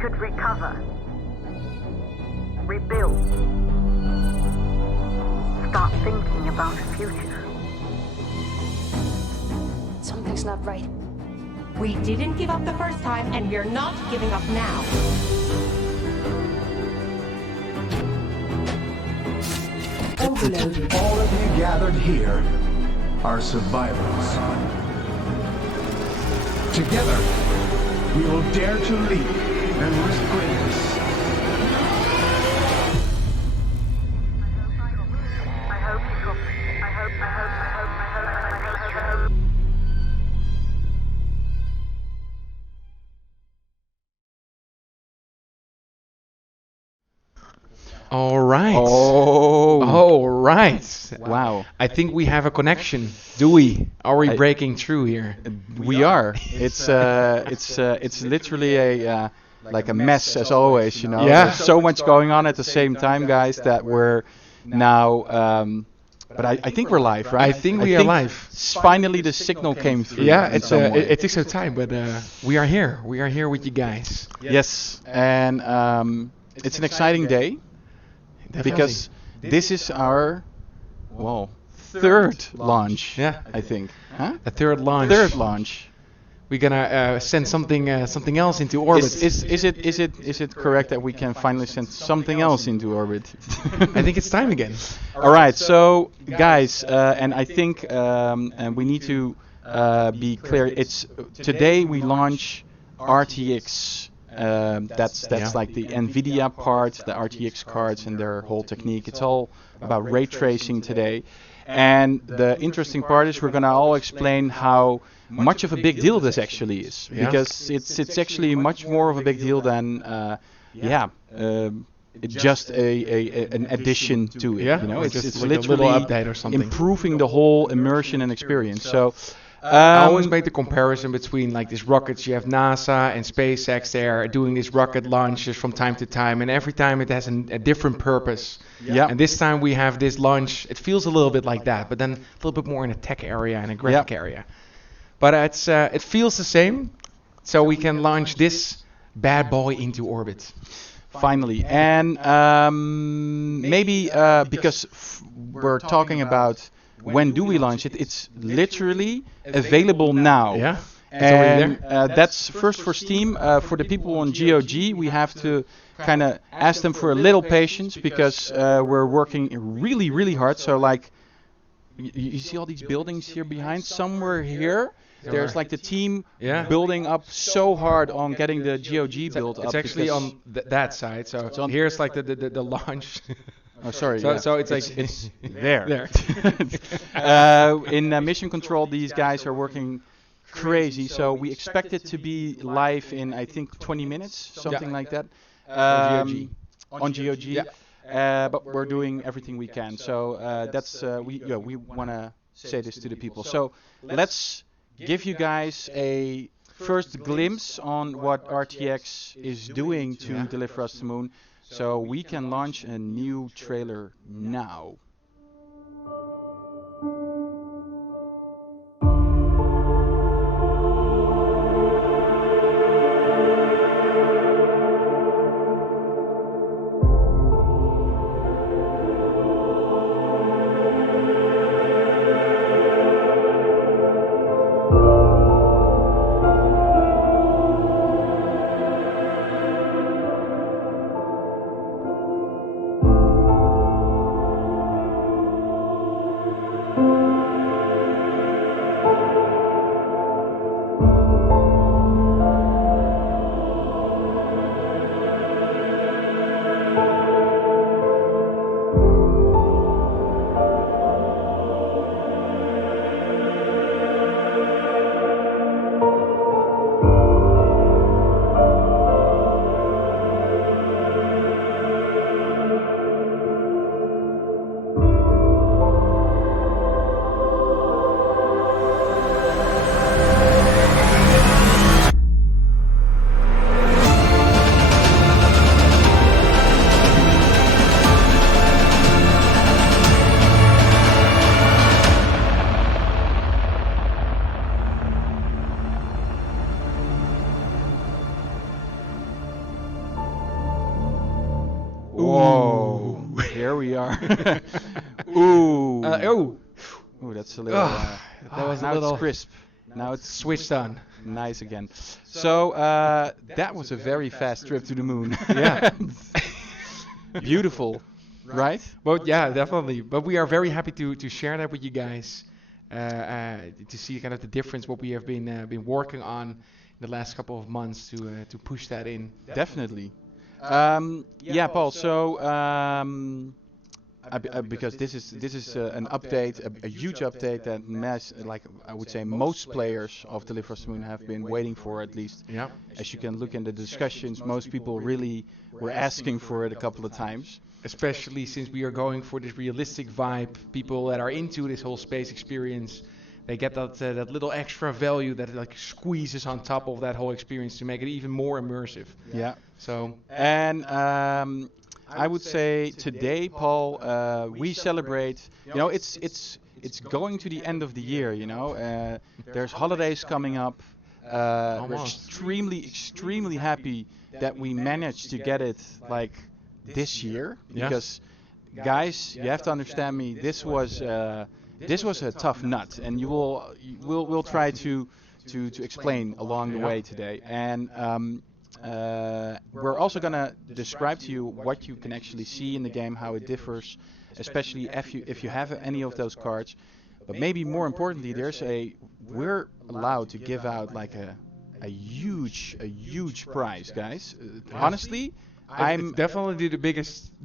could recover, rebuild, start thinking about a future. Something's not right. We didn't give up the first time, and we're not giving up now. Overloaded. All of you gathered here are survivors. Together, we will dare to leap and risk greatness. I hope you got it. I hope. All right. Oh. All right. Wow. I think we have a connection. Do we? Are we I- breaking through here? We are. It's literally a like a mess as always, you know. Yeah. There's so much going on at the same time, guys, that we're now. But I think we're live, right? I think we are live. Finally, the signal came through. Yeah, in it's some way. it takes some time, but we are here. We are here with you guys. Yes, and it's an exciting day because this is our third launch. Yeah. I think. Huh? A third launch. Third launch. We're gonna send something else into orbit. Is it correct that we can finally send something else into orbit? I think it's time again. All right, so guys, and I think and we need to be clear. It's today we launch RTX. That's like the NVIDIA part, the RTX cards and their whole technique. It's all about ray tracing today. And the interesting part is we're gonna all explain how much of a big deal this actually is, Yeah. because it's actually much more of a big deal than just an addition to it. Yeah, You know, or it's just it's like a literally little update or something. improving the whole immersion and experience. So. I always make the comparison between like these rockets. You have NASA and SpaceX. They are doing these rocket launches from time to time, and every time it has a different purpose. Yeah. And this time we have this launch. It feels a little bit like that, but then a little bit more in a tech area and a graphic area. But it feels the same. So we can launch this bad boy into orbit. Finally, and maybe because we're talking about when do we launch it, it's literally available now. Yeah. It's already And that's first for Steam. For the people on GOG, we have to kind of ask them for a little patience because we're working really, really hard. So like, you see all these buildings here behind? Somewhere here, there's like the team Yeah. building up so hard on getting the GOG built up. It's actually because- on that side. So It's on- here's like the launch. Oh, sorry. So- yeah. so it's like it's there. there. In mission control, these guys are working crazy. So we expect it to be live in I think 20 minutes, something like that. GOG. On GOG. Yeah. But we're doing everything we can. So that's we want to say this to the people. So let's give you guys a first glimpse on what RTX is doing to deliver us the moon. So we can launch a new trailer now. are. Ooh. Oh, Ooh, that's a little. that was a now little it's crisp. Now it's switched on. nice again. So that was a very fast trip to the moon. Yeah. Beautiful, right? But yeah, definitely. But we are very happy to share that with you guys, to see kind of the difference what we have been working on in the last couple of months to push that in. Definitely. Yeah, Paul. So because this is an update, a huge update that like I would say most players of Deliver Us the Moon have been waiting for, at least. Yeah. As you can look in the discussions, most people really were asking for it a couple of times. Especially since we are going for this realistic vibe. People that are into this whole space experience, they get that little extra value that like squeezes on top of that whole experience to make it even more immersive. Yeah. So And I would say today, Paul, we celebrate. You know, it's going to the end of the year. You know, there's holidays coming up. We're Almost. extremely happy that we managed to get it like this year. Yeah. Because, guys, you have to understand me. This was a tough nut, and we'll try to explain along the way today. And we're also gonna describe to you what you can actually see in the game, how it differs, especially if you have any of those cards. But maybe more importantly, we're allowed to give out like a huge prize, guys. Honestly, it's definitely the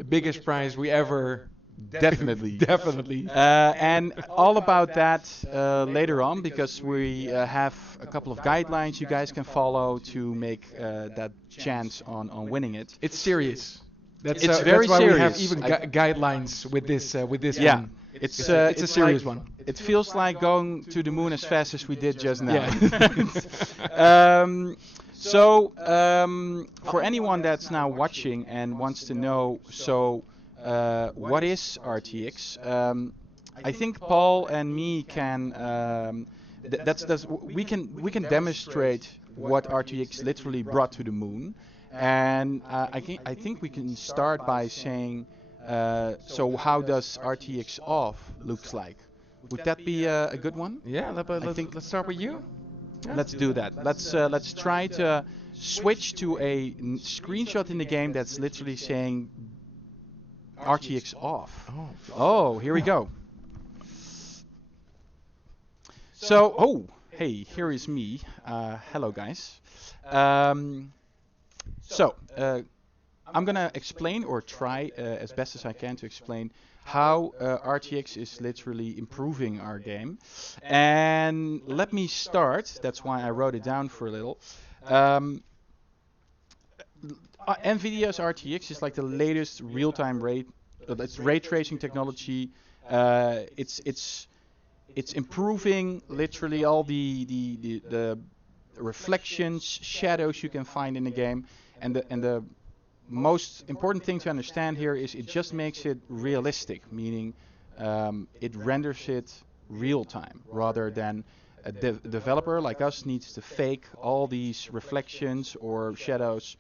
biggest prize we ever. Definitely. Definitely. And all about that later on, because we have a couple of guidelines you guys can follow to make that chance on winning it. It's serious. It's very that's why we have serious. even guidelines with this Yeah, one. it's a serious like, one. It feels like going to the moon as fast as we did just now. Yeah. For anyone that's now watching and wants to know, what is RTX? I think Paul and me can we can demonstrate what RTX literally brought to the moon, and I think we can start by saying, so how does RTX off looks like? Would that be a good one? Yeah, let's start with you. Let's do that. Let's try to switch to a screenshot in the game that's literally saying RTX off. Oh, here we go. So, hey, here is me. Hello, guys. I'm gonna explain, or try as best as I can to explain how RTX is literally improving our game. And let me start. That's why I wrote it down for a little. NVIDIA's RTX is like the latest real-time it's ray tracing technology. It's improving literally all the reflections, shadows you can find in the game, and the most important thing to understand here is it just makes it realistic, meaning it renders it real time rather than a developer like us needs to fake all these reflections or shadows.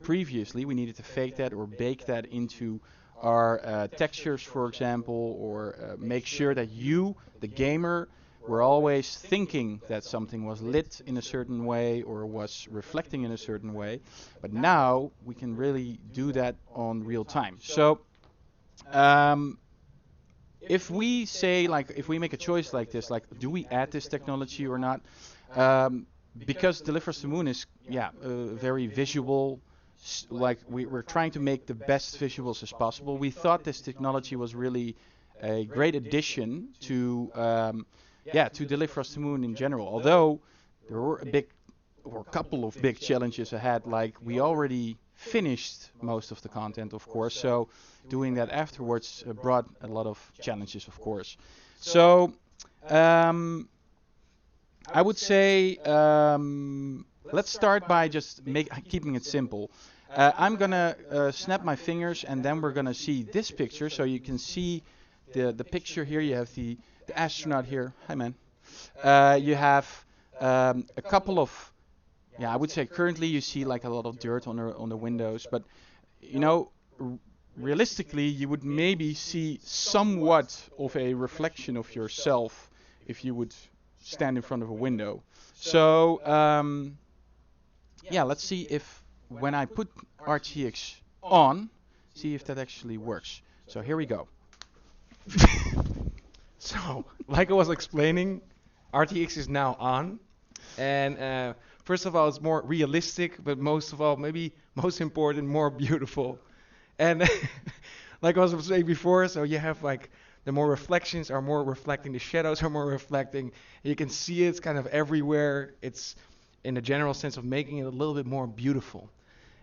Previously, we needed to fake that or bake that into our textures, for example, or make sure that you, the gamer, were always thinking that something was lit in a certain way or was reflecting in a certain way. But now we can really do that on real time. So if we say, like, if we make a choice like this, like, do we add this technology or not? Because Deliver Us the Moon is, very visual. Like we're trying to make the best visuals as possible. We thought this technology was really a great addition to Deliver Us the Moon in general. Although there were a couple of big challenges ahead. Like we already finished most of the content, of course. So doing that afterwards brought a lot of challenges, of course. So I would say let's start by just keeping it simple. I'm gonna snap my fingers, and then we're gonna see this picture. So you can see the picture here. You have the astronaut here. Hi, man. You have a couple of, I would say currently you see like a lot of dirt on the windows, but you know, realistically, you would maybe see somewhat of a reflection of yourself if you would stand in front of a window. So yeah, let's see if when I put RTX on, see if that actually works. So here we go. So, like I was explaining, RTX is now on, and first of all, it's more realistic, but most of all, maybe most important, more beautiful. And like I was saying before, so you have like the more reflections are more reflecting, the shadows are more reflecting. You can see it's kind of everywhere. It's in the general sense of making it a little bit more beautiful.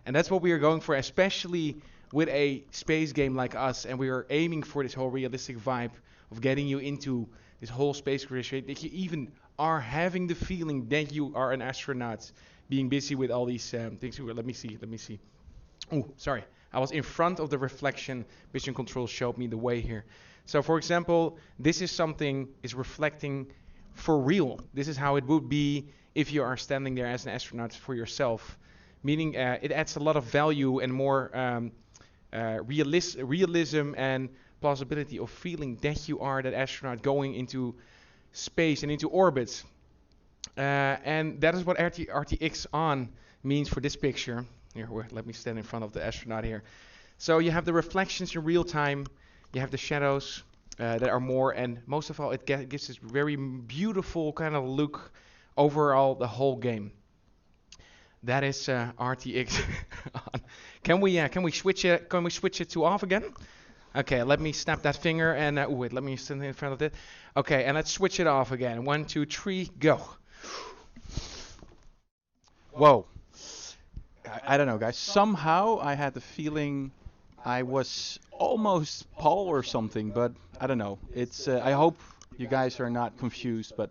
And that's what we are going for, especially with a space game like us. And we are aiming for this whole realistic vibe of getting you into this whole space creation, that you even are having the feeling that you are an astronaut, being busy with all these things. Let me see. Oh, sorry. I was in front of the reflection. Vision control showed me the way here. So, for example, this is something is reflecting for real. This is how it would be if you are standing there as an astronaut for yourself. Meaning it adds a lot of value and more realism and plausibility of feeling that you are that astronaut going into space and into orbit. And that is what RTX on means for this picture. Here, let me stand in front of the astronaut here. So you have the reflections in real time. You have the shadows that are more, and most of all, it gives this very beautiful kind of look overall the whole game. That is RTX on. Can we switch it? Can we switch it to off again? Okay, let me snap that finger and wait. Let me stand in front of it. Okay, and let's switch it off again. 1, 2, 3, go. Whoa. I don't know, guys. Somehow I had the feeling I was almost Paul or something, but I don't know. It's. I hope you guys are not confused, but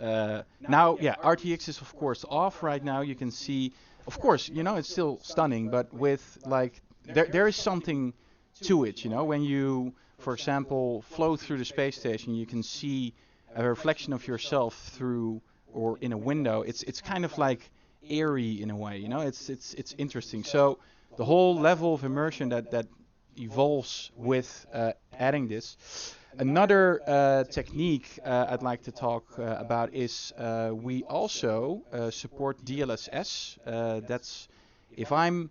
now, yeah, RTX is of course off right now. You can see, of course, you know, it's still stunning, but with like there is something to it, you know, when you, for example, flow through the space station, you can see a reflection of yourself through or in a window. It's kind of like airy in a way, you know. It's interesting. So the whole level of immersion that evolves with adding this. Another technique I'd like to talk about is we also support DLSS. That's, if I'm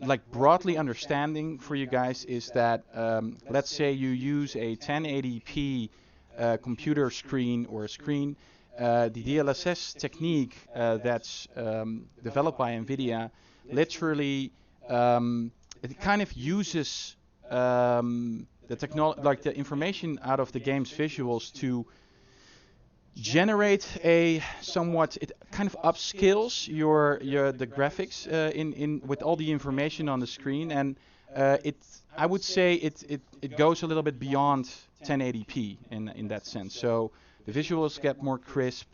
like broadly understanding for you guys, is that let's say you use a 1080p computer screen or a screen. The DLSS technique that's developed by NVIDIA literally it kind of uses the technology, like the information out of the game's visuals, to generate a somewhat, it kind of upscales the graphics in with all the information on the screen, and I would say it goes a little bit beyond 1080p in that sense. So the visuals get more crisp.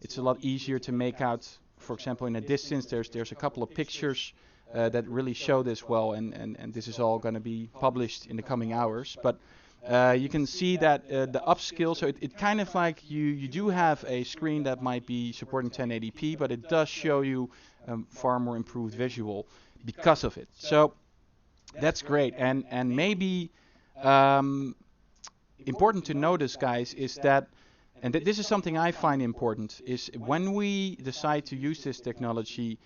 It's a lot easier to make out. For example, in a distance, there's a couple of pictures that really show this well, and this is all going to be published in the coming hours. But you can see that the upscale, so it kind of like you do have a screen that might be supporting 1080p, but it does show you far more improved visual because of it. So that's great, and maybe important to notice, guys, is that, and this is something I find important, is when we decide to use this technology,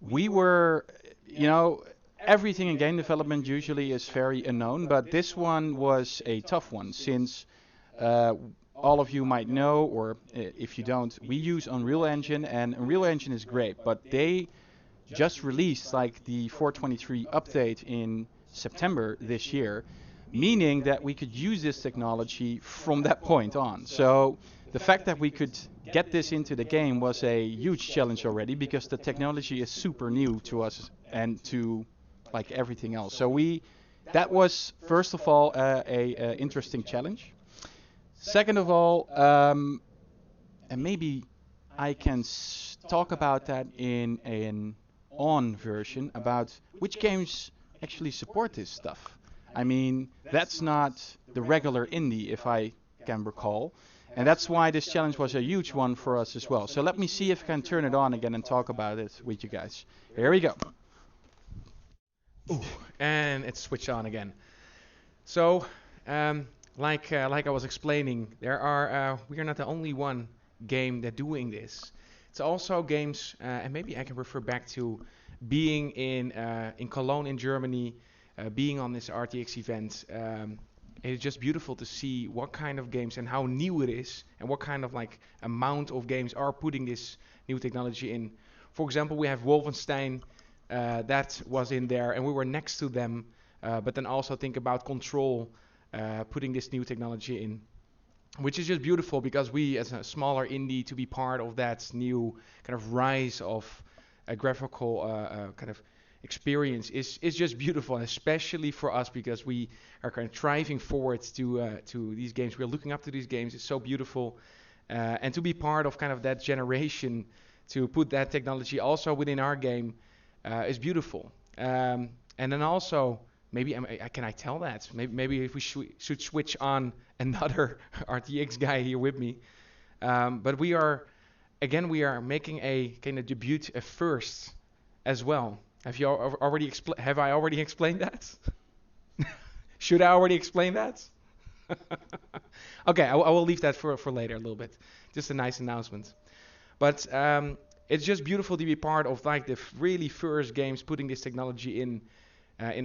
we were, you know, everything in game development usually is very unknown, but this one was a tough one, since all of you might know, or if you don't, we use Unreal Engine, and Unreal Engine is great, but they just released like the 4.23 update in September this year, meaning that we could use this technology from that point on. So the fact that we could get this into the game was a huge challenge already, because the technology is super new to us and to like everything else. So that was first of all a interesting challenge. Second of all, and maybe I can talk about that in an on version, about which games actually support this stuff. I mean, that's not the regular indie, if I can recall. And that's why this challenge was a huge one for us as well. So let me see if I can turn it on again and talk about it with you guys. Here we go. Ooh, and it's switched on again. So, like I was explaining, we are not the only one game that doing this. It's also games, and maybe I can refer back to being in Cologne in Germany, being on this RTX event. It's just beautiful to see what kind of games and how new it is, and what kind of like amount of games are putting this new technology in. For example, we have Wolfenstein that was in there, and we were next to them. But then also think about Control putting this new technology in, which is just beautiful because we, as a smaller indie, to be part of that new kind of rise of a graphical kind of experience is just beautiful, and especially for us because we are kind of driving forward to these games. We're looking up to these games. It's so beautiful, and to be part of kind of that generation to put that technology also within our game is beautiful. And then also maybe can I tell that maybe if we should switch on another RTX guy here with me, but we are making a kind of debut, a first as well. Have I already explained that? Should I already explain that? Okay, I will leave that for later a little bit. Just a nice announcement. But it's just beautiful to be part of like the really first games putting this technology in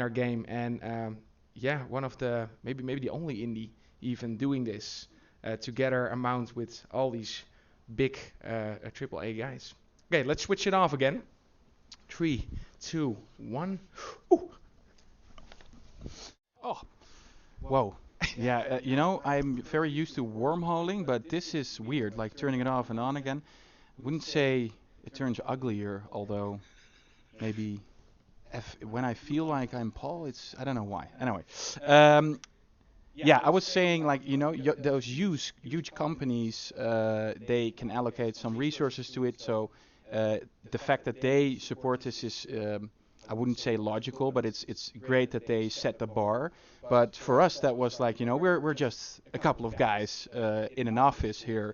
our game, and yeah, one of the maybe the only indie even doing this together amount with all these big AAA guys. Okay, let's switch it off again. 3, 2, 1. Ooh. Oh, whoa. Yeah, you know, I'm very used to wormholing, but this is weird, like turning it off and on again. I wouldn't say it turns uglier, although maybe when I feel like I'm Paul, I don't know why. Anyway, yeah, I was saying, like, you know, those huge companies, they can allocate some resources to it, so the fact that they support this is, I wouldn't say logical, but it's great that they set the bar. But for us, that was like, you know, we're just a couple of guys in an office here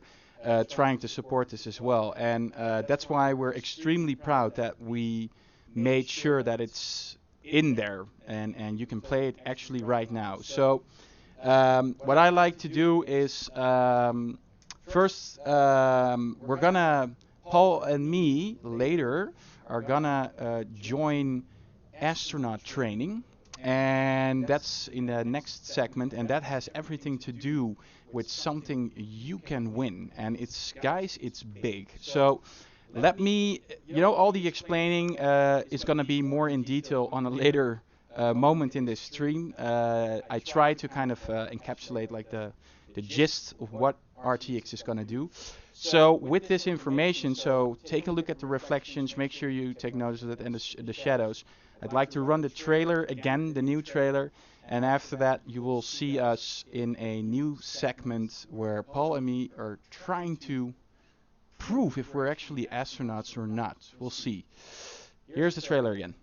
trying to support this as well, and that's why we're extremely proud that we made sure that it's in there and you can play it actually right now. So what I like to do is first we're gonna, Paul and me later are gonna join astronaut training, and that's in the next segment, and that has everything to do with something you can win, and it's big. So let me, you know, all the explaining is going to be more in detail on a later moment in this stream. I try to kind of encapsulate like the gist of what RTX is going to do. So with this information, so take a look at the reflections, make sure you take notice of it, and the shadows. I'd like to run the trailer again, the new trailer, and after that you will see us in a new segment where Paul and me are trying to prove if we're actually astronauts or not. We'll see. Here's the trailer again.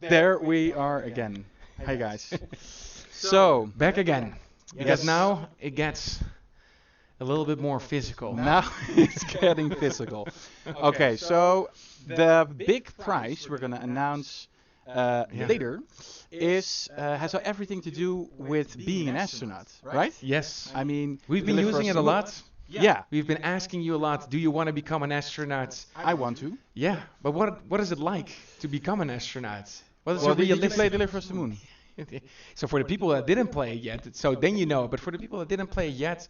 There we are again. Hi guys. So Back again. Because Yes. now it gets a little bit more physical. now it's getting physical. Okay, so the big prize we're gonna announce later has everything to do with being an astronaut, right? Yes. I mean, We've been deliver using us it a the lot. Yeah, We've been asking you a lot, do you want to become an astronaut? I want to. Yeah, but what is it like to become an astronaut? What is Well, your did you realistic... play Deliver Us the Moon? So for the people that didn't play it yet, so then you know. But for the people that didn't play it yet,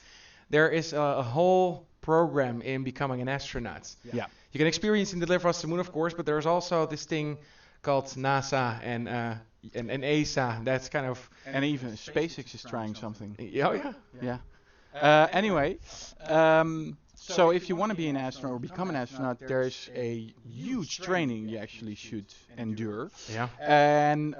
there is a whole program in becoming an astronaut. Yeah. You can experience in Deliver Us the Moon, of course, but there's also this thing called NASA and ESA. That's kind of And even SpaceX is trying something. yeah. Yeah. Anyway, so if you want to be an astronaut or become an astronaut, there's a huge training you actually should endure. Yeah. And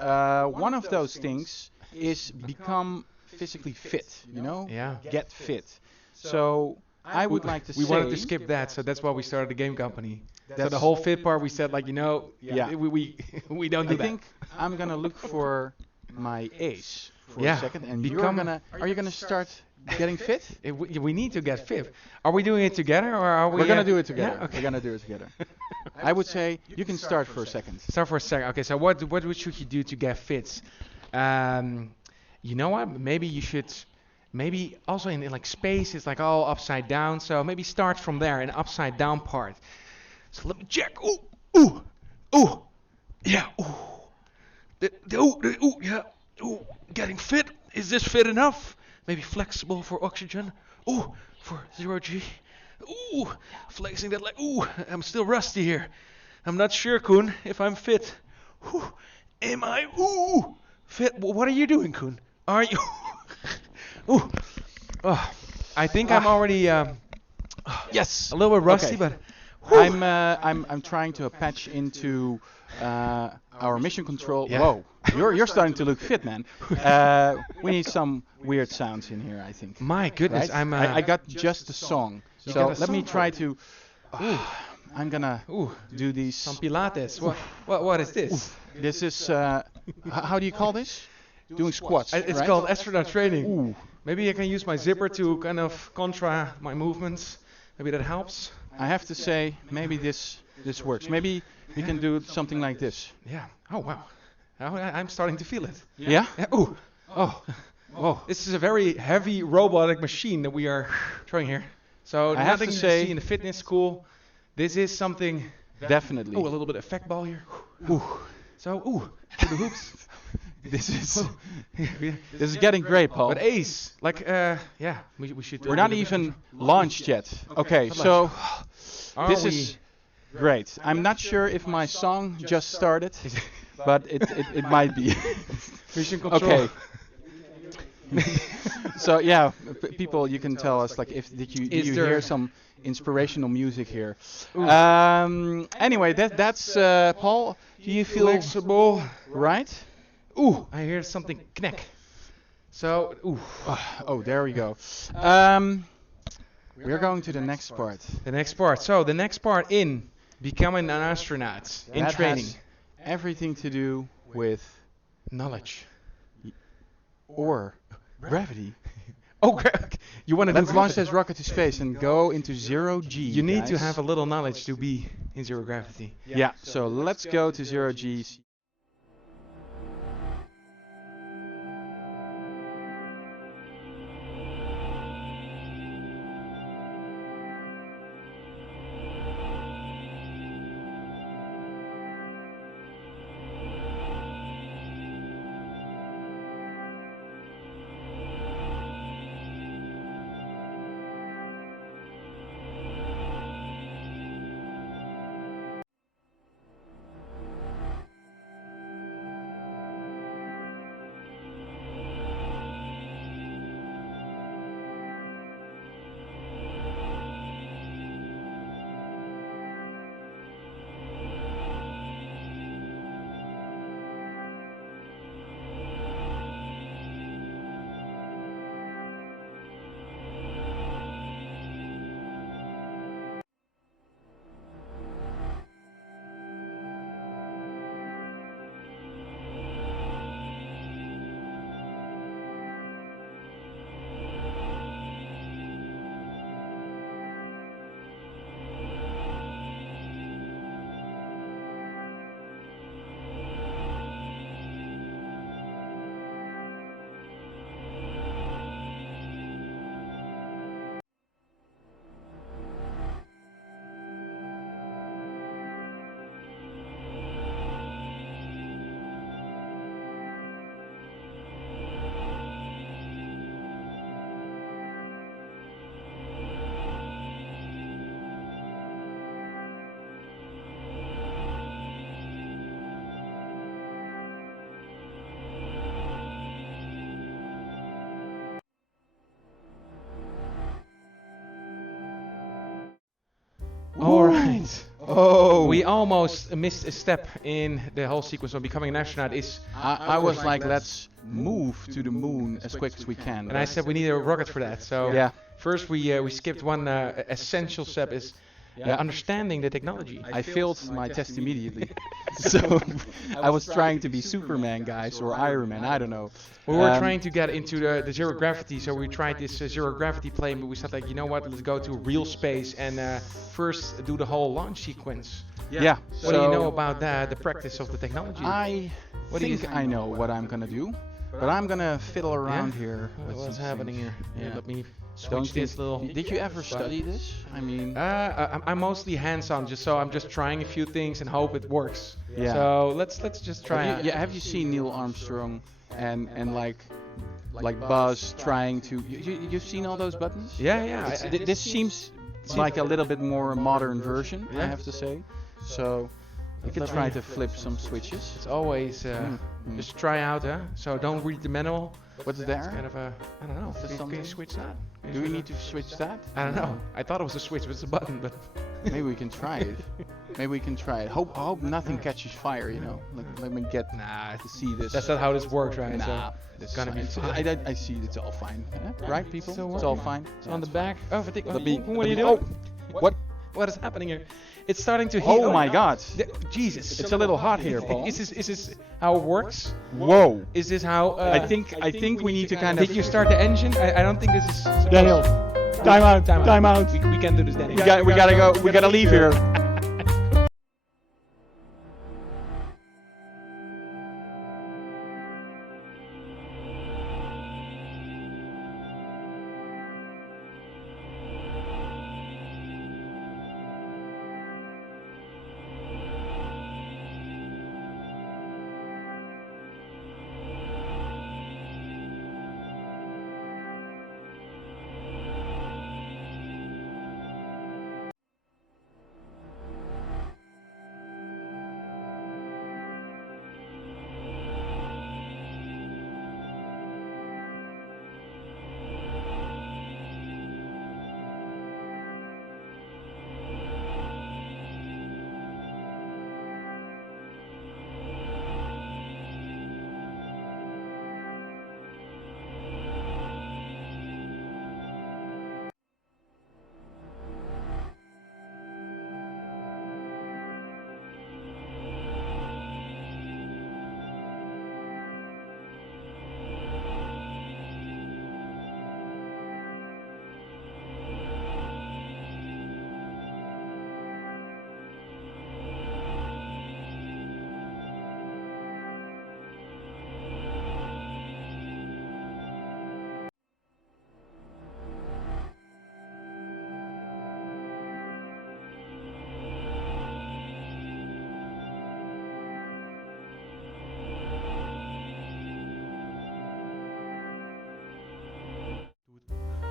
one of those things is become physically fit, you know? Yeah. Get fit. So I would like to We say... wanted to skip that, so that's why we started the game company. So That's- the whole fit part, we said like, Yeah. we don't do I that. think I'm gonna look for my ace for Yeah, a second, and become- are you gonna start getting fit? We need to get fit. Are we doing it together or are we? We're gonna do it together. Yeah? Okay. We're gonna do it together. I would say you can start for a second. Start for a second. Okay, so what should you do to get fit? You know what? Maybe you should. Maybe also in like space, it's like all upside down. So maybe start from there, an upside down part. So let me check. Ooh, yeah. Ooh, yeah. Ooh, getting fit. Is this fit enough? Maybe flexible for oxygen. Ooh, for 0G. Ooh, flexing that leg. Ooh, I'm still rusty here. I'm not sure, Koen, if I'm fit. Ooh, am I? Ooh, fit. What are you doing, Koen? Are you? Ooh, oh, I think I'm already Yes. a little bit rusty, Okay. but whew. I'm trying to patch into our mission control. Yeah. Whoa, you're starting to look fit, man. We need some weird sounds in here, I think. My goodness, Right? I'm. I got just the song, You so got a let me song? try to. I'm gonna Ooh, do these. some Pilates. What is this? This is how do you call this? Doing squats. It's right? called astronaut training. Ooh. Maybe I can use my zipper to kind of contra my movements. Maybe that helps. I have to say, maybe this works. Maybe we can do something like this. Yeah. Oh wow. I'm starting to feel it. Yeah? Yeah. Ooh. Oh. Whoa. This is a very heavy robotic machine that we are trying here. So I have nothing to you say- see in the fitness school. This is something. Definitely. Oh, a little bit of effect ball here. Ooh. So to the hoops. This is getting great, Paul. But Ace, like, yeah, we should. We're not even launched yet. Okay, so Are this we- is great. I'm not sure if my song just started, but it might be. mission control. Okay. So yeah, people, you can tell us like if did you there- hear some inspirational music here? Anyway, that's Paul. Do you feel Flexible. right? Ooh, I hear something knack. So, ooh, Oh, there we go. We're going to the next part. the next part. So the next part in becoming an astronaut in That training. has everything to do with Knowledge. or gravity. Oh, you want to Let's launch this rocket to space and go into 0G. You need to guys. have a little knowledge to be in zero gravity. Yeah, so let's go to 0G. All right. Oh. We almost missed a step in the whole sequence of becoming an astronaut. I was like, let's move to the moon as quick as we can. And I said we need a rocket for that. So Yeah. first we skipped one essential step is understanding the technology. I failed my test immediately. So I was trying to be Superman, guys, or Iron Man, I don't know. We were trying to get into the zero gravity, so we tried this zero gravity plane, but we said like, you know what, let's go to real space and first do the whole launch sequence. Yeah. What do you know about that, the practice of the technology? I What do you think I know what I'm gonna do, but I'm gonna fiddle around here. with What's some happening things. here? Yeah. Let me Don't switch this think- little. Did you ever study this? I mean, I'm mostly hands-on, so I'm just trying a few things and hope it works. Yeah. So let's just try. have you, have you seen Neil Armstrong and like Buzz trying to? You've seen all those buttons? Yeah. This seems like a little bit more modern version, I Yeah. have to say. So you can Let try me- to flip some switches. It's always just try out, huh? So don't read the manual. What's It's there? kind of a, I don't know. Is there Can you something? switch that? Can you Do we switch need to switch that? I don't know. I thought it was a switch, but it's a button. But Maybe we can try it. Maybe we can try it. Hope nothing catches fire. You know. Let me get to see this. that's not how this works, right? Nah, So it's gonna be fine. I see it's all fine. Right, people? So It's all fine. It's on the back. Oh, what Let are me- you let me- doing? What? What is happening here? It's starting to heat. Oh my God! Jesus! It's a little hot here, Paul. Is this how it works? Whoa! Is this how? I think we need to kind of. Did you start the engine? I don't think this is. Daniel, time out! Time out! We can't do this, Daniel. We gotta go. We gotta leave here.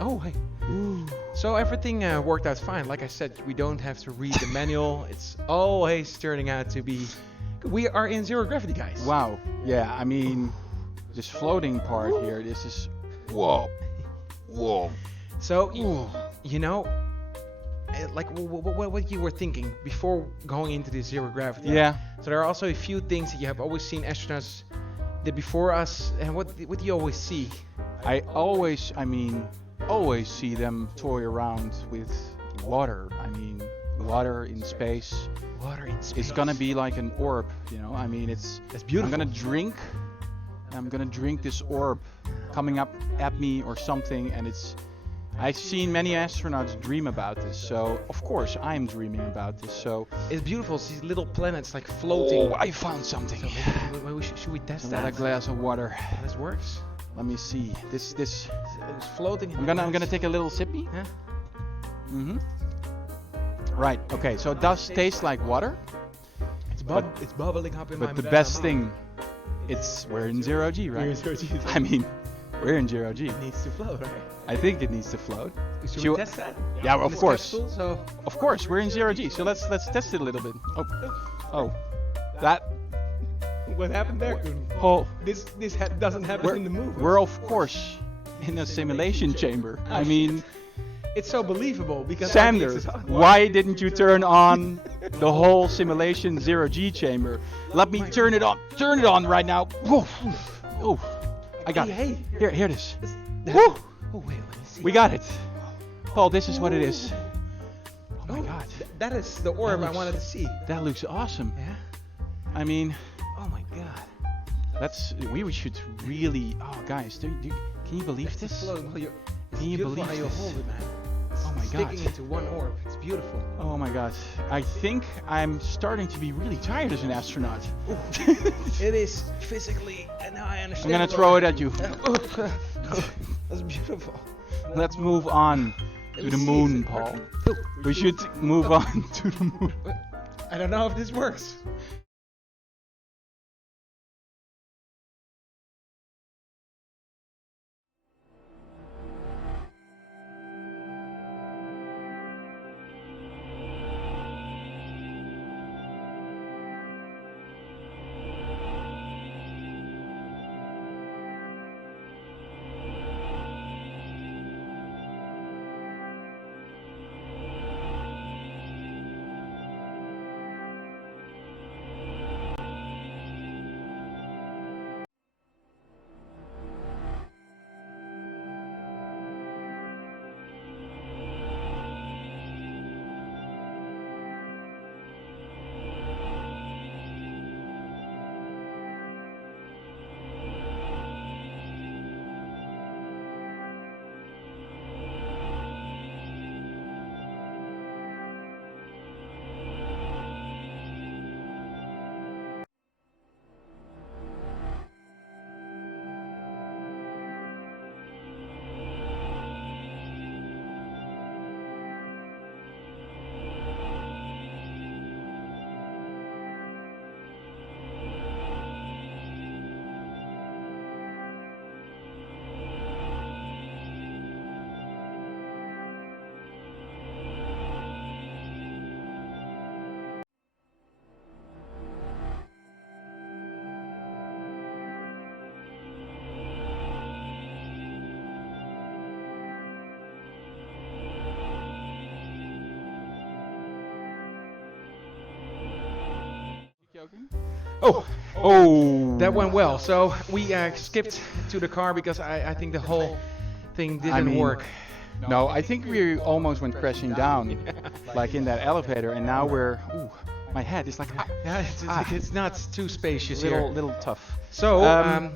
Oh, hey. So everything worked out fine. Like I said, we don't have to read the manual. It's always turning out to be. We are in zero gravity, guys. Wow. Yeah. I mean, this floating part here. This is. Whoa. Whoa. So, you know, like what you were thinking before going into this zero gravity. Yeah. So there are also a few things that you have always seen astronauts did before us, and what do you always see? I always see them toy around with water. I mean, water in space. Water in space. It's gonna be like an orb, you know. I mean, it's beautiful. I'm gonna drink this orb coming up at me or something, and it's. I've seen many astronauts dream about this, so of course I'm dreaming about this. So It's beautiful. It's these little planets like floating. oh, I found something. Should we test Another that? glass of water. This works. Let me see. This. It's floating. I'm gonna take a little sippy. Yeah. Right. Okay. So it does taste like water, It's bubbling up in my but the mouth. best thing, we're in zero G, right? We're in zero G. I mean, we're in zero G. It needs to float, right? I think it needs to float. Should Should- we test that? Yeah, In of this course. capsule? So Of course, we're in zero G. So let's test it a little bit. Oh, that. what happened there, Koen? Oh, This doesn't happen we're, in the movie. we're of course in a simulation chamber. I mean, It's so believable because Sander, RTX is on. why didn't you turn on the whole simulation 0G chamber? Let me turn it on. Turn it on right now. Whoa. Oh, I got it. Hey. Here it is. Woo. Oh wait, let me see. We got it. Paul, this is what it is. Oh my God. That is the orb I looks- wanted to see. That looks awesome. Yeah. I mean, Oh my god. we should really. Oh, guys, can you believe this? Can you believe how you this? hold it, man? Oh my God. Sticking into one orb. It's beautiful. Oh my God. I think I'm starting to be really tired as an astronaut. It is physically, and now I I'm understand. gonna throw it at you. That's beautiful. Let's move on to the moon, Paul. We should move on to the moon. I don't know if this works. Oh, That went well. So we skipped to the car because I think the whole thing didn't work. No, I think we almost went crashing down, like in that elevator, and now we're. Ooh, my head is like. Yeah, it's not too spacious here. Little tough. So, Um,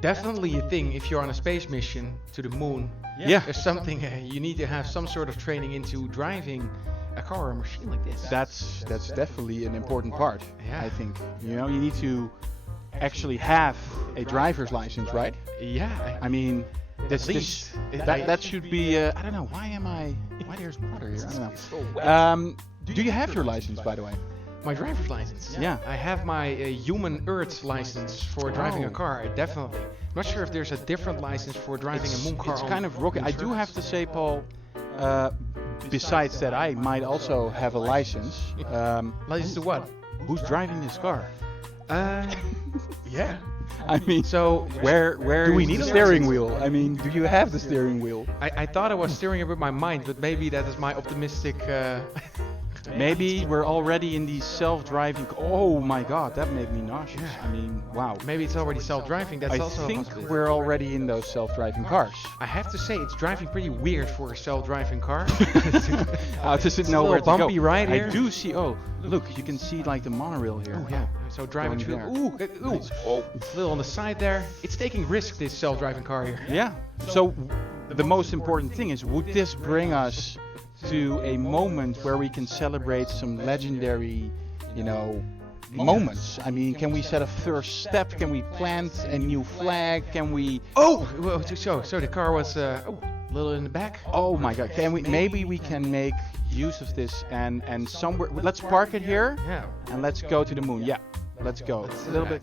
definitely a thing if you're on a space mission to the moon. Yeah. There's something you need to have some sort of training into driving a car or a machine like this. That's definitely an important part. Yeah. I think you need to actually have a driver's license, right? Yeah. I mean, At least. that should be. I don't know. Why there's water here? I don't know. so wet. Do you have your license, by the way? My driver's license. Yeah. I have my human Earth license for driving a Oh. car. Definitely. I'm not sure if there's a different license for driving a moon car. It's on kind of rocky. I do Earth. have to say, Paul. Besides that, I might also have a license. License to what? Who's driving this car? Yeah. I mean, So where do we is need the a steering license? wheel? I mean, do you have the steering wheel? I thought I was steering it with my mind, but maybe that is my optimistic. Maybe we're already in these self-driving. Oh my God, that made me nauseous. Yeah. I mean, wow. Maybe it's already self-driving. That's I also a think possibility. we're already in those self-driving cars. I have to say, it's driving pretty weird for a self-driving car. Does it a know little where to go? bumpy ride here. I do see. Oh, look, you can see like the monorail here. Oh yeah. So driving Going through. there. Ooh, ooh. A little on the side there. It's taking risk. This self-driving car here. Yeah. So the most important thing is, would this bring us to a moment where we can celebrate some legendary, moments? I mean, can we set a first step? Can we plant a new flag? Can we? Oh, well, so the car was a little in the back. Oh my God! Can we? Maybe we can make use of this and somewhere. Let's park it here Yeah. and let's go to the moon. Yeah, let's go. A little bit.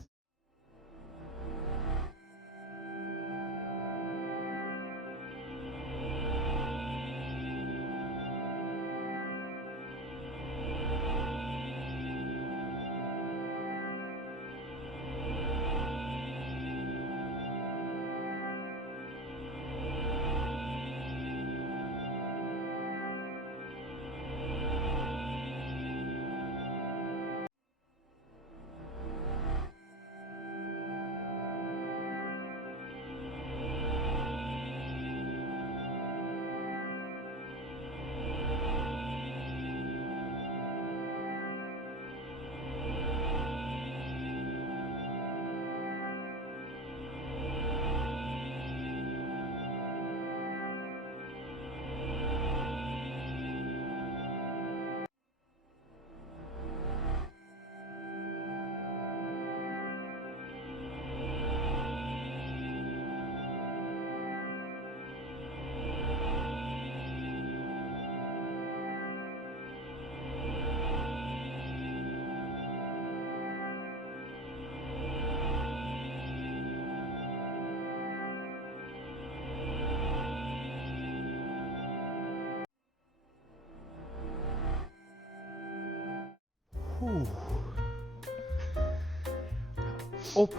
Up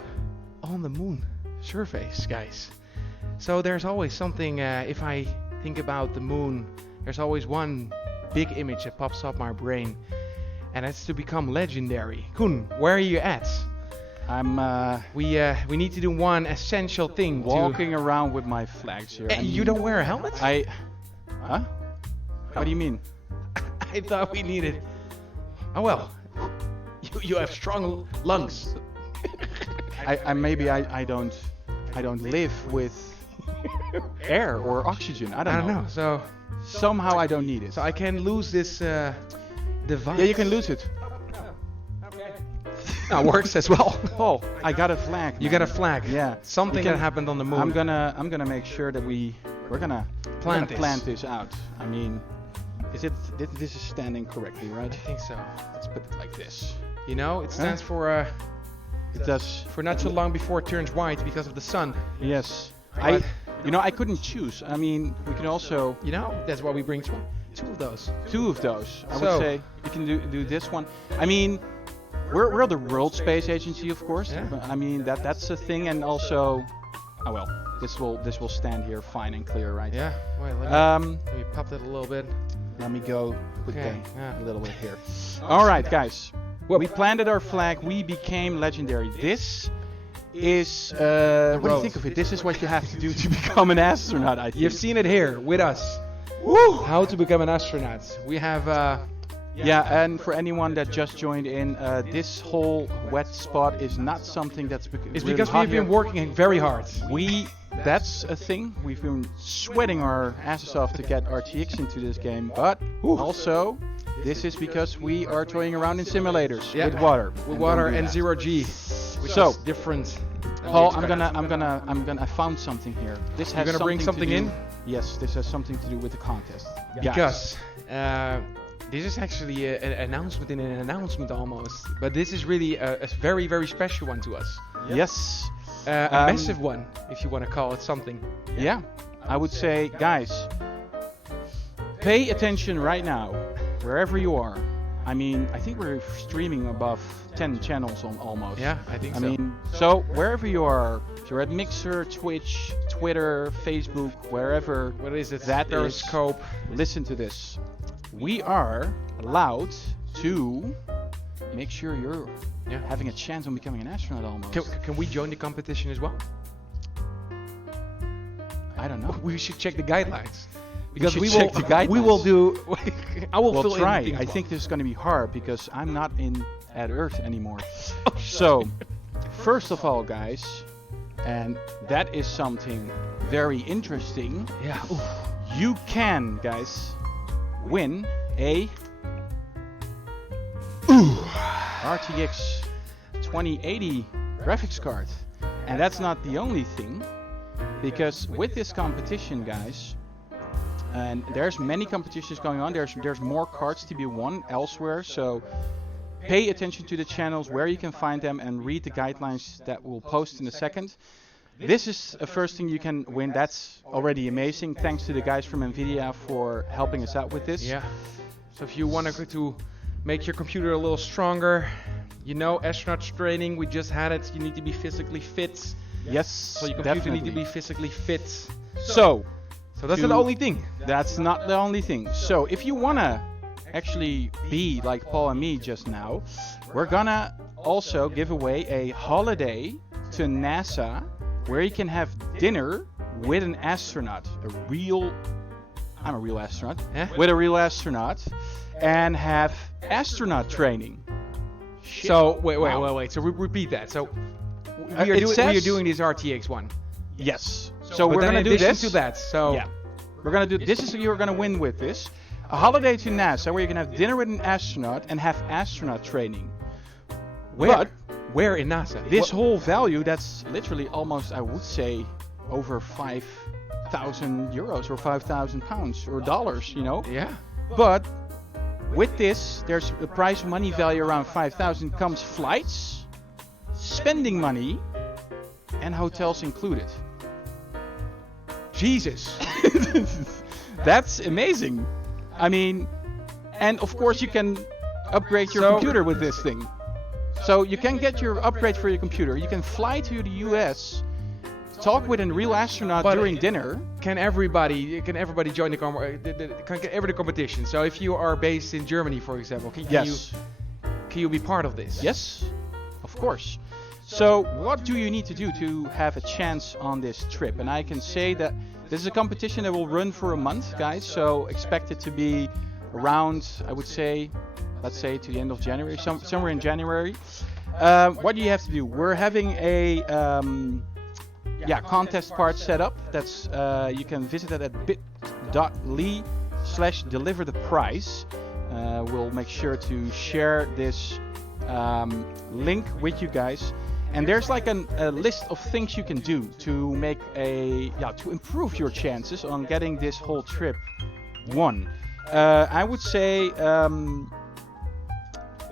on the moon surface, guys. So there's always something, if I think about the moon, there's always one big image that pops up my brain, and that's to become legendary. Koen, where are you at? I'm We need to do one essential thing. walking around with my flags here. I You mean, don't wear a helmet? Huh? What do you mean? I thought we needed. Oh well, you have strong lungs. I don't live with air or oxygen. I don't know. So Somehow I don't need it. I can lose this device. Yeah, you can lose it. That works as well. Oh, I got a flag. You got a flag. Yeah. Something that happened on the moon. I'm gonna make sure that we're gonna plant this out. I mean, this is standing correctly, right? I think so. Let's put it like this. You know, it stands for It does. for not so long before it turns white because of the sun. Yes. But- I couldn't choose. I mean, we can also You know, that's why we bring two of those. two of those. I So- would say we can do this one. I mean, we're the World Space Agency, of course. Yeah. But, I mean that's a thing, and also, oh well, this will stand here fine and clear, right? Yeah. Wait, let me pop that a little bit. Let me go with Okay, the yeah. a little bit here. All right, guys. We planted our flag. We became legendary. This is what do you road. think of it? This is what you have to do to become an astronaut. I think. You've seen it here with us. Woo! How to become an astronaut. We have. Yeah, and for anyone that just joined in, this whole wet spot is not something that's It's really because hot we've been here. working very hard. That's a thing. We've been sweating our asses off to get RTX into this game, but also this is because we are toying around in simulators Yeah. with water. With And water don't do and that. 0G, which So, is different. than Paul, we expected. I found something here. This has You're gonna bring something to do, in? Yes, this has something to do with the contest. Guys, Because this is actually an announcement in an announcement almost. But this is really a very, very special one to us. yes, A Um, massive one, if you want to call it something. yeah, I would say, guys, pay attention right now, wherever you are. I mean, I think we're streaming above 10 channels on almost. Yeah, I think I so. mean, so wherever you are, if you're at Mixer, Twitch, Twitter, Facebook, wherever What is it? that is, Periscope. listen to this. We are allowed to make sure you're Yeah. having a chance on becoming an astronaut almost. Can we join the competition as well? I don't know. We should check the guidelines. Because should we check will. the guidelines. We will do. I will We'll fill in try. the things I well. think this is going to be hard because I'm not at Earth anymore. So, first of all, guys, and that is something very interesting. Yeah. You can, guys, win a RTX 2080 graphics card. And that's not the only thing, because with this competition, guys, and there's many competitions going on, there's more cards to be won elsewhere, so pay attention to the channels where you can find them and read the guidelines that we'll post in a second. This is a first thing you can win. That's already amazing. Thanks to the guys from NVIDIA for helping us out with this. Yeah. So if you want to make your computer a little stronger, you know, astronaut training, we just had it. You need to be physically fit. Yes, So your computer need to be physically fit. So, that's not the only thing. that's not the only thing. So, if you wanna actually be like Paul and me just now, we're gonna also give away a holiday to NASA where you can have dinner with an astronaut, I'm a real astronaut, Yeah? with a real astronaut, and have astronaut training. So wait. Wow. So repeat that. So we it are says- doing this RTX one. Yes. So But we're then gonna in do addition this. to that. So Yeah. We're gonna do this. Is you're gonna win with this. A holiday to NASA where you can have dinner with an astronaut and have astronaut training. where in NASA? This whole value, that's literally almost, I would say, over 5,000 euros or 5,000 pounds or dollars, you know. Yeah. But with this, there's a prize money value around 5,000. Comes flights, spending money, and hotels included. Jesus. That's amazing. I mean, and of course you can upgrade your computer with this thing. So you can get your upgrade for your computer. You can fly to the US, talk with a real astronaut during dinner. Can everybody join the competition? So if you are based in Germany, for example, can you be part of this? Yes, of course. So what do you need to do to have a chance on this trip? And I can say that this is a competition that will run for a month, guys. So expect it to be around, I would say, let's say to the end of January, somewhere in January. What do you have to do? We're having a contest part set up. That's you can visit that at bit.ly/deliver the prize. We'll make sure to share this link with you guys. And there's like a list of things you can do to make to improve your chances on getting this whole trip won. I would say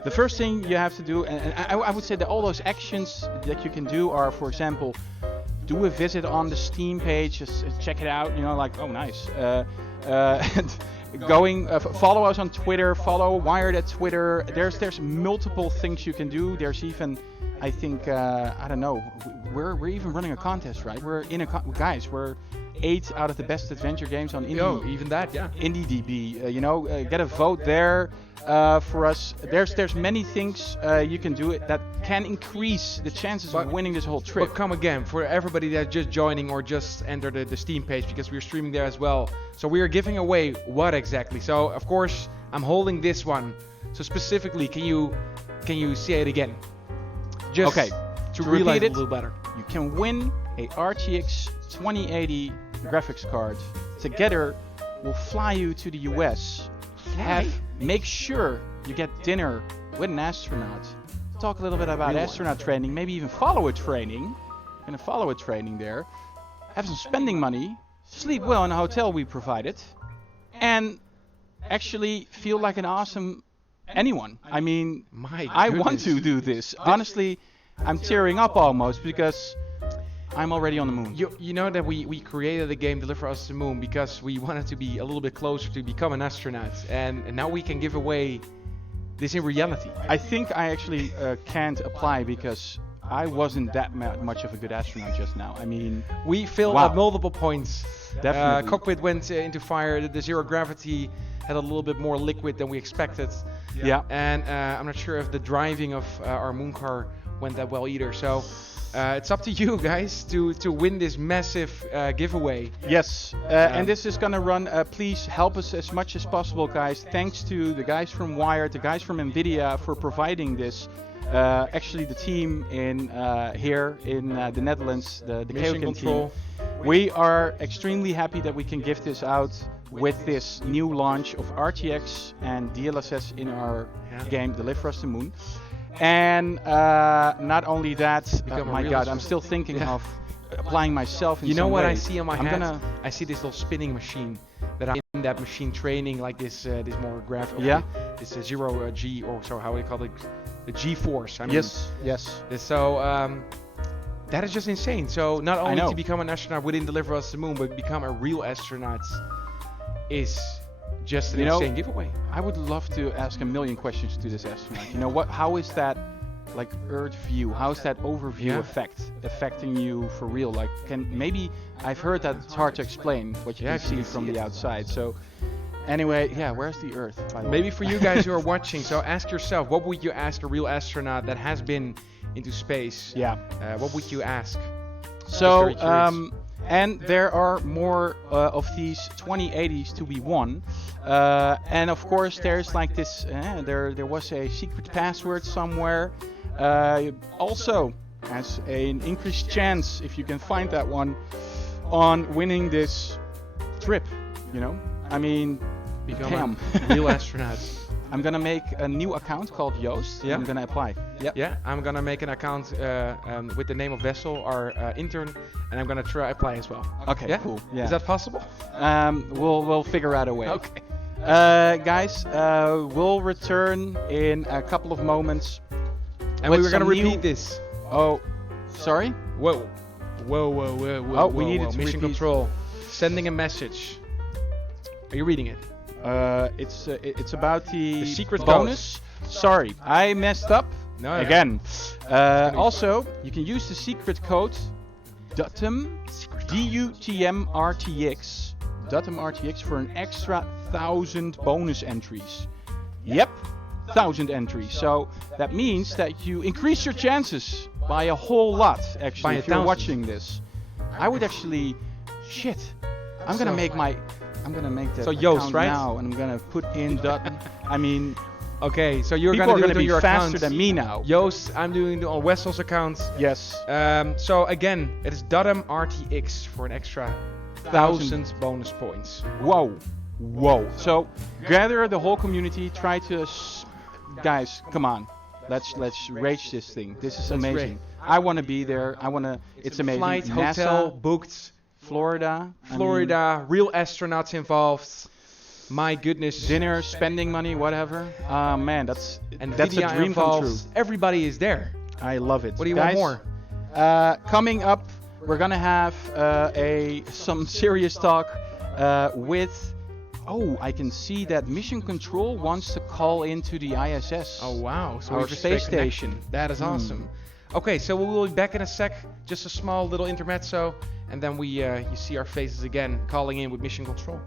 the first thing you have to do, and I would say that all those actions that you can do are, for example, do a visit on the Steam page, just check it out. You know, like, oh, nice. Follow us on Twitter, follow Wired at Twitter. There's multiple things you can do. There's even, I think, I don't know, we're even running a contest, right? We're 8 out of the best adventure games on Indie. Oh, even that, yeah. IndieDB, get a vote there for us. There's many things you can do that can increase the chances of winning this whole trip. But come again, for everybody that's just joining or just entered the Steam page, because we're streaming there as well. So we are giving away what exactly? So of course I'm holding this one. So specifically, can you say it again? Just to realize it a little better. You can win a RTX 2080 graphics card. Together, we'll fly you to the US. Make sure you get dinner with an astronaut. Talk a little bit about astronaut training, maybe even follow a training. You're gonna follow a training there. Have some spending money. Sleep well in a hotel we provided. And actually feel like an awesome anyone. I mean, I want to do this. Honestly, I'm tearing up almost because I'm already on the moon. You know that we created the game Deliver Us to the Moon because we wanted to be a little bit closer to become an astronaut, and now we can give away this in reality. I think I actually can't apply because I wasn't that much of a good astronaut just now. I mean, we failed at multiple points. Definitely. Cockpit went into fire. The zero gravity had a little bit more liquid than we expected. Yeah. And I'm not sure if the driving of our moon car went that well either. So it's up to you guys to win this massive giveaway. Yes, and this is gonna run. Please help us as much as possible, guys. Thanks to the guys from Wired, the guys from NVIDIA for providing this. Actually, the team in here in the Netherlands, the Keoken team. We are extremely happy that we can give this out with this new launch of RTX and DLSS in our game Deliver Us to the Moon. And not only that, my God, I'm still thinking of applying myself in some way. You know what I see on my head? I see this little spinning machine that I'm in that machine training like this more graphic. Yeah. This zero G, or so how we call it, the GeForce. I mean, yes. So that is just insane. So not only to become an astronaut within Deliver Us to the Moon, but become a real astronaut is just an insane giveaway. I would love to ask a million questions to this astronaut. You know what? How is that, like, Earth view? How is that overview affecting you for real? Like, maybe I've heard that it's hard to explain what you can see from the outside. So, anyway, where's the Earth? By the way? Maybe for you guys who are watching, so ask yourself, what would you ask a real astronaut that has been into space? Yeah. What would you ask? So, and there are more of these 2080s to be won. And of course, there's like this. There was a secret password somewhere. Also has an increased chance, if you can find that one, on winning this trip. You know, I mean, become a real astronaut. I'm gonna make a new account called Joost. Yeah. I'm gonna apply. Yeah. I'm gonna make an account with the name of Vessel, our intern, and I'm gonna try apply as well. Okay. Yeah? Cool. Yeah. Is that possible? We'll figure out a way. Okay. Guys, we'll return in a couple of moments. And we were gonna repeat this. Oh, sorry. Whoa. Oh, we needed to Mission repeat. Control. Sending a message. Are you reading it? It's about the secret bonus. Sorry, I messed up No, again. Also, you can use the secret code DUTM RTX for an extra 1,000 bonus entries. Yep, 1,000 entries. So that means that you increase your chances by a whole lot. Actually, if you're 1,000. watching this, I would actually, I'm gonna make that So Joost, account right? now, and I'm gonna put in DUTM. I mean, Okay, so you're people are gonna do gonna it on be your faster account. than me now. Joost, I'm doing it on Wessel's account. Yes. So again, it is DUTM RTX for an extra 1,000 bonus points. Whoa. So gather the whole community. Try to, guys, come on. Let's rage this thing. This is amazing. rage. I want to be there. It's amazing. Flight, NASA, hotel, booked, Florida. Florida, real astronauts involved. My goodness. Dinner, spending money, whatever. Man, that's a NVIDIA dream come true. involved. Everybody is there. I love it. What do you Guys, want more? Coming up, we're gonna have some serious talk with. Oh, I can see that Mission Control wants to call into the ISS. Oh wow! So our we just space stay connected. station. That is awesome. Okay, so we will be back in a sec. Just a small little intermezzo, and then you see our faces again calling in with Mission Control.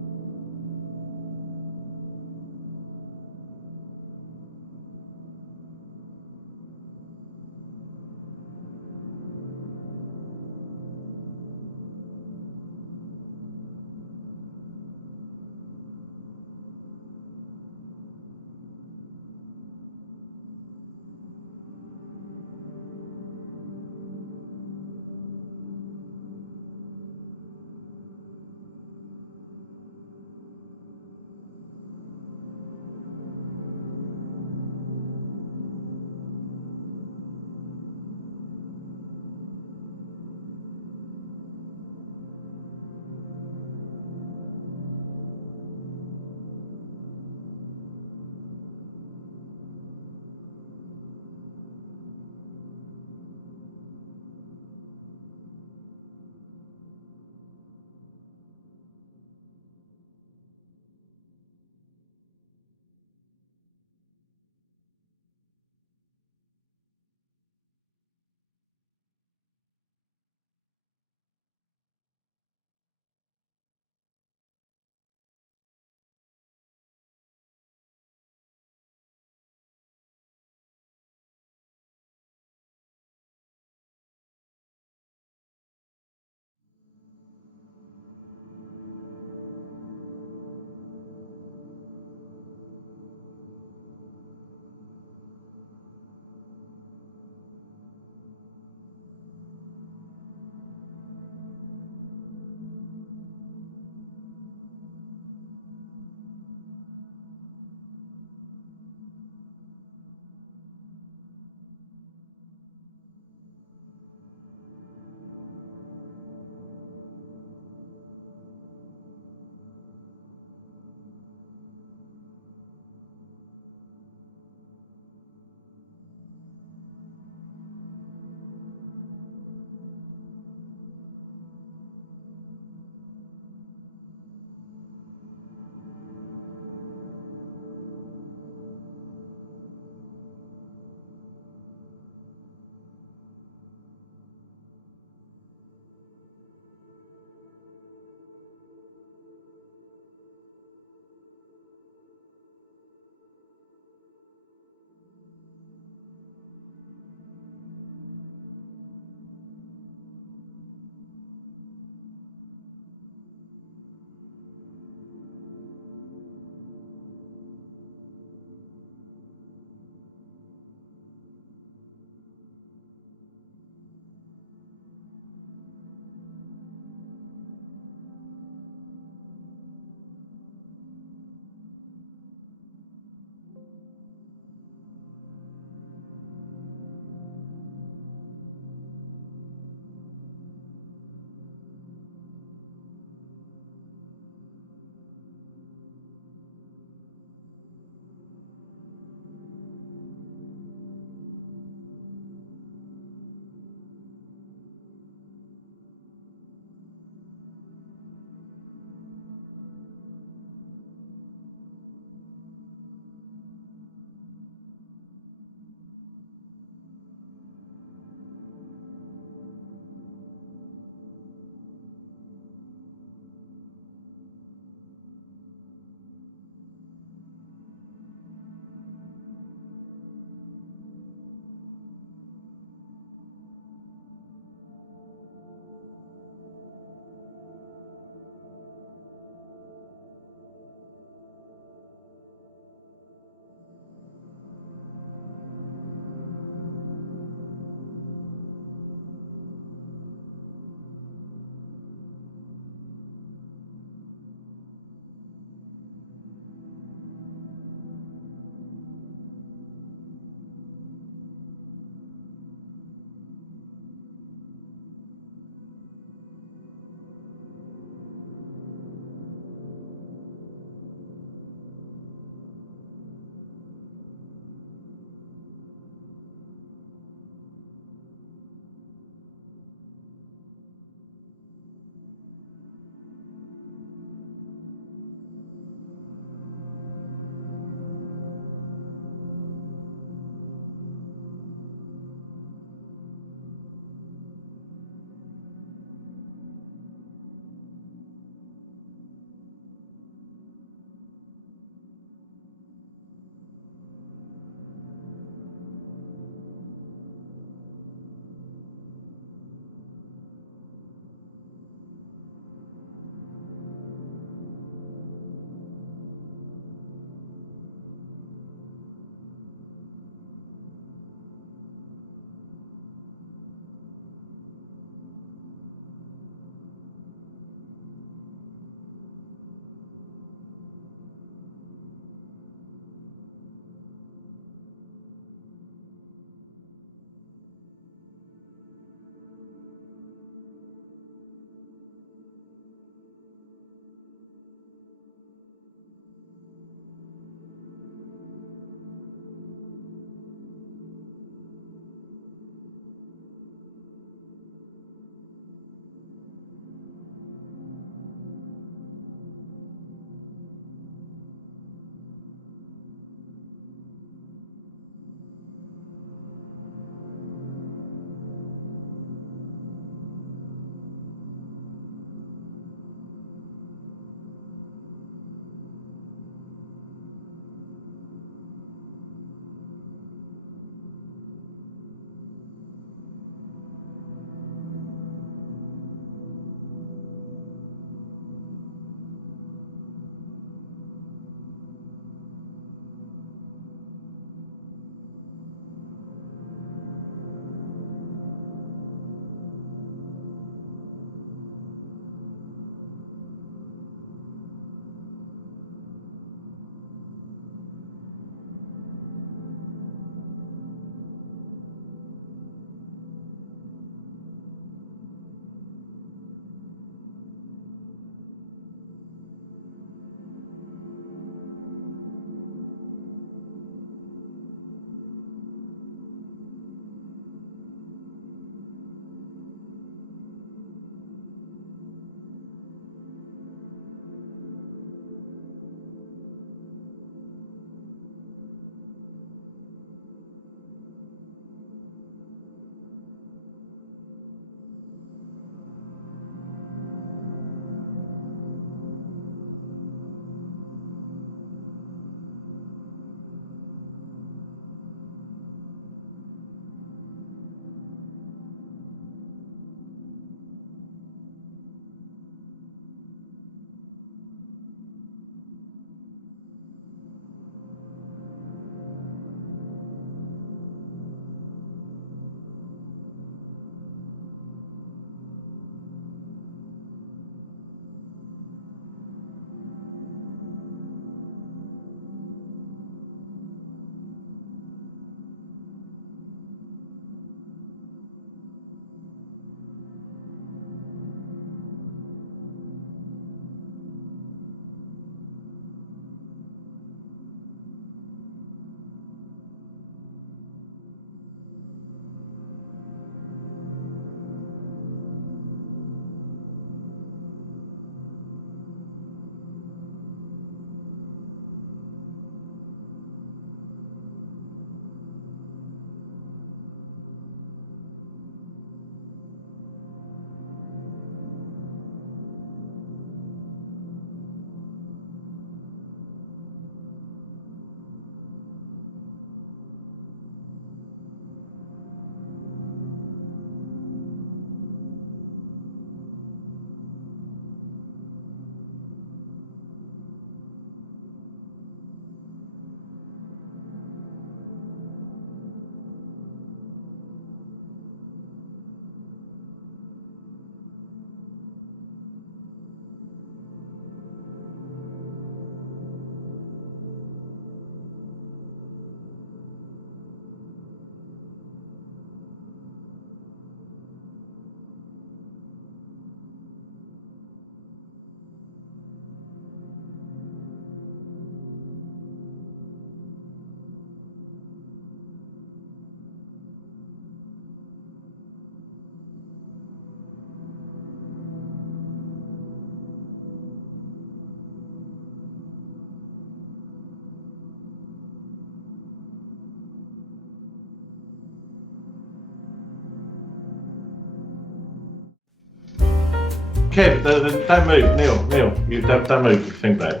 Kev, don't move. Neil, you don't move. Think back.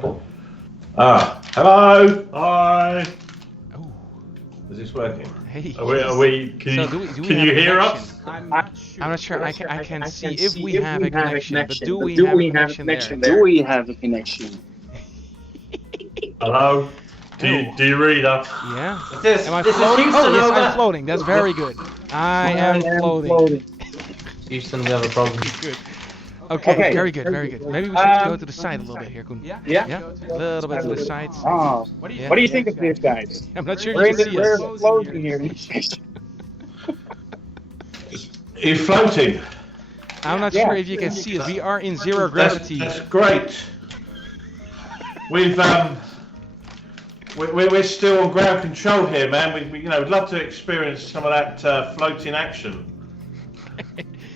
Hello. Hi. Oh, Is this working? hey. Are we? Can So you, do we can have you a hear connection? us? I'm not sure. I can see if we have a connection, but do we have a connection there? Do we have a connection? Hello. Do you read us? Yeah. This, Am I this floating? is Houston, Oh, yes, over. I'm floating. That's very good. I am floating. Houston, we have a problem. Good. Okay, very good, very good. Maybe we should go to the side a little bit here, Koen. Yeah. Yeah? A little bit to the sides. Oh, What do you, Yeah. what do you think of this, guys? I'm not sure We're you can see us. floating here. Are you floating? I'm not sure if you can see us. We are in zero gravity. That's great. We're still on ground control here, man. We'd love to experience some of that floating action.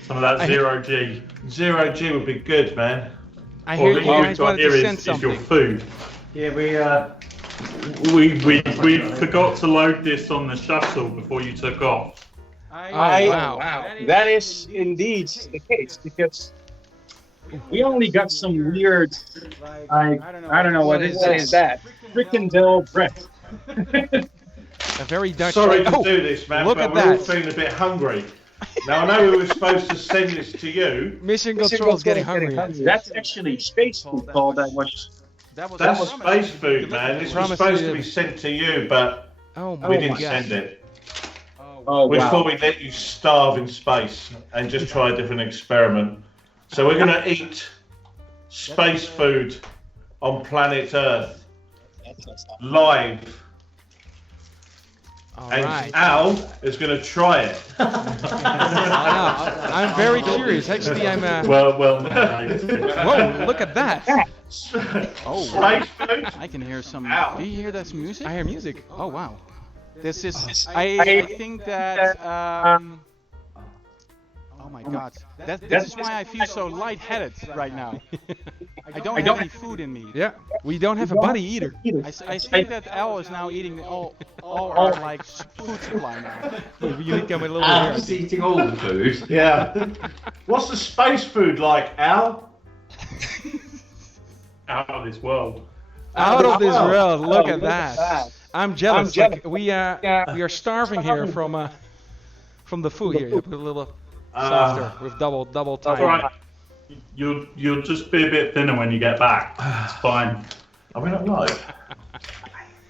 Some of that zero G. Zero G would be good, man. I hear you All guys we've got wanted here to send is your something. food. Yeah, We forgot to load this on the shuttle before you took off. Wow. That is indeed the case because we only got some weird, I don't know what is that. Fricandel bread. A very Dutch. Sorry to Oh, do this, man, look but at we're all that. feeling a bit hungry. Now, I know we were supposed to send this to you. Mission Control is getting hungry. That's actually space food call that was. That's space food, man. This was Promise supposed you to be sent to you, but Oh my we didn't gosh. send it. Oh We wow. thought we'd let you starve in space and just try a different experiment. So we're going to eat space food on planet Earth live. All And right. Al is going to try it. Wow, I'm very curious. Actually, I'm. Well. Whoa! Look at that. Oh, Space food? I can hear some. Ow. Do you hear that music? I hear music. Oh wow. This is. I think that. Oh my God. This is why I feel so lightheaded right now. I don't have any food in me. Yeah, we don't have a buddy either. I think that Al is now eating all our like food supply now. You need to come a little I'm bit just here. eating all the food. Yeah. What's the space food like, Al? Out of this world. Out of this world. Look at at that. that. I'm jealous. I'm Like, we are starving here from the food here. You put a little softer with double time. That's all right. You'll just be a bit thinner when you get back. It's fine. Are we not live?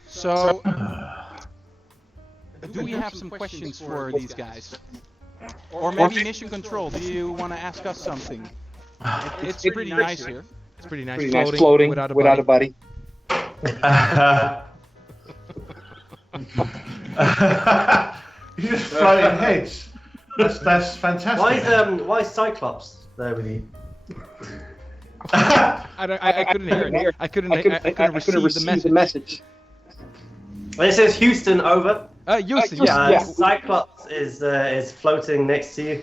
So, do we have some questions for these guys? Or maybe Mission Control, do you want to ask us something? It's pretty nice here. It's pretty nice Pretty floating, nice floating without a buddy. You're just floating heads. That's fantastic. Why is Cyclops there with you? I couldn't hear it. I couldn't receive the message. Well, it says Houston, over. Houston, yeah. Yeah. Cyclops is floating next to you.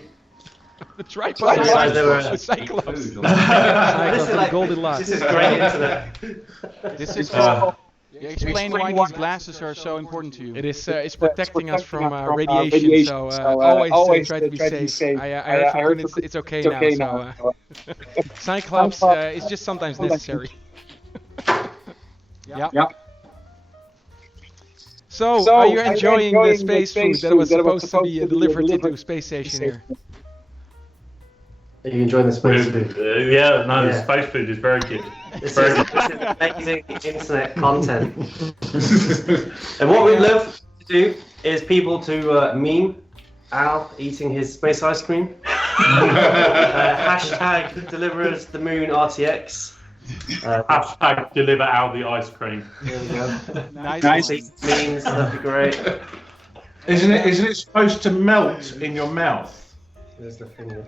That's right. I didn't realize they were- The Cyclops. This Cyclops is and like Goldilocks. this is great internet. This is explain why these glasses are so important to you. It is. It's protecting us from radiation. So always try to be safe. I heard it's okay now. So Cyclops is just sometimes necessary. Yeah. So, are you enjoying the space food that was supposed to be delivered into a space station here? Are you enjoying the space food? Yeah, no, the Yeah. space food is very good. This is amazing internet content. And what we'd love to do is people to meme Al eating his space ice cream. Hashtag deliver us the moon RTX. Hashtag deliver out the ice cream. There we go. Nice. Memes, that'd be great. Isn't it supposed to melt in your mouth? There's the finger.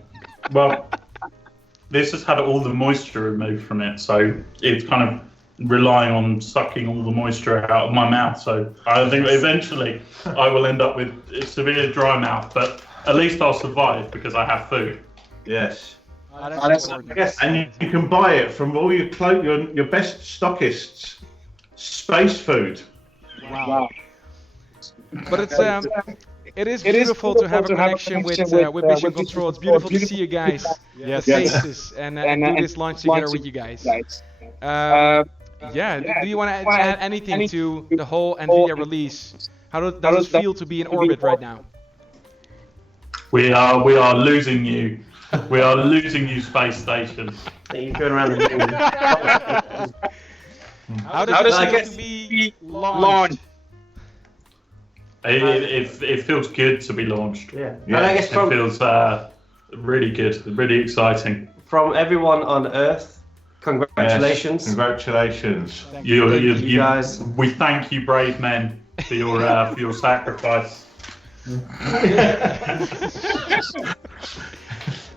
Well, this has had all the moisture removed from it, so it's kind of relying on sucking all the moisture out of my mouth. So I think eventually I will end up with a severe dry mouth, but at least I'll survive because I have food. Yes. That's important. And you can buy it from all your your best stockists. Space food. Wow. But It is beautiful to have a connection with Mission Control. It's beautiful to see you guys, the faces, and do this launch together with you guys. Yeah, do you want to add anything to the whole NVIDIA release? How does it feel to be in orbit right now? We are losing you. We are losing you, space station. You're going around the moon. How does it feel to be launched? It feels good to be launched. Yeah. And I guess it feels really good, really exciting. From everyone on Earth, congratulations. Yes, congratulations. You guys. We thank you, brave men, for your sacrifice.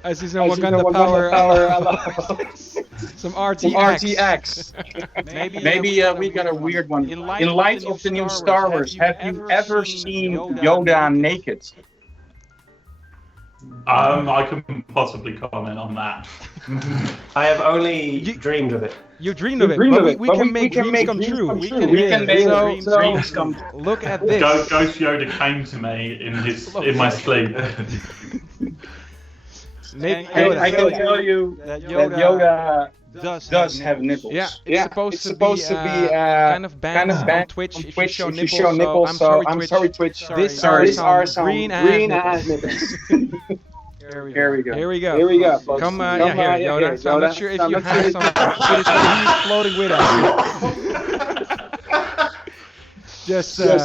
I see some Wakanda power. Some RTX. Maybe we got a weird one. In light of the new Star Wars, have you ever seen Yoda naked? I couldn't possibly comment on that. I have only dreamed of it. You dreamed of it, but we can make dreams come true. We can make dreams come true. Look at this. Ghost Yoda came to me in my sleep. I can tell you that Yoda does have nipples. Yeah, it's supposed to be kind of banned on Twitch if you show nipples. So I'm sorry, Twitch. These are some green ass nipples. Here we go. Come, here, Yoda. So I'm not sure if you have some he's floating with us. Just to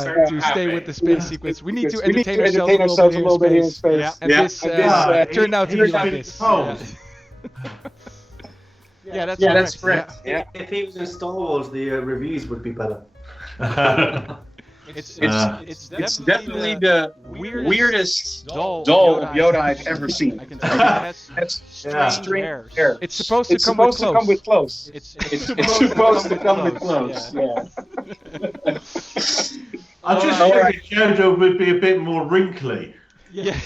stay with the space sequence. We need to entertain ourselves a little bit here in space. Yeah. And this turned out to be like this. Yeah, that's correct. Yeah. If he was in Star Wars, the reviews would be better. It's definitely the weirdest doll of Yoda I've ever seen. It has string hair. It's supposed to come with clothes. It's supposed to come with clothes. Yeah. I just think Yoda would be a bit more wrinkly. Yeah.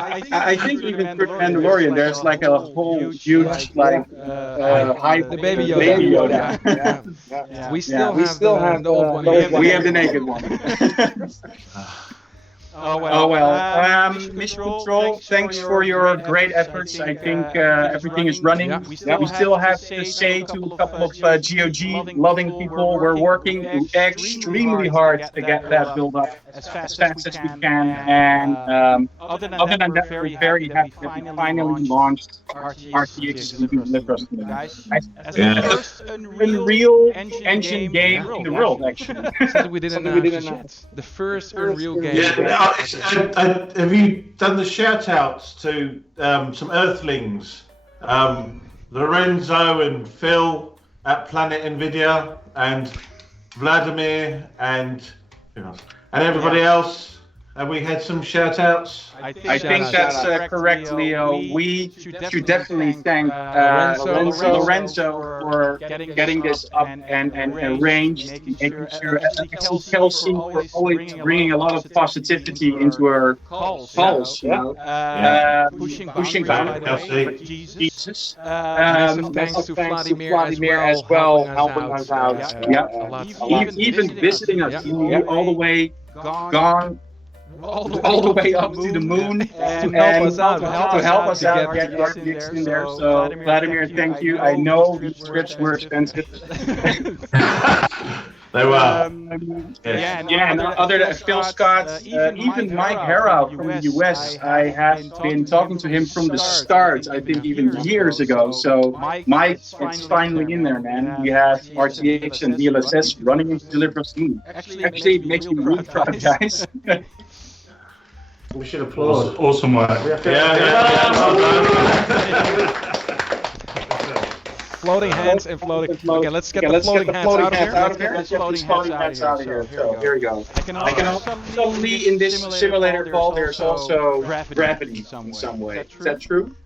I think even for Mandalorian, there's like a whole huge hype. The baby Yoda. Yeah. We still have the old one. We have the naked one. Oh well. Mission Control, thanks for your great efforts. I think everything is running. We still have to say to a couple of GOG loving people, we're working extremely hard to get that build up as fast as we can. And other than that, we're very happy that we finally launched RTX and DLSS. As the first Unreal Engine game in the world, actually. Something we didn't announce. The first Unreal game. Have you done the shout outs to some Earthlings? Lorenzo and Phil at Planet NVIDIA and Vladimir and everybody else. Have we had some shout outs? I think that's correct, Leo. We should definitely thank Lorenzo for getting this up and arranged, making sure Kelsey for always bringing a lot of positivity into our calls. Pushing boundaries. Jesus. Thanks to Vladimir as well, helping us out. Even visiting us all the way gone. All the way up to the moon to help us out, get RTX in there. So Vladimir, thank you. I know these trips were expensive. They were. And other than Phil Scott, even Mike Harrow from the US, I have been talking to him from the start, I think even years ago. So Mike, it's finally in there, man. We have RTX and DLSS running into deliver soon. Actually, it makes me really proud, guys. We should applaud. Awesome work. Floating hands and floating. Okay, let's get the floating hands out of here. Let's get the floating hands out of here. So here we go. I can also see in this simulator ball there's also gravity in some way. Is that true?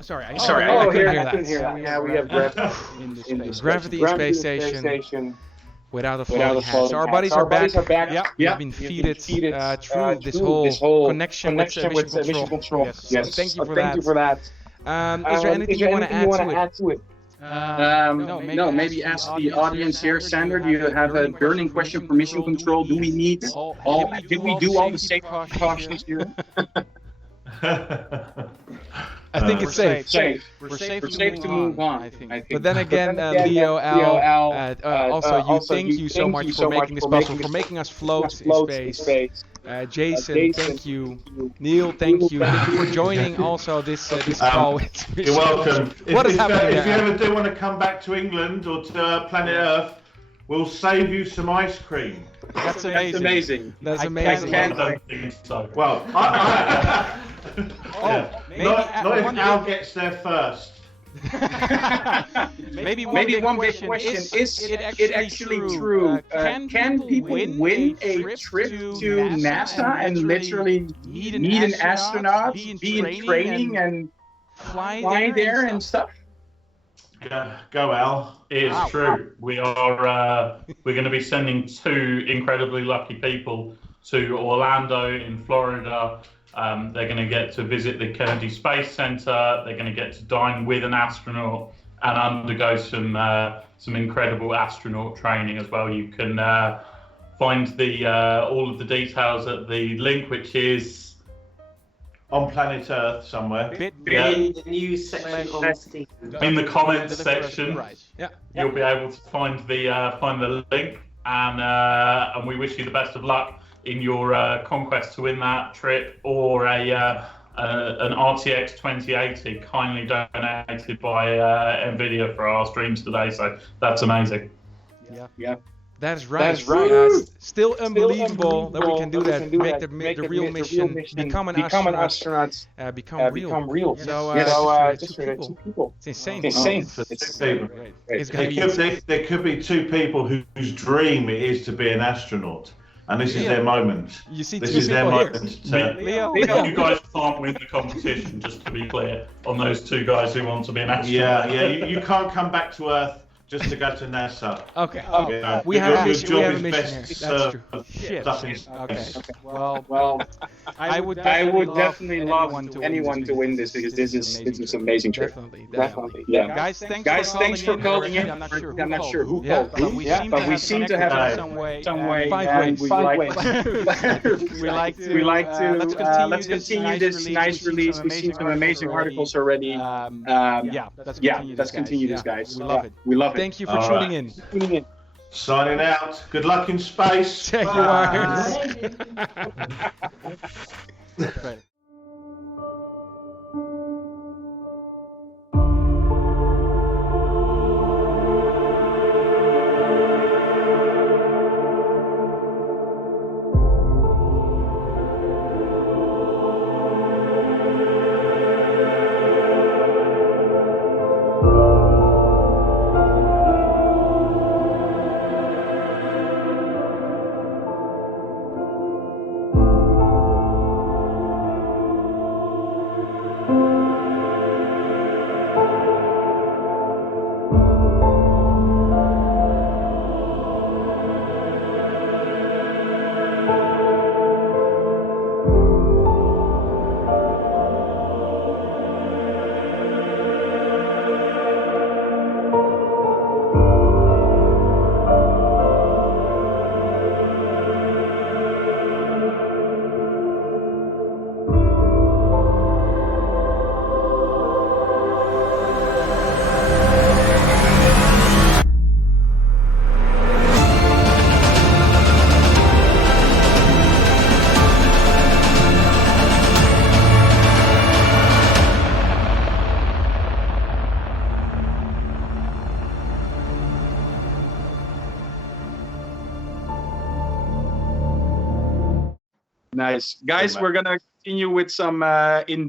Sorry, I couldn't hear that. Yeah, we have gravity in this gravity space station. Without a floating hand. So our buddies are back. We've been feeded through this whole connection with Mission Control. Yes. So thank you for that. Is there anything you want to add to it? No, maybe ask the audience here. Sander, do you have a burning question for mission control? Do we need all? Did we do all the safety precautions here? I think it's safe. We're safe to move on, I think. But then again, Leo, Al, also thank you so much for making this possible, for making us float in space. Jason, thank you. Neil, thank you. Thank you for joining also this call. You're welcome. What is happening If you there? ever do want to come back to England or to planet Earth, we'll save you some ice cream. That's amazing. That's I amazing. I don't think so. Well, not if Al gets there first. Maybe one big question: Is it actually true? Can people win a trip to NASA and literally meet an astronaut, be in training, and fly there and stuff? Go Al. It is true. We are. We're going to be sending 2 incredibly lucky people to Orlando in Florida. They're going to get to visit the Kennedy Space Center. They're going to get to dine with an astronaut and undergo some incredible astronaut training as well. You can find the all of the details at the link, which is on planet Earth somewhere. In the news section on Steam. in the comments section. Yeah. You'll be able to find the link, and we wish you the best of luck in your conquest to win that trip, or an RTX 2080 kindly donated by NVIDIA for our streams today. So that's amazing. Yeah. That's right. Still unbelievable that we can do that. Make the real mission, become an astronaut, become real. So just 2 people. It's insane. It's gonna be There could be 2 people whose dream it is to be an astronaut. And this is their moment. You see, this 2 is their people here. moment. To, Leo. You guys can't win the competition, just to be clear, on those 2 guys who want to be an astronaut. you can't come back to Earth just to go to NASA. Okay. Yeah. We have a mission. Your We job have a is mission best here. to That's serve true. Shit. stuff in Okay. space. Well, I would definitely love anyone to win this, because this is an amazing trip. Definitely. Yeah. Guys, thanks for calling in. I'm not sure who Yeah. called. Yeah, But we seem to have some way. Five ways. We like to. Let's continue this nice release. We've seen some amazing articles already. Let's continue this, guys. We love it. We love it. Thank you for tuning in. Signing out. Good luck in space. Check your wires. Right. Nice. Guys, we're going to continue with some in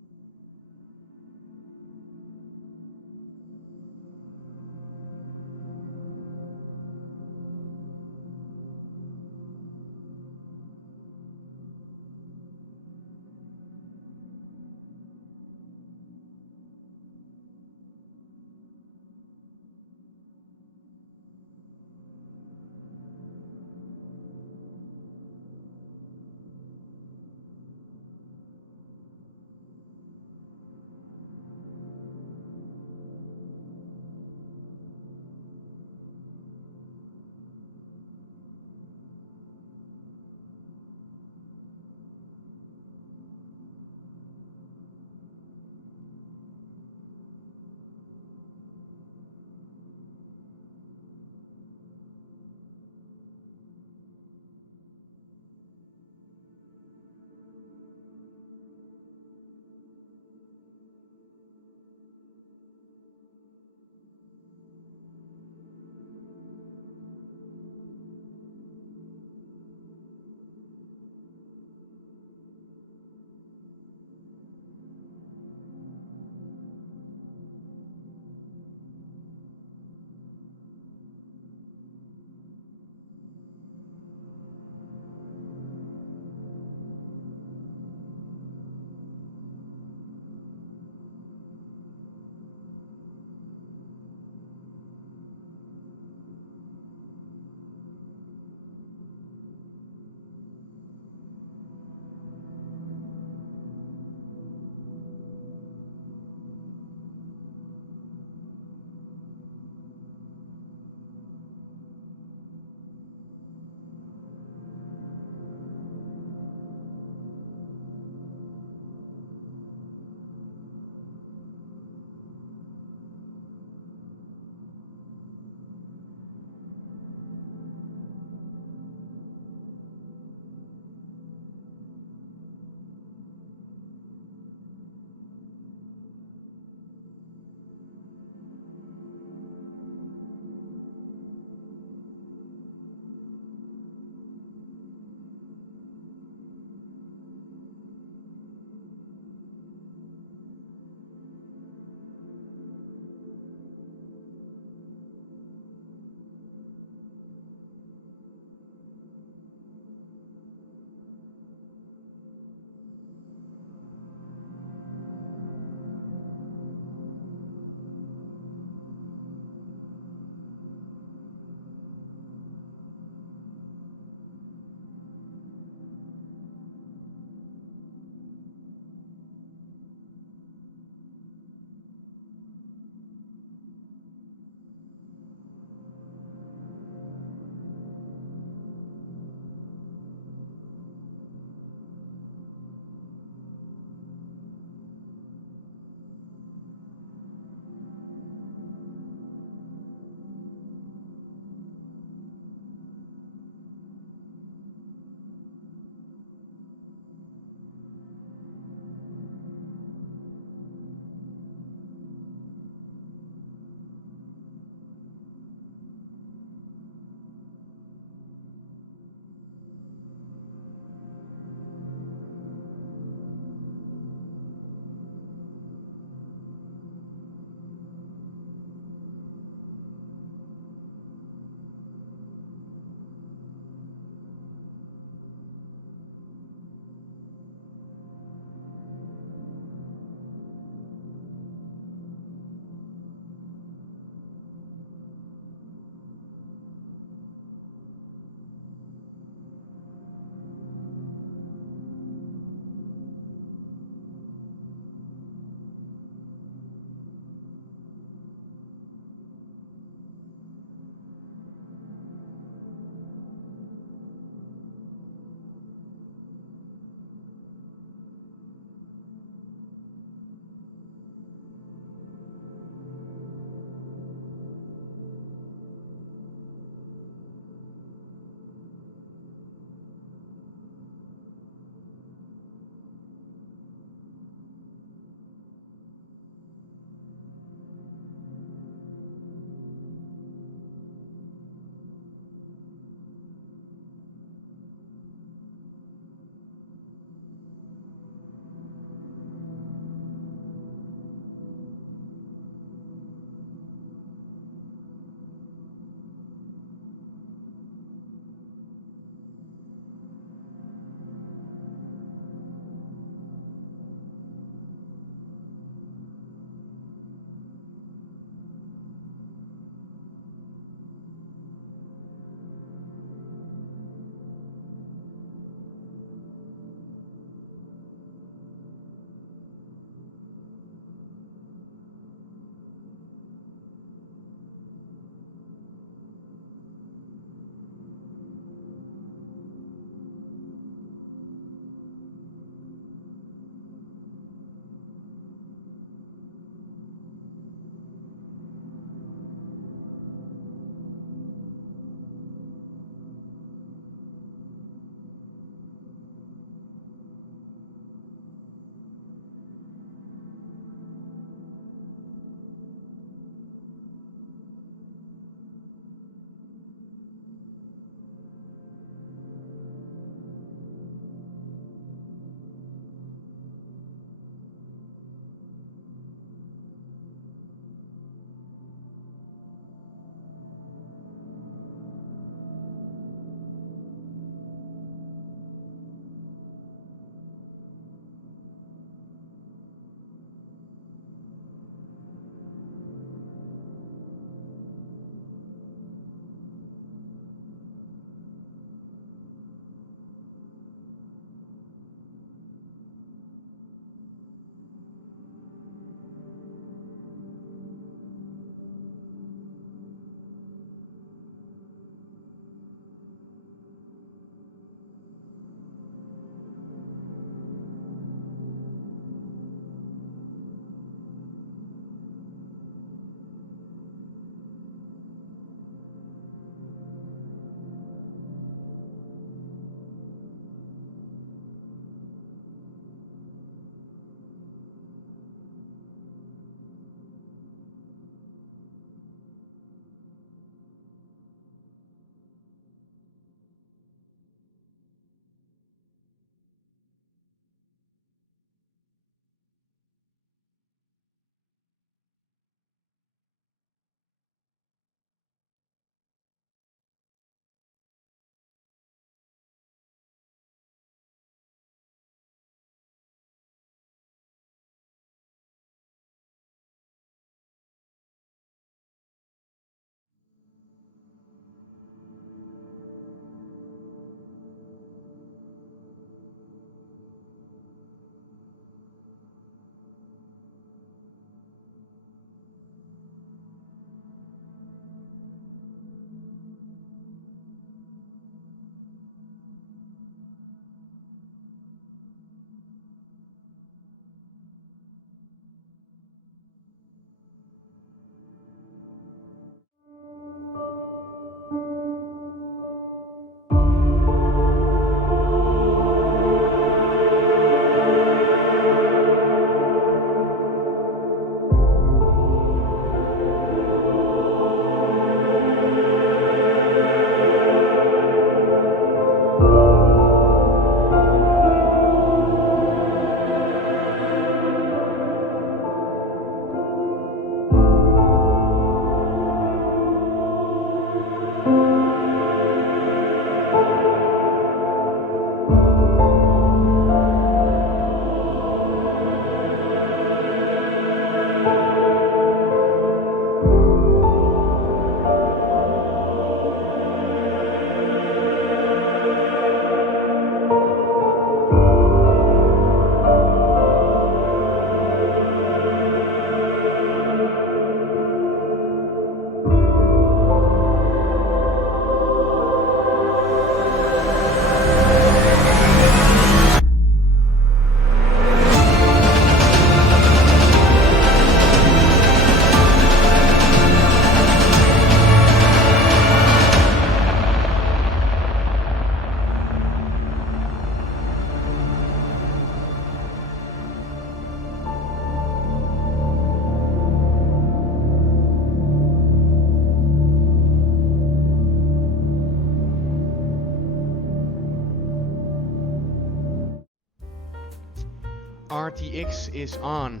RTX is on.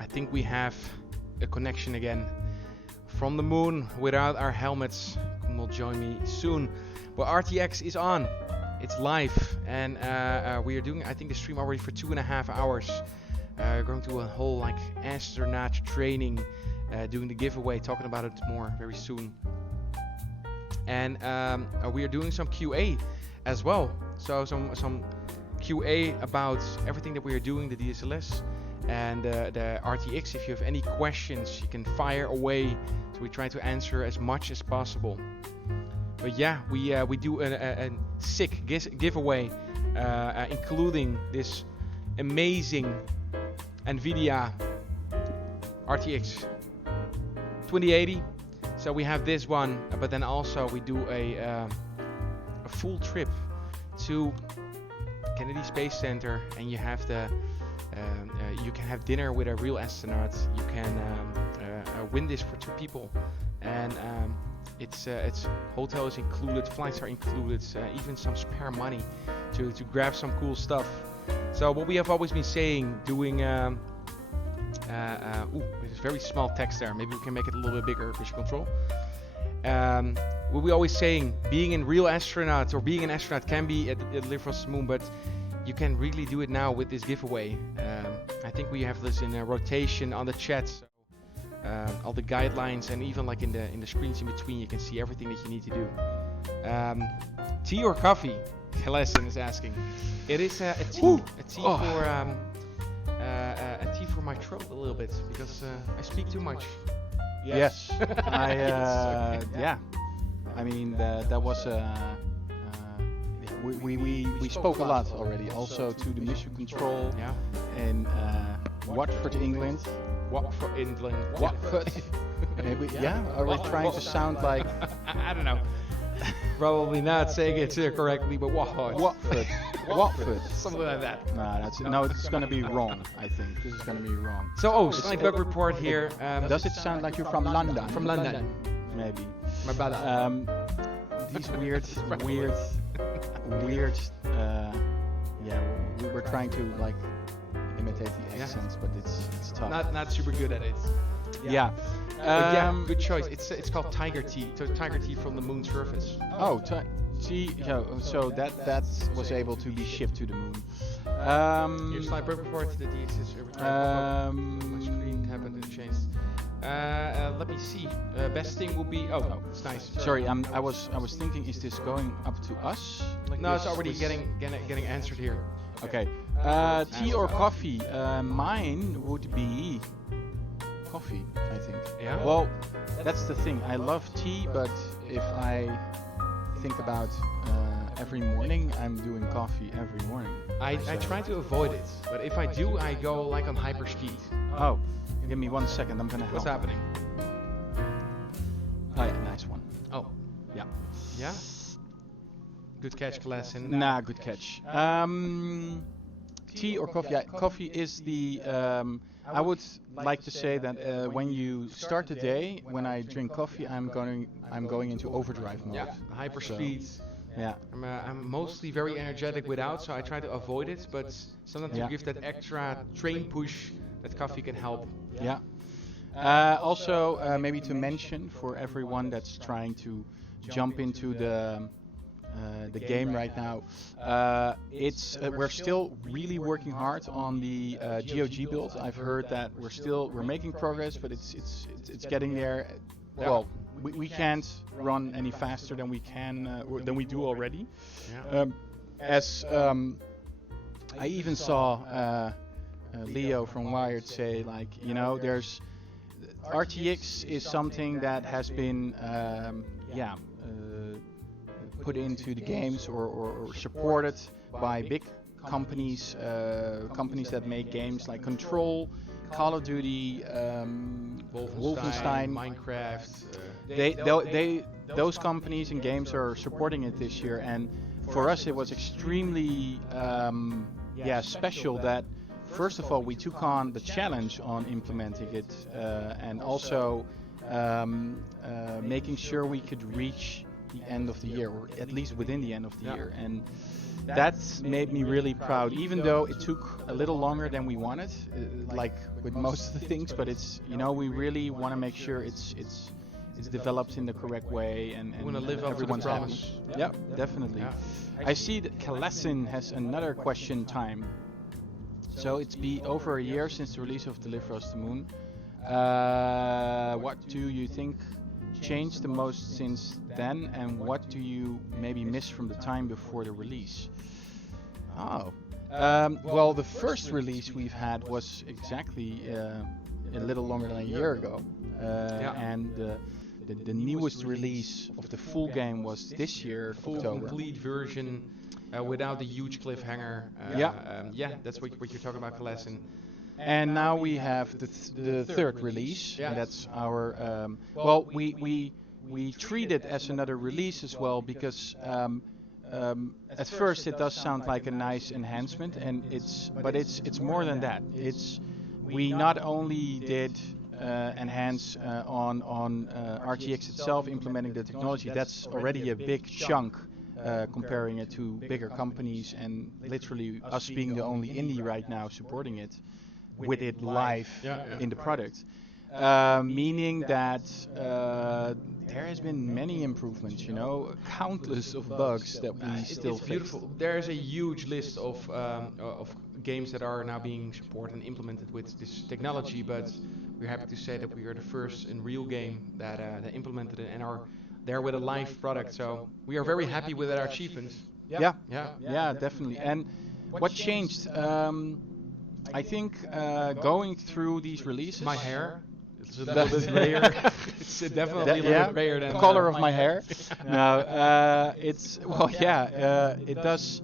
I think we have a connection again from the moon without our helmets. Kuhn will join me soon. But RTX is on. It's live, and we are doing, I think, the stream already for 2.5 hours. We're going to a whole like astronaut training, doing the giveaway, talking about it more very soon. And we are doing some QA as well. So some QA about everything that we are doing, the DLSS and the RTX. If you have any questions, you can fire away. So we try to answer as much as possible. But yeah, we do a sick giveaway, including this amazing NVIDIA RTX 2080. So we have this one, but then also we do a full trip to Kennedy Space Center, and you have you can have dinner with a real astronaut. You can win this for 2 people, and it's hotel is included, flights are included, even some spare money to grab some cool stuff. So what we have always been saying, doing there's very small text there. Maybe we can make it a little bit bigger, visual control. What we always saying, being in real astronauts or being an astronaut can be at live on the moon, but you can really do it now with this giveaway. I think we have this in a rotation on the chat. So, all the guidelines, and even like in the screens in between, you can see everything that you need to do. Tea or coffee? Lesson is asking. It is a tea. A tea for a tea for my throat a little bit, because I speak too much. Yes. Yeah. I mean that was we spoke a lot already. Also to the mission control. Yeah. In Watford, England. Watford, England. Watford. Maybe. Yeah. Are we trying to sound like? I don't know. Probably not saying it correctly, but Watford. Watford. Something like that. No, it's going to be wrong. I think this is going to be wrong. So, slight bug report here. Does it sound like you're from London? From London. Maybe. My brother. These weird. We're trying to like imitate the accents, but it's tough. Not super good at it. Yeah. Good choice. It's called tiger tea. So tiger tea from the moon surface. Oh, tea. So that was able to be shipped to the moon. Here's slide report to the DLSS. Every time my screen happened to change. Let me see. Best thing will be. Oh, it's nice. Sorry, I was thinking, is this going up to us? Like no, it's already getting answered here. Okay. Tea or coffee? Mine would be coffee, I think. Yeah. Well, that's the thing. I love tea, but if I think about every morning, I'm doing coffee every morning. I try to avoid it, but if I do, I go like on hyper speed. Oh, give me 1 second. I'm gonna help. What's happening? Oh yeah, nice one. Oh, yeah. Yeah. Good catch, class. Nah, good catch. Tea or coffee? Yeah, coffee is the. I would like to say that when you start the day, when I drink coffee, I'm going into overdrive mode. Yeah, hyper speed. Yeah. I'm mostly very energetic without, so I try to avoid it. But sometimes to give that extra train push, that coffee can help. Yeah. Also, maybe to mention for everyone that's trying to jump into the game right now, we're still really working hard on the GOG build. I've heard that we're making progress, but it's getting there. Well, we can't run any faster than we do already. Yeah. I even saw Leo from Wired say, like, there's RTX is something that has been put into the games or supported by big companies, companies that make games like Control, Call of Duty, Wolfenstein, Minecraft. Those companies and games are supporting it this year, and for us it was extremely special that first of all we took on the challenge on implementing it, and also making sure we could reach the end of the year, or at least within the end of the year. And that's made me really proud, even though it took a little longer than we wanted, like with most of the things. But it's, you know, we really want to make sure it's developed in the correct way, and want to live up to the everyone's happy. promise. Yeah, definitely. Yeah. I see that Kalesin has another question time. So it's been over a year since the release of Deliver Us the Moon. What do you think changed the most since then, and what do you maybe miss from the time before the release? Well, the first release we've had was exactly a little longer than a year ago, and the newest release of the full game was this year, Full October. complete version without the huge cliffhanger. That's what you're talking about, Kalesin. And now we have the third release. Yeah. And that's our well, we treat it as another release as well, because at first it does sound like a nice enhancement, and it's more than that. We not only did enhance on RTX itself, implementing the technology. That's already a big chunk, comparing it to bigger companies, and literally us being the only indie right now supporting it with it live in the product. Meaning that there has been many improvements, you know, countless of bugs that we still It's beautiful. There is a huge list of games that are now being supported and implemented with this technology, but we're happy to say that we are the first in real game that implemented it and are there with a live product. So we are very happy with our achievements. Yeah, definitely. And what changed? I think going through these releases. My hair. It's a little bit grayer. It's definitely a little bit grayer than the color of my hair. No, it's it does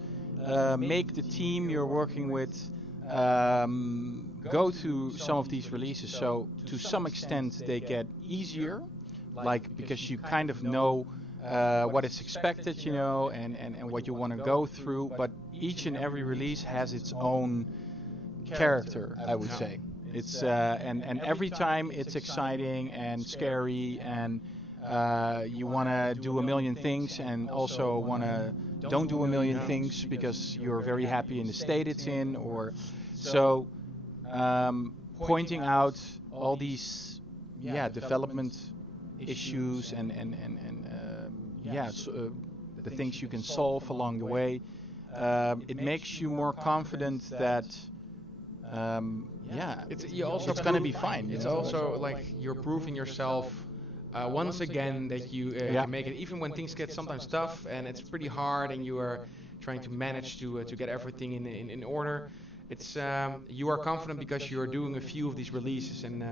make the team you're working with go to some of these releases. So to some extent they get easier, like because you kind of know what is expected, you know, and what you want to go through. But each and every release has its own character, I would say. It's and every time it's exciting and scary, and you want to do a million things, and also want to don't do a million things because you're very happy in the state it's in, or so pointing out all these development issues and the things you can solve along the way. It makes you more confident that it's going to be fine. It's also like you're proving yourself once again that you can make it, even when things get sometimes tough and it's pretty hard, and you are trying to manage to get everything in order. It's you are confident because you are doing a few of these releases, and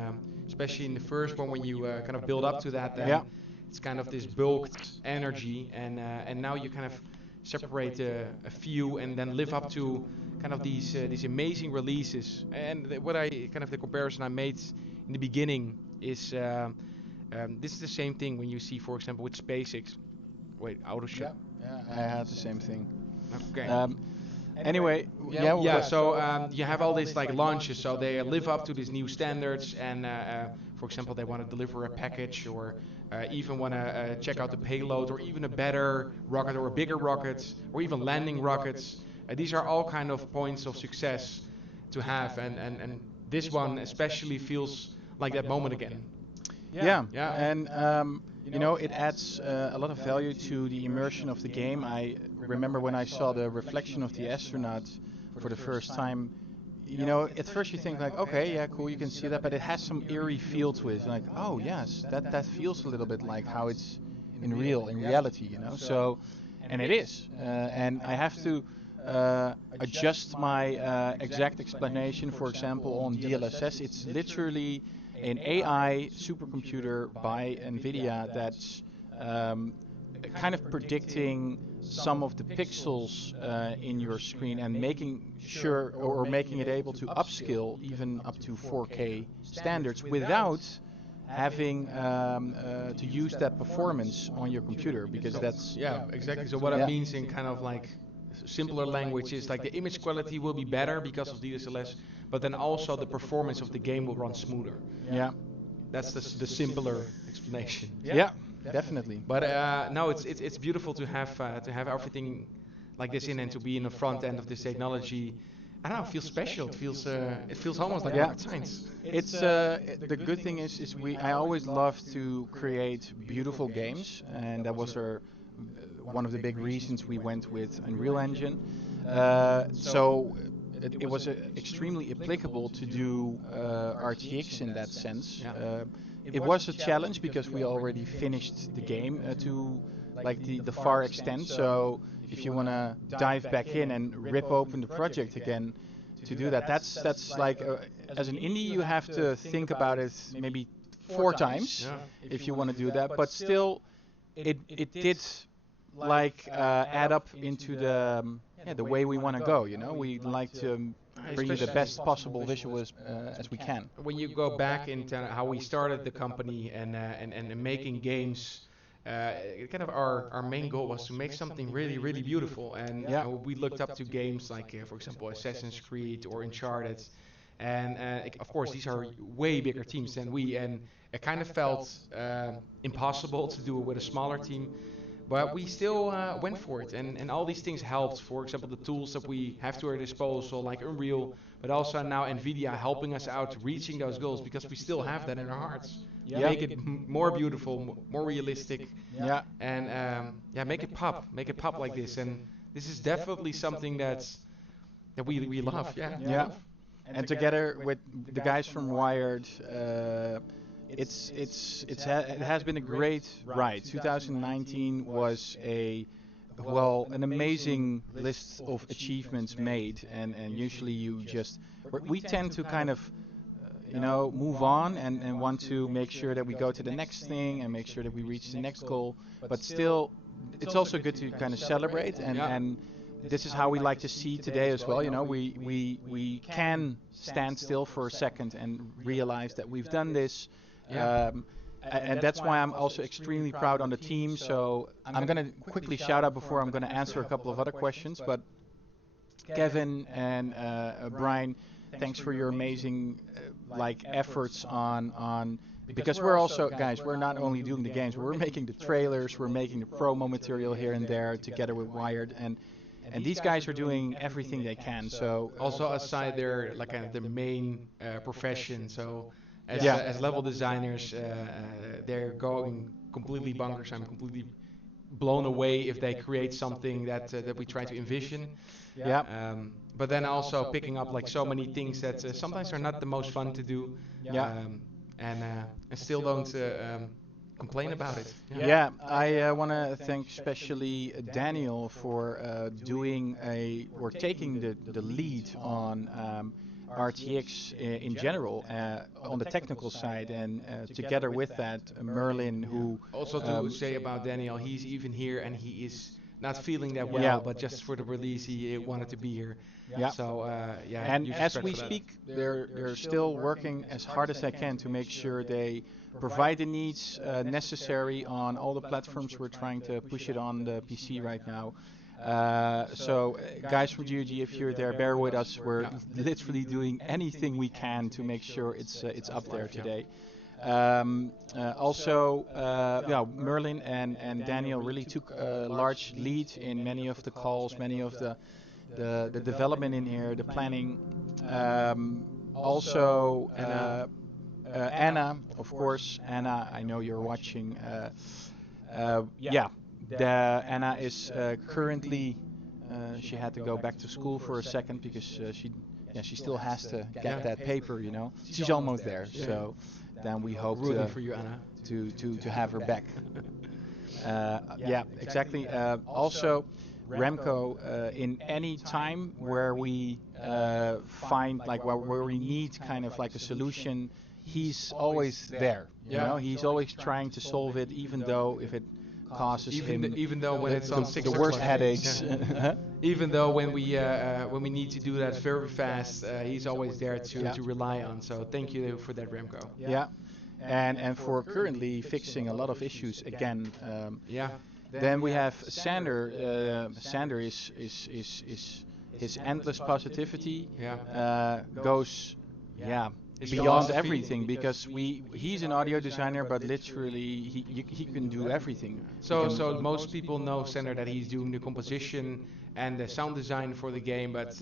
especially in the first one when you kind of build up to that, then it's kind of this bulked energy, and now you kind of separate a few and then live up to kind of these amazing releases. And the comparison I made in the beginning is this is the same thing when you see, for example, with SpaceX. Wait, auto shut. Yeah, I had the same thing. Okay. Anyway, so you have all these like launches, so they live up to these new standards, and for example, they want to deliver a package, or even want to check out the payload, or even a better rocket, or a bigger rocket, or even landing rockets. These are all kind of points of success to have, and this one especially feels like that moment again. And you know, it adds a lot of value to the immersion of the game. I remember when I saw the reflection of the astronaut for the first time, you know, at first you think like, okay, yeah, cool, you can see that, but it has some eerie feel to it. Like, oh yes, that feels a little bit like how it's in reality, you know. So, and it is, and I have to adjust my exact explanation. For example, on DLSS, it's literally an AI supercomputer by NVIDIA that's kind of predicting some of the pixels in your screen, and making sure, or making it able to upscale even up to 4K standards without having to use that performance on your computer, because that's exactly. So what it means in kind of like simpler language is like the image quality will be better because of DLSS, but then also the performance of the game will run smoother. Yeah, that's the simpler explanation. definitely. But no, it's beautiful to have everything like this in and to be in the front end of this technology. I don't know, it feels special. It feels almost like rocket science. It's the good thing is I always love to create beautiful games, and that was one of the big reasons we went with Unreal Engine. So it was extremely applicable to do RTX in that sense. It was a challenge because we already finished the game to like the far extent. So if you want to dive back in and rip open the project again to do that, that's like as an indie you have to think about it maybe 4 times if you want to do that. But still, it did like add up into the way we want to go. You know, we like to bring you the best possible visual as we can. When you go back into how we started the company and making games, kind of our main goal was to make something really, really beautiful. And we looked up to games like, for example, Assassin's Creed or Uncharted. And of course, these are way bigger teams than we. And it kind of felt impossible to do it with a smaller team. But we still went for it, and all these things helped. For example, the tools that we have to our disposal, like Unreal, but also now NVIDIA helping us out reaching those goals, because we still have that in our hearts. Make it more beautiful, more realistic, and make it pop like this. And this is definitely something that we love. And together with the guys from Wired. It has been a great ride. 2019 was an amazing list of achievements made, and usually we tend to kind of move on and want to make sure that we go to the next thing and make sure that we reach the next goal. But still, it's also good to kind of celebrate, and this is how we like to see today as well. You know, we can stand still for a second and realize that we've done this. And that's why I'm also extremely proud on the team. So I'm going to quickly shout out before I'm going to answer a couple of other questions. But Kevin and Brian, thanks for your amazing efforts on because we're also, guys, we're not only doing the games, we're making the trailers, we're making the promo material here and there together with Wired, and these guys are doing everything they can. So also aside their kind of the main profession, so. As level designers, they're going completely bonkers. I'm completely blown away if they create something that we try to envision. But then also picking up like so many things that sometimes are not the most fun to do. And still don't complain about it. I want to thank especially Daniel for taking the lead on. RTX in general on the technical side, and together with that Merlin, who also to say about Daniel, he's even here and he is not feeling that well, but just for the release he wanted to be here. So and as we speak, they're still working as hard as they can to make sure they provide the needs necessary on all the platforms. We're trying to push it on the PC right now. So guys from GOG, if you're there, bear with us. We're literally doing anything we can to make sure it's up there today. Merlin and Daniel really took a large lead in many of the calls, many of the development in here, the planning. Anna, of course. Anna, I know you're watching. Anna is currently she had to go back to school for a second because she still has to get that paper. You know, she's almost there. So then we hope for you, Anna, to have her back. Exactly. Also, Remco, in any time where we find where we need kind of like a solution, he's always there. You know, he's always trying to solve it, even though if it causes even though when it's on the worst headaches. Even though when we need to do that very fast, he's always there to rely on. So thank you for that, Remco. And for currently fixing a lot of issues again. Then we have Sander. Sander is his endless positivity goes. his beyond philosophy. everything, because he's an audio designer, but literally he can do everything. So most people know Sander that he's doing the composition and the sound design for the game, but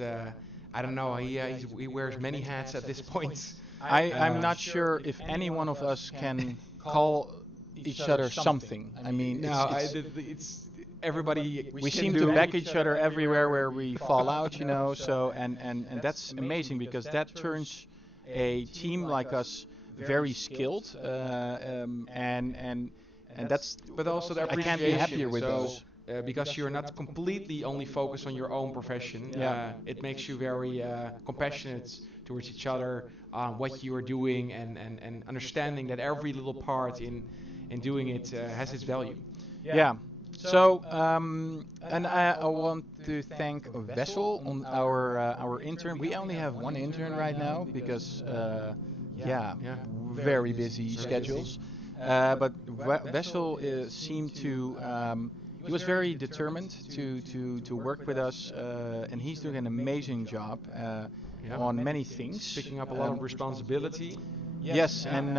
I don't know. He wears many hats at this point. I'm not sure if any one of us can call each other something. I mean, it's everybody. we seem to back each other everywhere where we fall out, you know. So and that's amazing, because that turns a team like us very skilled, and that's. But also the I can't be appreciation. happier with those. Because you're not completely only focused on your own profession. It makes you very compassionate towards each other on what you are doing, and understanding that every little part in doing it has its value. Yeah. So and I want to thank Vessel, on our intern. We only have one intern right now because very busy schedules. But Vessel seemed to. He was very determined to work with us, and he's doing an amazing job on many things. Picking up a lot of responsibility. Yes, and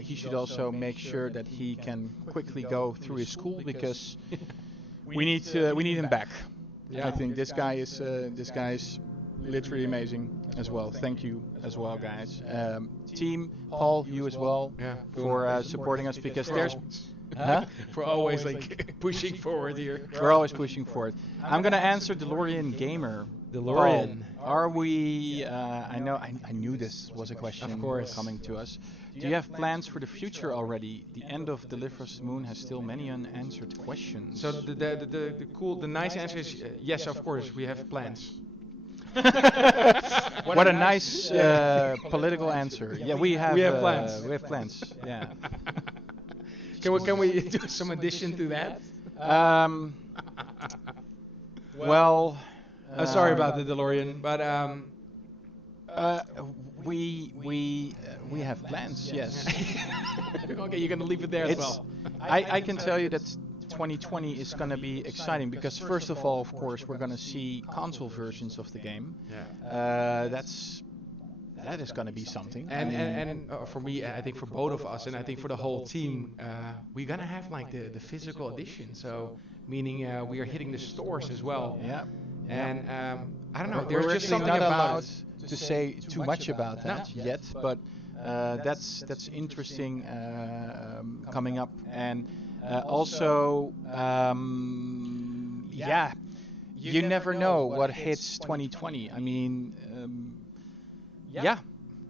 he should also make sure that he can quickly go through his school, because we need him back. I think this guy is literally amazing as well. Thank you as well, guys. Team Paul, you as well for supporting us, because there's. For always pushing forward here. We're always pushing forward. I'm gonna answer DeLorean Gamer. DeLorean. Paul, are we? I knew this was a question. Of course. Coming to us. Do you have plans for the future already? The end of Deliver Us the Moon has still many unanswered questions. So the nice answer is yes, of course, we have plans. What a nice political answer. Yeah, we have plans. We have plans. Yeah. Can we do some addition to that? Well, sorry about the DeLorean, but we have plans. Yes. Okay, you're gonna leave it there as well. I can tell you that 2020 is gonna be exciting, because first of all, of course, we're gonna see console versions of the game. That is going to be something. And for me, I think for both of us, and I think for the whole team, we're going to have like the physical edition. So meaning we are hitting the stores as well. Yeah. And I don't know, We're there's just actually something not about allowed to say too much about that yet, but that's interesting coming up. And also, you never know what hits 2020. I mean.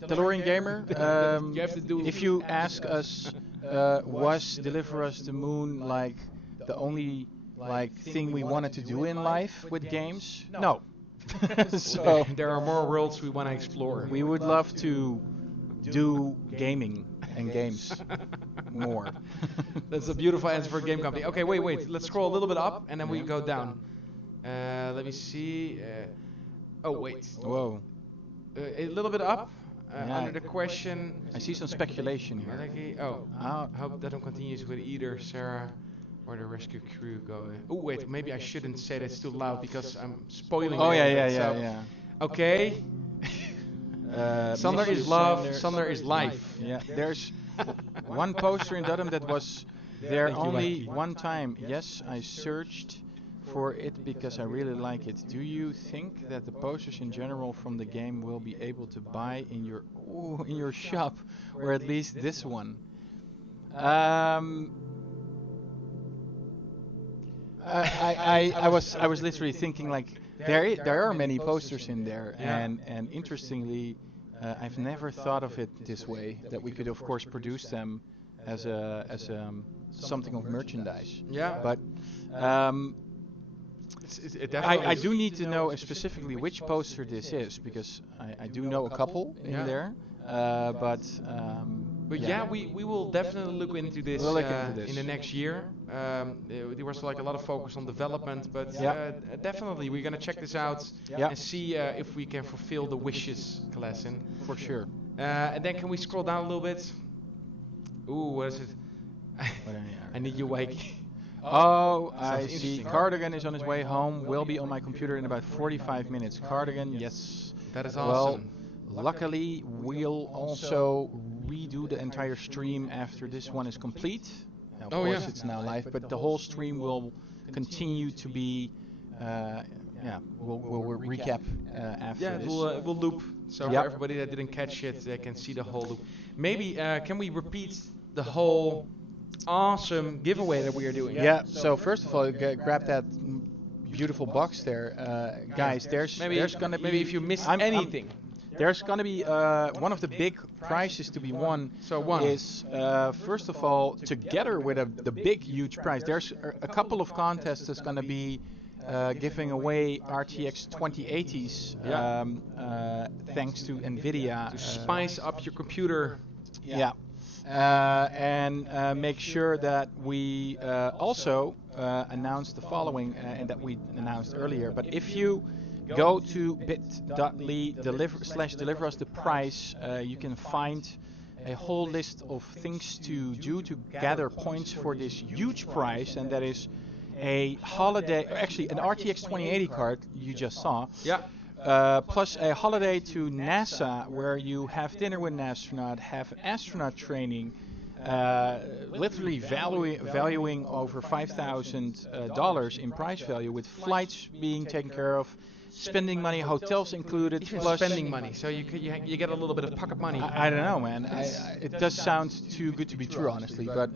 DeLorean Gamer. You have to do. If you ask us, was Deliver Us the Moon like the only thing we wanted to do in life with games? No. So there are more worlds we want to explore. We would love to do gaming and games more. That's a beautiful answer for a game company. Okay, wait. Let's scroll a little bit up and then we go down. Let me see. Whoa. A little bit up under the question. I see some speculation here. Hope that continues with either Sarah or the rescue crew going. Oh wait, maybe I shouldn't say that's too loud because I'm spoiling. Yeah. Okay. Sander is love. Sander is life. Yeah. There's one poster in Dudham that was there only one time. Yes, I searched for it because I really like it. Do you think that the posters in general from the game will be able to buy in your shop, or at least this one? I was literally thinking like there are many posters in there, and interestingly, I've never thought of it this way, that we could of course produce them as something of merchandise. Yeah. But I do need to know specifically which poster this is, because I do know a couple in there. But we will definitely look into this, in the next year. There was like a lot of focus on development, but definitely we're gonna check this out and see if we can fulfill the wishes, Klassen. For sure. And then can we scroll down a little bit? Ooh, what is it? I need you awake. Oh, I see. Cardigan is on his way home. Will be on my computer in about 45 minutes. Cardigan, yes. That is awesome. Well, Luckily, we'll also redo the entire stream after this one is complete. Of course, it's now live, but the whole stream will continue to be. We'll recap after this. We'll loop. So for everybody that didn't catch it, they can see the whole loop. Maybe can we repeat the whole awesome giveaway that we are doing? Yeah. So first of all, grab that beautiful box there, guys. There's gonna be, maybe if you missed anything. There's going to be one of the big prizes to be won. So one is first of all, together with the big huge prize, there's a couple of contests that's going to be giving away RTX 2080s thanks to NVIDIA. To spice up your computer. Yeah. And make sure that we also announce the following, and that we announced earlier. But if you go to bit.ly/deliver us the prize, you can find a whole list of things to do to gather points for this huge prize, and that is a holiday, actually an RTX 2080 card you just saw. Yeah. Plus a holiday to NASA, where you have dinner with an astronaut, have astronaut training, literally valuing over $5,000 in price value, with flights being taken care of, spending money, hotels included, even plus spending money. So you get a little bit of pocket money. I don't know, man. It does sound too good to be true, honestly, but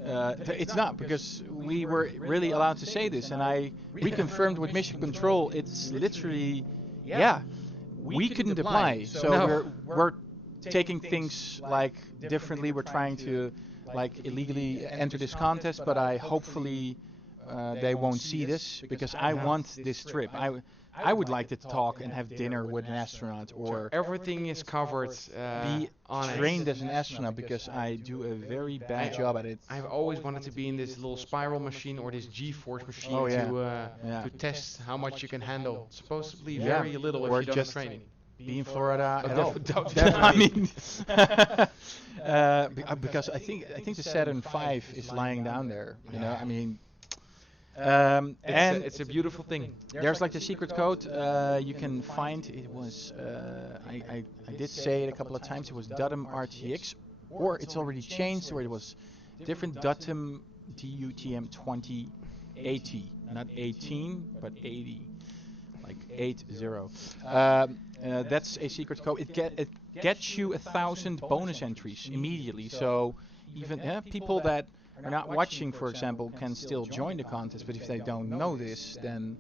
it's not, because we were really allowed to say this, and I reconfirmed with Mission Control. It's literally, we couldn't apply. So we're taking things like differently. We're trying to like illegally enter this contest, but hopefully they won't see this, because I want this trip. I would like to talk and have dinner with an astronaut, or everything is covered. Be trained as an astronaut, because I do a very bad job at it. I've always wanted to be in this little spiral machine or this GeForce machine to test how much you can handle. Supposedly very little if you don't have training. Be in Florida at all. I mean, because I think the Saturn V is lying down there. You know, I mean. And it's a beautiful thing. There's like the secret code you can find. It was I did say it a couple of times. It was Dutum RTX, or it's already changed, or it was different Dutum DUTM 2080, not 18 but 80, like 80. That's a secret code. It gets you 1,000 bonus entries immediately. So even people that are not watching, for example, can still join the contest, but if they don't know this, then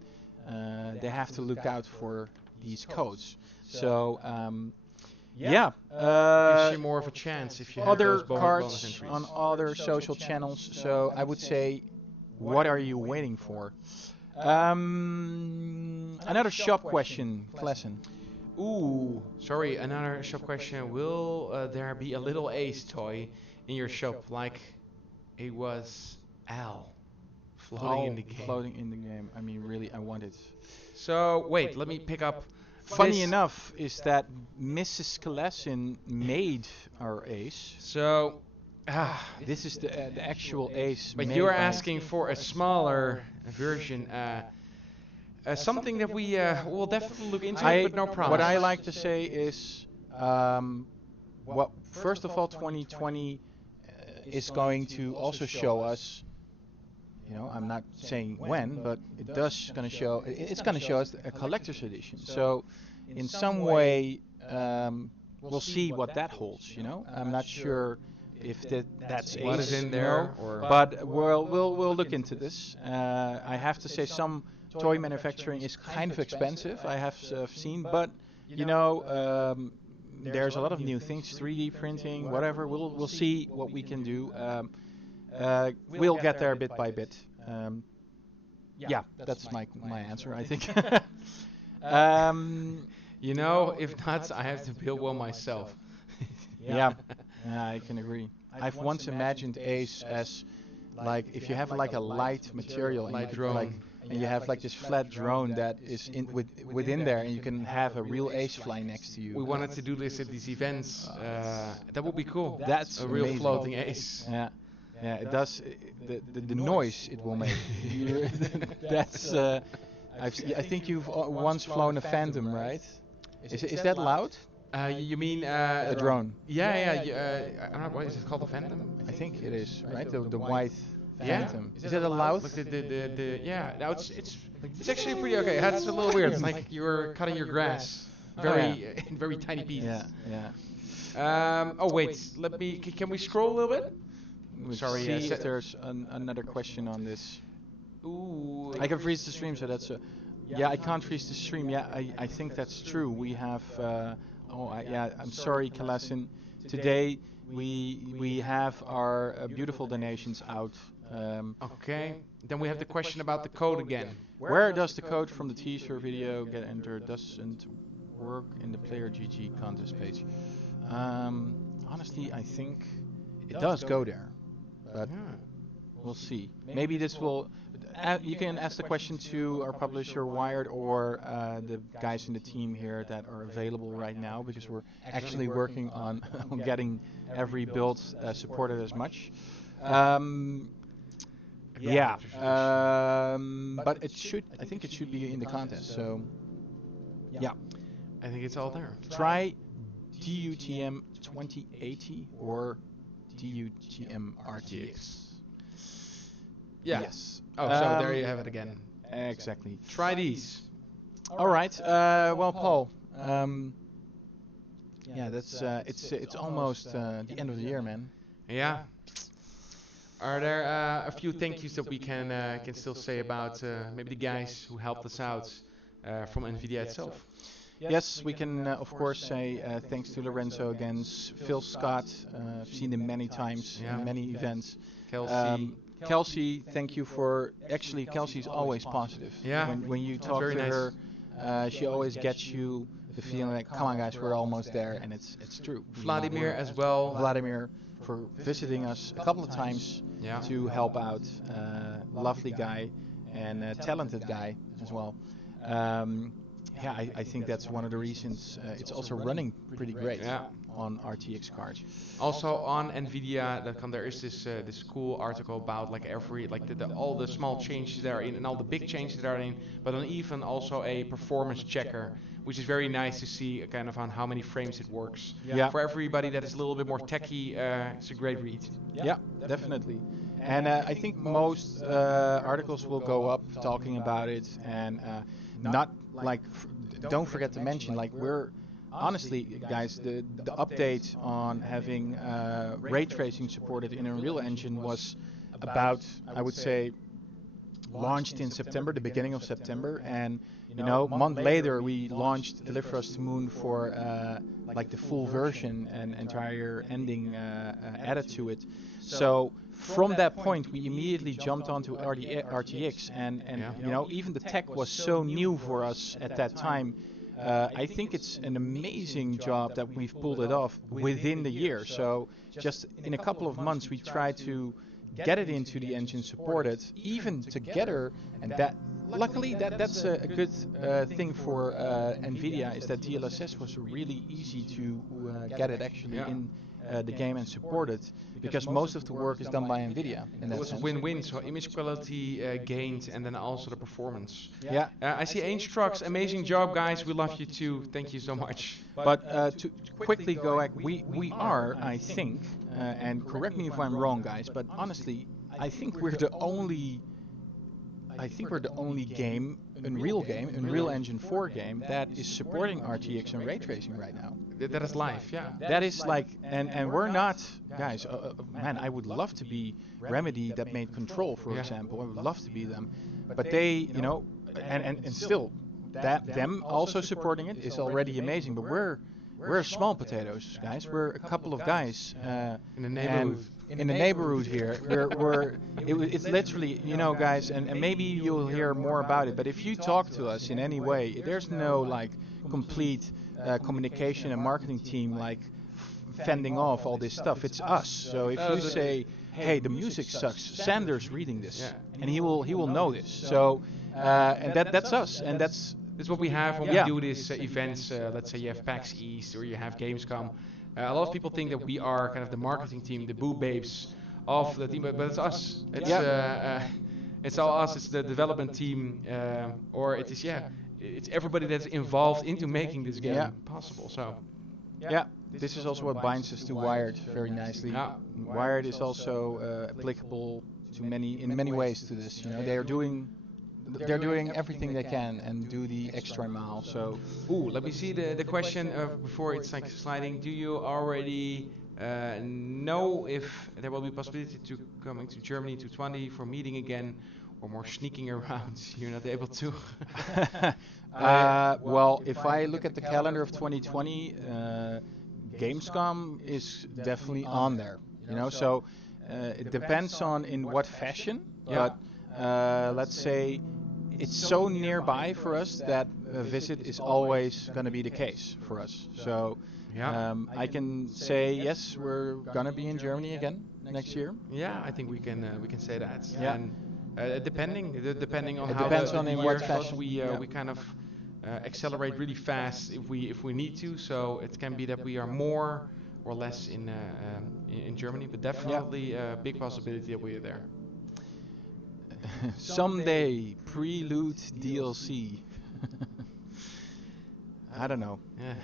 they have to look out for these codes. So gives you more of a chance if you have other those bonus cards entries on other social channels. So I would say, what are you waiting for? Another shop question, Klessen. Ooh, sorry, another shop question. Will there be a little Ace toy in your shop, like it was Al floating in the game? Floating in the game. I mean, really, I want it. So wait, let me pick up. Funny enough is that Mrs. Klessen made our Ace. So this is the actual Ace. But you're asking for a smaller version. Something that we will definitely look into, but no promise. What I like to say is, first of all, 2020 is going to also show us. You know, I'm not saying when, but it's going to show us a collector's edition. So, in some way, we'll see what that holds. You know, I'm not sure if that's what is in there, but we'll look into this. I have to say, some toy manufacturing is kind of expensive. I have seen, but you know, there's a lot of new things, 3D printing, whatever. We'll see what we can do. We'll get there bit by bit. Yeah, that's my answer, I think. You know, if not, I have to build one myself. Yeah, I can agree. I've once imagined Ace as like if you have like a light material, and you have like this flat drone that is within there, and you can have a real Ace fly next to you. We wanted to do this at these events. That would be cool. That's a real amazing. Floating Ace. Yeah, it does. The noise it will make. That's. I think you've once flown a Phantom, right? Is that loud? You mean The drone. Yeah. I don't know, what is it called? The Phantom? I think it is, right? The white Yeah. Phantom. Is it allowed? Like yeah. No, it's actually pretty okay. It's a little weird. It's like you're cutting your grass in very tiny pieces. Yeah. Oh wait, can we scroll a little bit? We'll Sorry, see if there's another question on this. Ooh. I can freeze the stream, so that's yeah, I can't freeze the stream. Yeah, I think that's true. We have. I'm sorry, Kalasin. Today we have our beautiful donations out. Okay. Then we have the question about the code again. Where does the code from the teaser video get entered? Doesn't work in the player GG contest page. Honestly, I think it does go there, but we'll see. Maybe this will. You can ask the question to our publisher Wired or the guys in the team here that are available right now, because we're actually working on getting every build supported as much. But I think it should be in the contest. So yeah, I think it's all there. Try DUTM 2080 or DUTM RTX. Yes. Oh, so there you have it again. Exactly. Try these. All right. Well, Paul. Yeah, that's it's almost the end of the year, man. Yeah. Are there a few thank yous that we can still say about maybe the guys who helped us out from NVIDIA itself? Yes, we can of course say thanks to Lorenzo again, Phil Scott. I've seen him many times in many events. Kelsey, thank you for. Actually, Kelsey's always positive. Yeah. When you talk to her, she always gets you the feeling like, come on guys, we're almost there, and it's true. Vladimir as well. Vladimir for visiting us a couple of times to help out. Lovely guy and talented guy as well. I think that's one of the reasons it's also running pretty great on RTX cards. Also on NVIDIA.com there is this cool article about like all the small changes that are in and all the big changes that are in, but then even also a performance checker, which is very nice to see kind of on how many frames it works. Yeah. For everybody that is a little bit more techie, it's a great read. Yeah, definitely. And I think most articles will go up talking about it, and not like don't forget to mention, like, we're honestly, guys, the update on having ray tracing supported in Unreal Engine was about, I would say, launched in September, the beginning of September, and a month later we launched Deliver Us to Moon for like the full version and entire ending added to it. So from that point we immediately jumped onto RTX, and even the tech was so new for us at that time. I think it's an amazing job that we've pulled it off within the year. So just in a couple of months we tried to get it into the engine supported even together, and that luckily that's a good thing for NVIDIA, is that DLSS was really easy to get it actually in the game and support it, because most of the work is done by NVIDIA. It was a win-win, so image quality gained and then also the performance. Yeah. I see Ainge Trucks, amazing job guys, we love you too, thank you so much. But to quickly go back, we are, I think, and correct me if I'm wrong guys, but honestly, I think we're the only game, Unreal Engine 4 game, that is supporting RTX and ray tracing right now. That is live, yeah. That is like, and we're not, guys, man, I would love to be Remedy that made Control, for example. I would love to be them. But they, and still, them also supporting it is already amazing. But we're small potatoes, guys. We're a couple of guys in the neighborhood. In the neighborhood here, it's literally, guys, and maybe you'll hear more about it. But if you talk to us in any way, there's no like complete communication and marketing team like fending off all this stuff. It's us. So if you say, hey, the music sucks, Sander's reading this, and he will know this. So and that's us, and that's what we have when we do these events. Let's say you have PAX East or you have Gamescom. A lot of people think that we are kind of the marketing team, the boo babes of the team, but it's us. It's all us. It's the development team, or it is it's everybody that's involved into making this game possible. So Yeah, this is also what binds us to Wired very nicely. Yeah. Wired is also applicable to many ways to this. You know, they're doing everything they can and do the extra mile. So, Ooh, let me see the question before it's like sliding. Do you already know if there will be possibility to coming to Germany to 20 for meeting again, or more sneaking around? You're not able to. well, if I look at the calendar of 2020, Gamescom is definitely on there. You know, so it depends on in what fashion. But let's say it's so nearby for us that a visit is always going to be the case for us. So I can say yes, we're going to be in Germany again next year. Yeah, I think we can say that. Yeah. And depending on It how depends the on in year what goes, fashion. we kind of accelerate really fast if we need to. So it can be that we are more or less in Germany, but definitely a big possibility that we are there. Someday, Prelude DLC. I don't know. Yeah.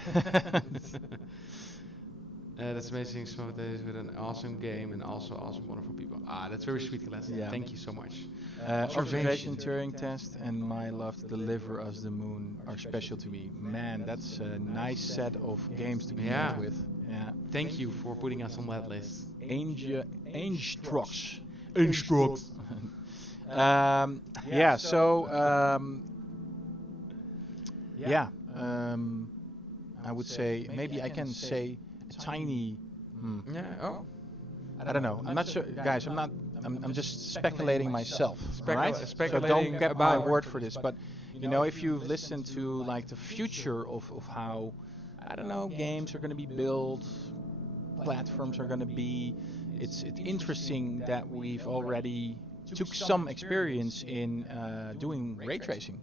That's amazing. Some days with an awesome game and also awesome, wonderful people. That's very sweet, Glenn. Yeah. Thank you so much. Observation, Turing test, and My Love to Deliver Us the Moon are special to me. Man, that's a nice set of games to be met with. Yeah. Thank you for putting us on that list. Angstrux. I would say maybe I can say a tiny. Yeah. Oh. I don't know. I'm not sure, guys. I'm just speculating myself. Right? So don't get my word for this. But you know, if you've listened to like the future of how, I don't know, games are going to be built, platforms are going to be. It's interesting that we've already took some experience in doing ray tracing.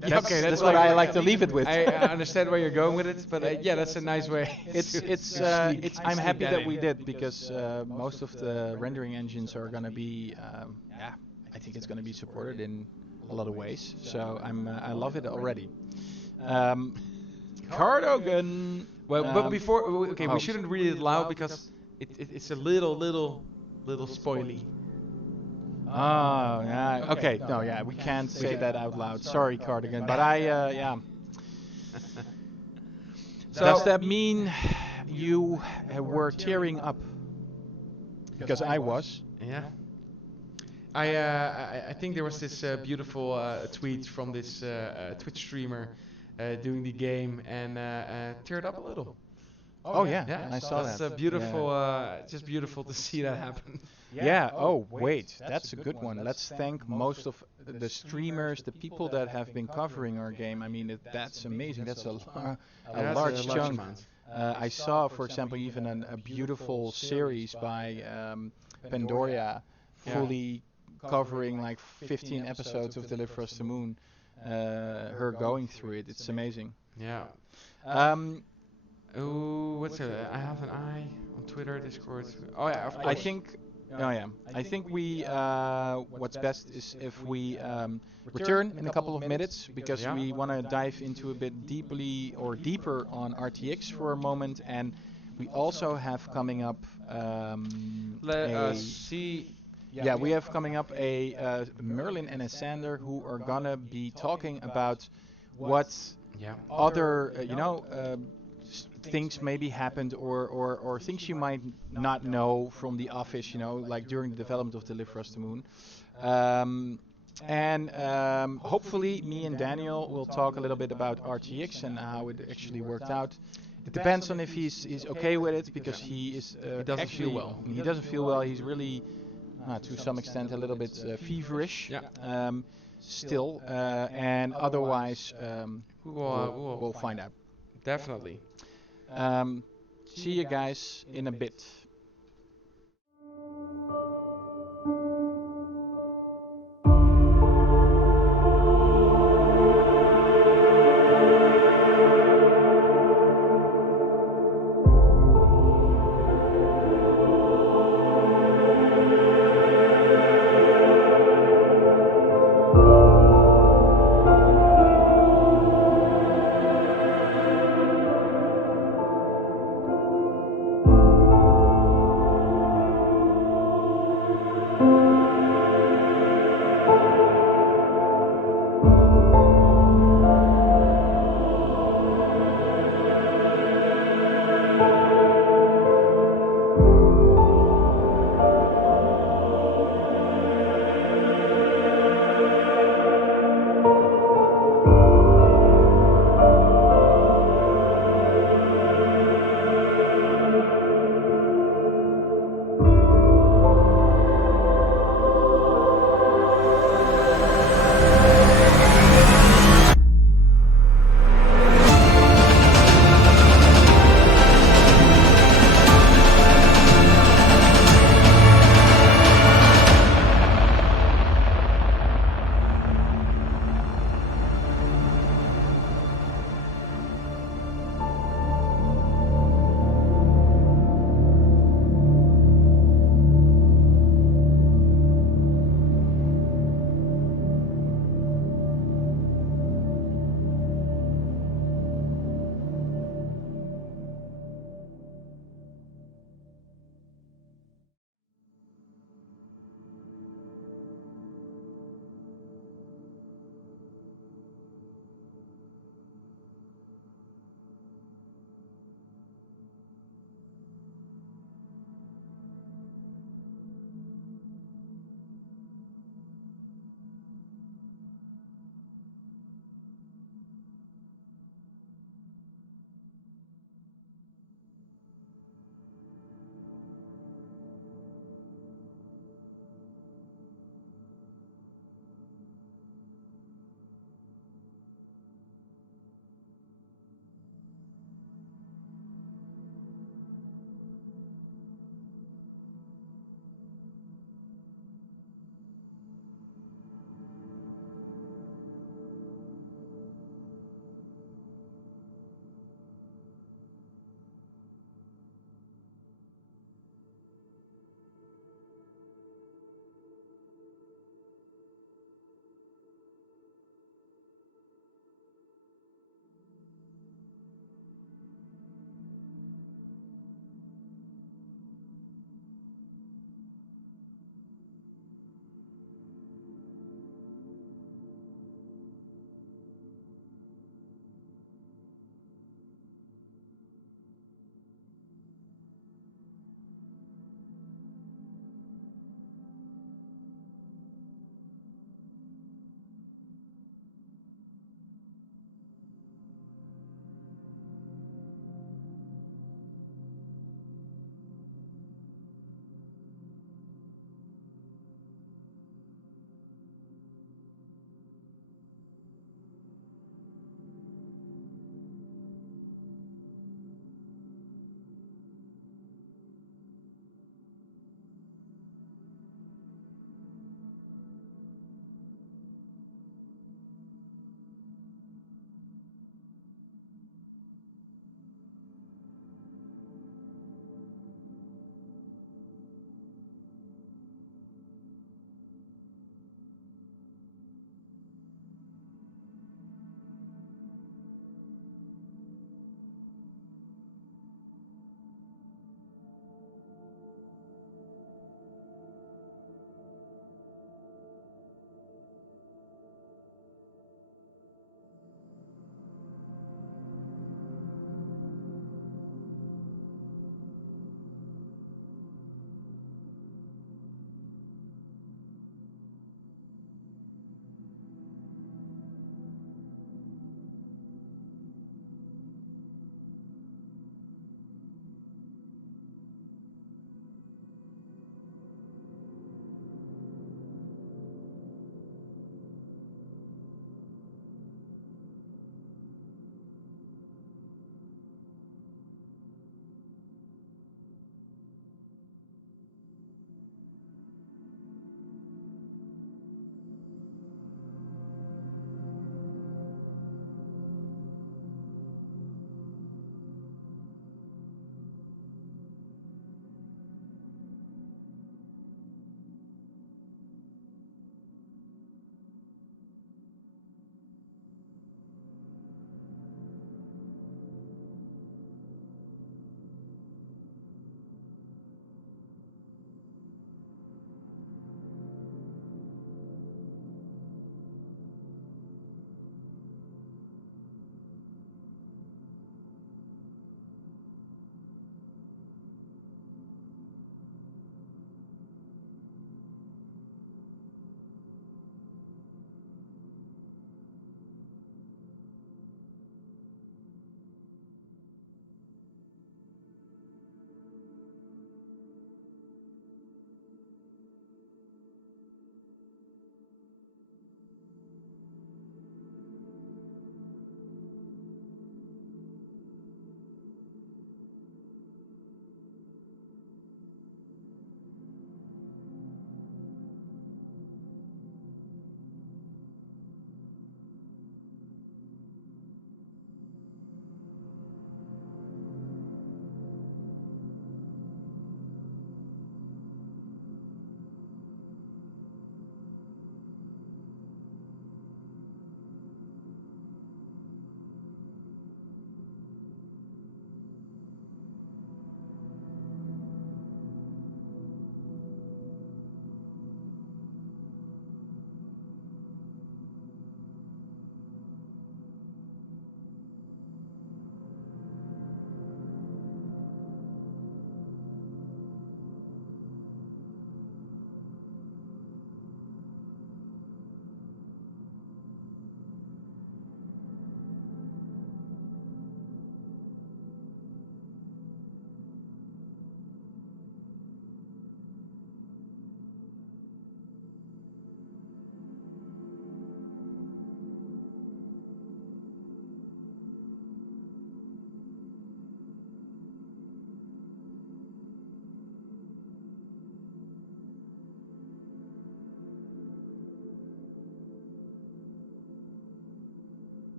That's what I like to leave it with. I understand where you're going with it, but that's a nice way. I'm happy that we did, because most of the rendering engines are going to be, I think it's going to be supported in a lot of ways. So I love it already. Cardogan. Well, but before, we shouldn't read it loud because it's a little spoily. Oh, yeah. Okay. No, yeah, we can't say that out loud. Sorry, Cardigan. But So does that mean you were tearing up? Because I was. Yeah. I think there was this beautiful tweet from this Twitch streamer doing the game and teared up a little. Oh yeah, I saw that. That's beautiful. Just beautiful to see that happen. Yeah. Oh wait, that's a good one. Let's thank most of the streamers, the people that have been covering our game. I mean, that's amazing. That's a large chunk. I saw, for example, even a beautiful series by Pandoria, fully covering like 15 episodes of Deliver Us the Moon. Her going through it. It's amazing. Yeah. Oh, what's it? I have an eye on Twitter, Discord. Oh yeah, of course. I think we. What's best is if we return in a couple of minutes, because we want to dive into a bit deeper on RTX for a moment, and we also have coming up. Let us see. Yeah, we have coming up a Merlin and a Sander who are gonna be talking about what other things maybe happened or things you might not know from the office, like during the development of Deliver Us the Moon. And hopefully me and Daniel will talk a little bit about RTX and how it actually worked out. It depends on if he's okay with it, because he is he doesn't feel well. He doesn't feel well. He's really, to some extent, a little bit feverish. Still, and otherwise we'll find out. Definitely. See you guys in a bit.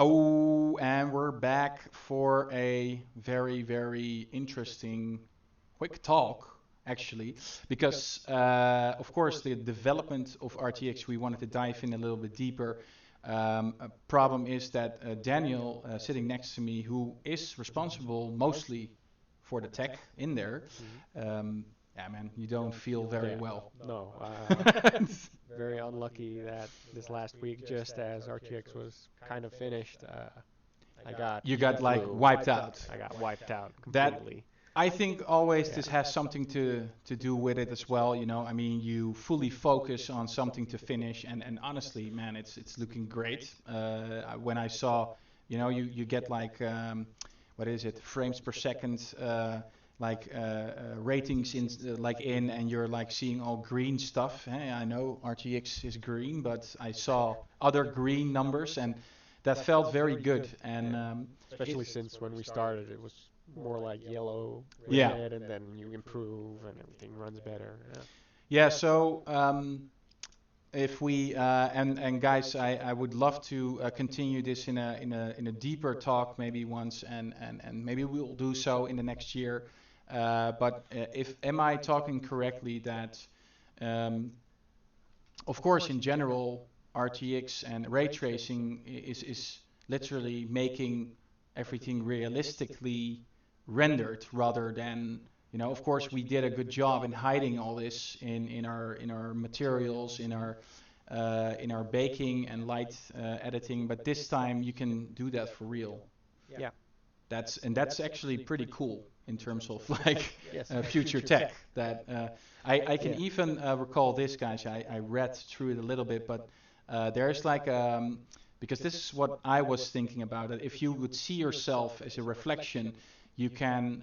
Oh, and we're back for a very, very interesting, quick talk, actually, because, of course, the development of RTX, we wanted to dive in a little bit deeper. A problem is that Daniel, sitting next to me, who is responsible mostly for the tech in there, yeah, man, you don't feel very well. No, very unlucky that this last week, just as RTX was kind of finished, You got like wiped out. I got wiped out That completely. I think always this has something to do with it as well. You know, I mean, you fully focus on something to finish, and honestly, man, it's looking great. When I saw, you know, you get like what is it, frames per second, ratings in, and you're like seeing all green stuff. Hey, I know RTX is green, but I saw other green numbers, and that felt very good. And Especially since when we started, it was more like yellow, Yeah. red, and then you improve and everything runs better. Yeah. yeah, so if we and guys, I would love to continue this in a deeper talk maybe once, and maybe we'll do so in the next year. But if am I talking correctly that of course in general RTX and ray tracing is literally making everything realistically rendered rather than, you know, of course we did a good job in hiding all this in our materials, in our baking and light editing, but this time you can do that for real. Yeah. That's actually pretty cool in terms of like Yes. future tech. That I can even recall this, guys. I read through it a little bit, but there's like because this is what I was thinking about. That if you would see yourself as a reflection, you can,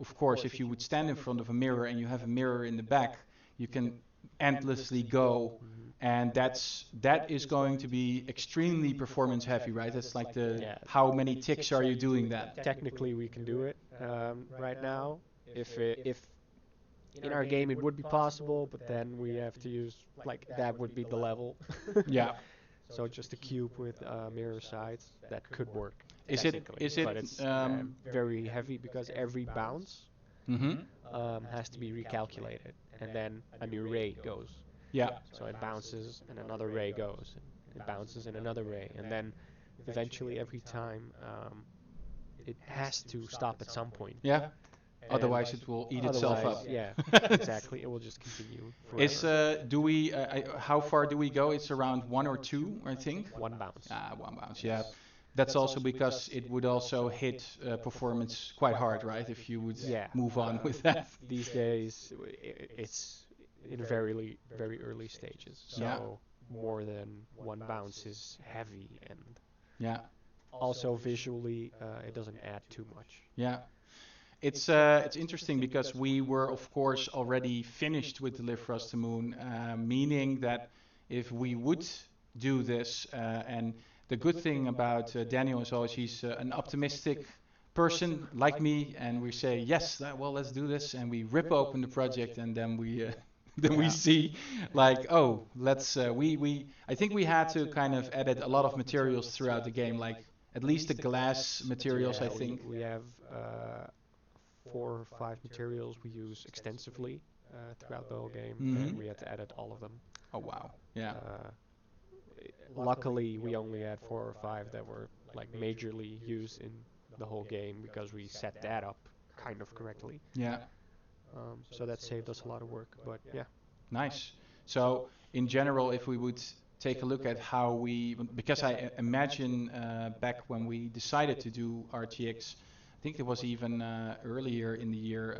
of course, if you would stand in front of a mirror and you have a mirror in the back, you can endlessly go, and that is going to be extremely performance heavy, right? That's like the how many ticks are you doing that? Technically, we can do it right now. If in our game it would be possible, but then we have to use like that would be the level. Yeah. So just a cube with mirror sides that could work. Is technically, it But it's very heavy because every bounce has to be recalculated, and then a new ray goes. Yeah. So it bounces, and another ray goes, and it bounces, and another ray, and then eventually every time it has to stop at some point. Yeah. And Otherwise, it will eat itself otherwise, up. Yeah, exactly. It will just continue forever. Is do we? How far do we go? It's around 1 or 2, I think. One bounce. One bounce. Yeah. That's also because it would also hit performance quite hard, right? If you would move on with that. These days, it's in very early stages. So more than one bounce is heavy, and also visually, it doesn't add too much. Yeah. It's interesting because we were, of course, already finished with Deliver Us the Moon, meaning that if we would do this, and the good thing about Daniel is always he's an optimistic person like me, and we say yes, well, let's do this, and we rip open the project, and then we we see like, oh, let's I think we had to kind of edit a lot of materials throughout the game, like at least the glass materials. I think we have 4 or 5 materials we use extensively throughout the whole game, and we had to edit all of them. Oh wow! Yeah. Luckily, we only had 4 or 5 that were like majorly used in the whole game because we set that up kind of correctly. Yeah. So that saved us a lot of work. But yeah. Nice. So in general, if we would take a look at how we, because I imagine back when we decided to do RTX, I think it was even earlier in the year,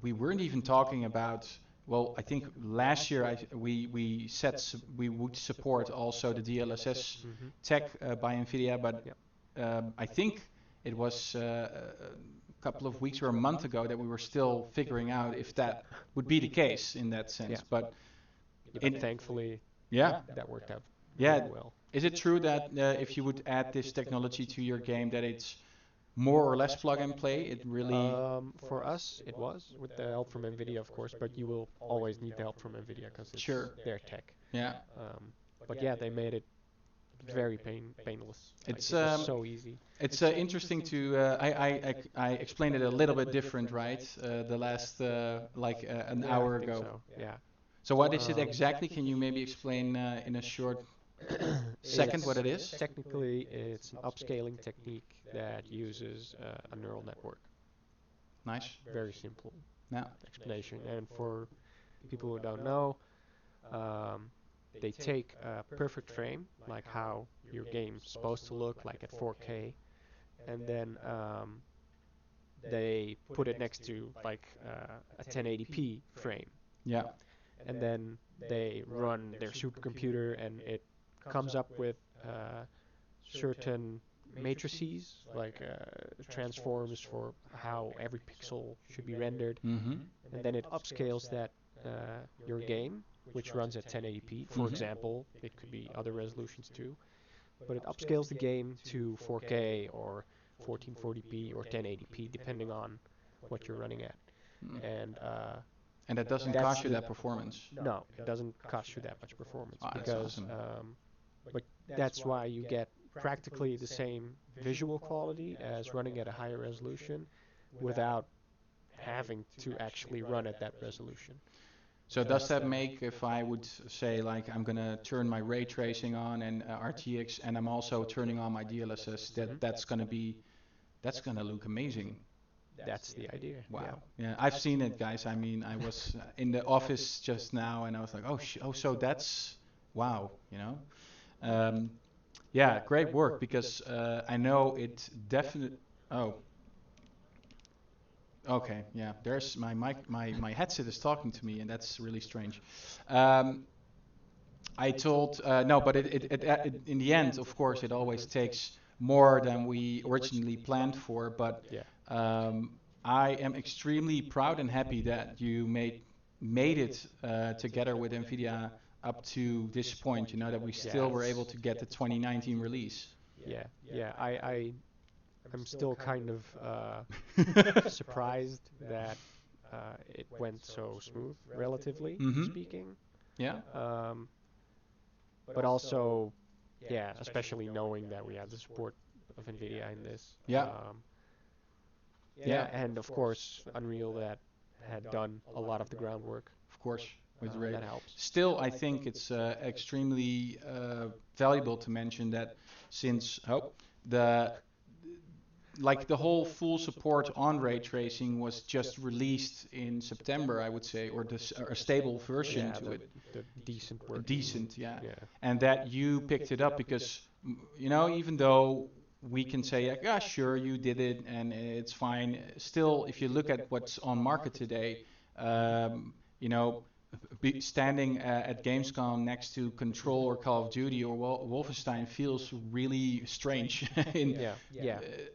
we weren't even talking about, well, I think last year we said we would support also the DLSS tech by NVIDIA, but I think it was a couple of weeks or a month ago that we were still figuring out if that would be the case in that sense. But thankfully, that worked out very well. Is it true that if you would add this technology to your game, that it's more or less plug and play? It really for us it was with the help from NVIDIA, of course, but you will always need the help from NVIDIA because it's their tech. Yeah. But yeah, they made it very painless. It's Like, it was so easy. It's interesting to I explained it a little bit different, right? The last an hour I think ago. so. Yeah. So what is it exactly? Can you maybe explain in a short second what it is? Technically, it's an upscaling technique that uses a neural network. Nice. Very simple Yeah. explanation. And for people who don't know, they take a perfect frame, like how your game's supposed to look, like at 4K, and then they put it next to like a 1080p frame. Yeah. And then they run their supercomputer, and it comes up with certain matrices, like transforms for how every pixel should be rendered, Mm-hmm. and then it upscales that your game, which runs at 1080p, for example. It could be other resolutions too, but it upscales the game to 4K or 1440p or 1080p, depending on what you're running at. And that doesn't cost you that performance. No, it doesn't cost you that much performance, Oh, that's because awesome. but that's why you get practically the same visual quality as running at a higher resolution without having to actually run at that resolution. So does that make, if I would say like I'm gonna turn my ray tracing on and RTX, and I'm also turning on my DLSS, that's gonna look amazing. That's the idea. Wow. Yeah, I've seen it, guys. I mean, I was in the office just now, and I was like, so that's wow, you know. Yeah, great work, because I know it definitely. Oh. Okay, yeah. There's my mic. My headset is talking to me, and that's really strange. I told no, but it in the end, of course, it always takes more than we originally planned for. But I am extremely proud and happy that you made it together with NVIDIA up to this point. You know, that we still were able to get the 2019 release. Yeah. I'm still kind of surprised that it went so smooth, relatively speaking. Yeah. But also, yeah, especially knowing that we had the support of NVIDIA in this. Yeah. Yeah, and of course, Unreal that had done a lot of the groundwork. Of course, with that helps. Still, I think it's extremely valuable to mention that since the whole full support on ray tracing was just released in September, I would say, or a stable version to it. The decent work. Decent, yeah. And that you picked it up because, you know, even though we can say, like, yeah, sure, you did it and it's fine. Still, if you look at what's on market today, you know, standing at Gamescom next to Control or Call of Duty or Wolfenstein feels really strange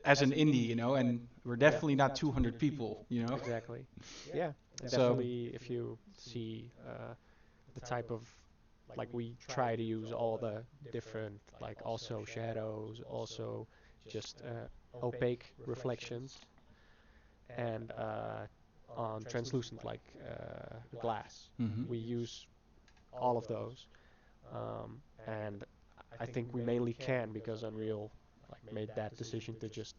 as an indie, you know, and we're definitely not 200 people, you know. Exactly. Yeah, definitely. If you see the type of, like, we try to use all the different, like, also shadows, also just opaque reflections, and on translucent, like glass. We use all of those, and I think we mainly can because Unreal made that decision to just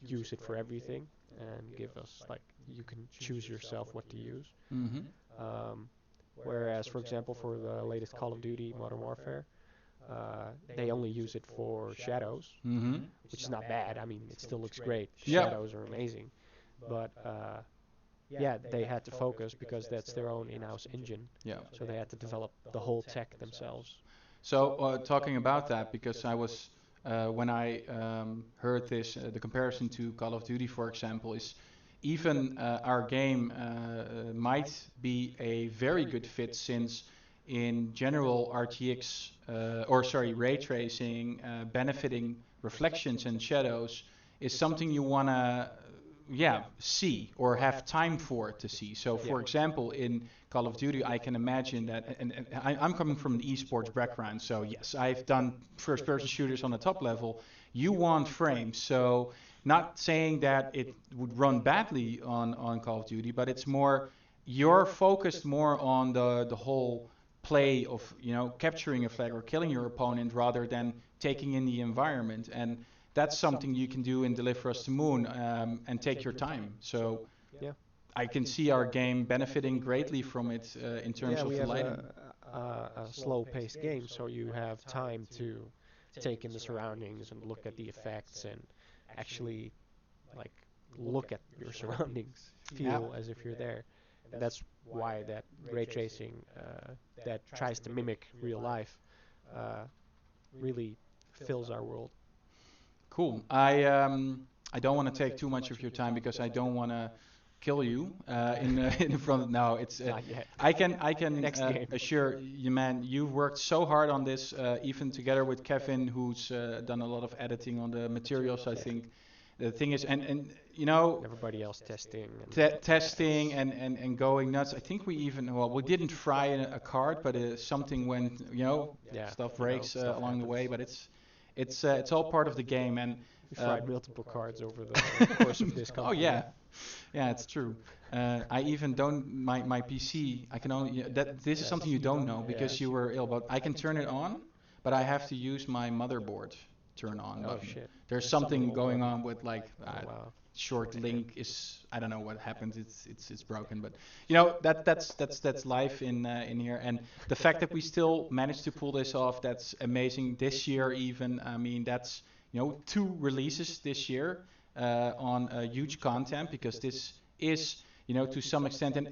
use it for everything and give us, like, you can choose yourself what to use. Whereas, for example, for the latest Call of Duty Modern Warfare, they only use it for shadows, which is not bad. I mean, it still looks great. Shadows are amazing, but yeah, they had to focus because that's their own in-house engine. Yeah. So they had to develop the whole tech themselves. So talking about that, because I was when I heard this, the comparison to Call of Duty, for example, is even our game might be a very good fit, since in general RTX ray tracing benefiting reflections and shadows is something you want to see or have time for to see. So for example, in Call of Duty, I can imagine that, and I'm coming from an esports background, so yes, I've done first person shooters on the top level. You want frames, so not saying that it would run badly on Call of Duty, but it's more, you're focused more on the whole play of capturing a flag or killing your opponent rather than taking in the environment. And that's something you can do in Deliver Us the Moon and take your time. So yeah. I can see our game benefiting greatly from it in terms of we the have lighting. a slow-paced game, so you have time to take in the surroundings and look at the effects and actually like look at your surroundings, feel as if you're there. And that's why that ray tracing that tries to mimic real life really fills our world. Cool. I don't want to take too much of your time because I don't want to kill you in front. No, it's I can assure you, man. You've worked so hard on this, even together with Kevin, who's done a lot of editing on the materials. I think the thing is, and everybody else testing, testing and going nuts. I think we didn't fry a card, but something went, stuff breaks along the way. But it's all part of the game, and we fried multiple cards over the course of this company. Oh yeah. Yeah, it's true. I even don't my PC. I can only this is something you don't know because you were ill. But I can turn it on, but I have to use my motherboard turn on button. Oh shit! There's something going on with short link is I don't know what happened. It's broken, but that's life in here. And the fact that we still managed to pull this off, that's amazing. This year even, I mean, that's 2 releases this year. On huge content, because this is, to some extent, and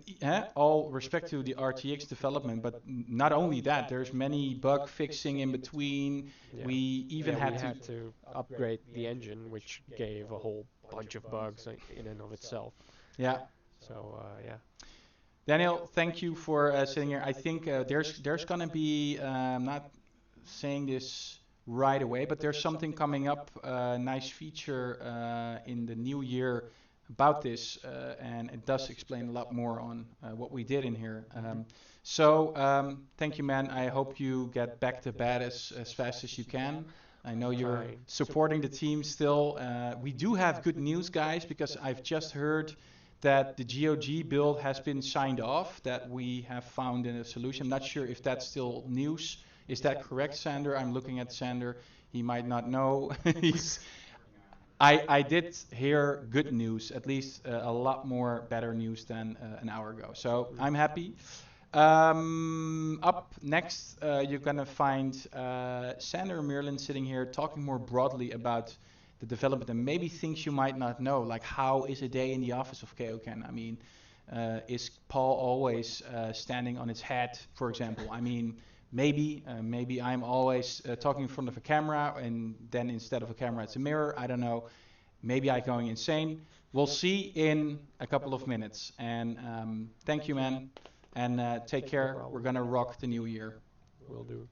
all respect to the RTX development, but not only that, there's many bug fixing in between. Yeah. We even had to upgrade the engine, which gave a whole bunch of bugs in and of itself. Yeah. So yeah. Daniel, thank you for sitting here. I think there's gonna be I'm not saying this right away, but there's something coming up, a nice feature in the new year about this, and it does explain a lot more on what we did in here. So thank you, man. I hope you get back to bed as fast as you can. I know you're supporting the team still. We do have good news, guys, because I've just heard that the GOG build has been signed off, that we have found a solution. I'm not sure if that's still news. Is that correct, Sander? I'm looking at Sander. He might not know. I did hear good news, at least a lot more better news than an hour ago. So I'm happy. Up next, you're going to find Sander and Merlin sitting here talking more broadly about the development and maybe things you might not know, like how is a day in the office of Keoken? I mean, is Paul always standing on his head, for example? I mean, maybe I'm always talking in front of a camera, and then instead of a camera, it's a mirror. I don't know. Maybe I'm going insane. We'll see in a couple of minutes. And thank you, man. And take care. We're going to rock the new year. Will do.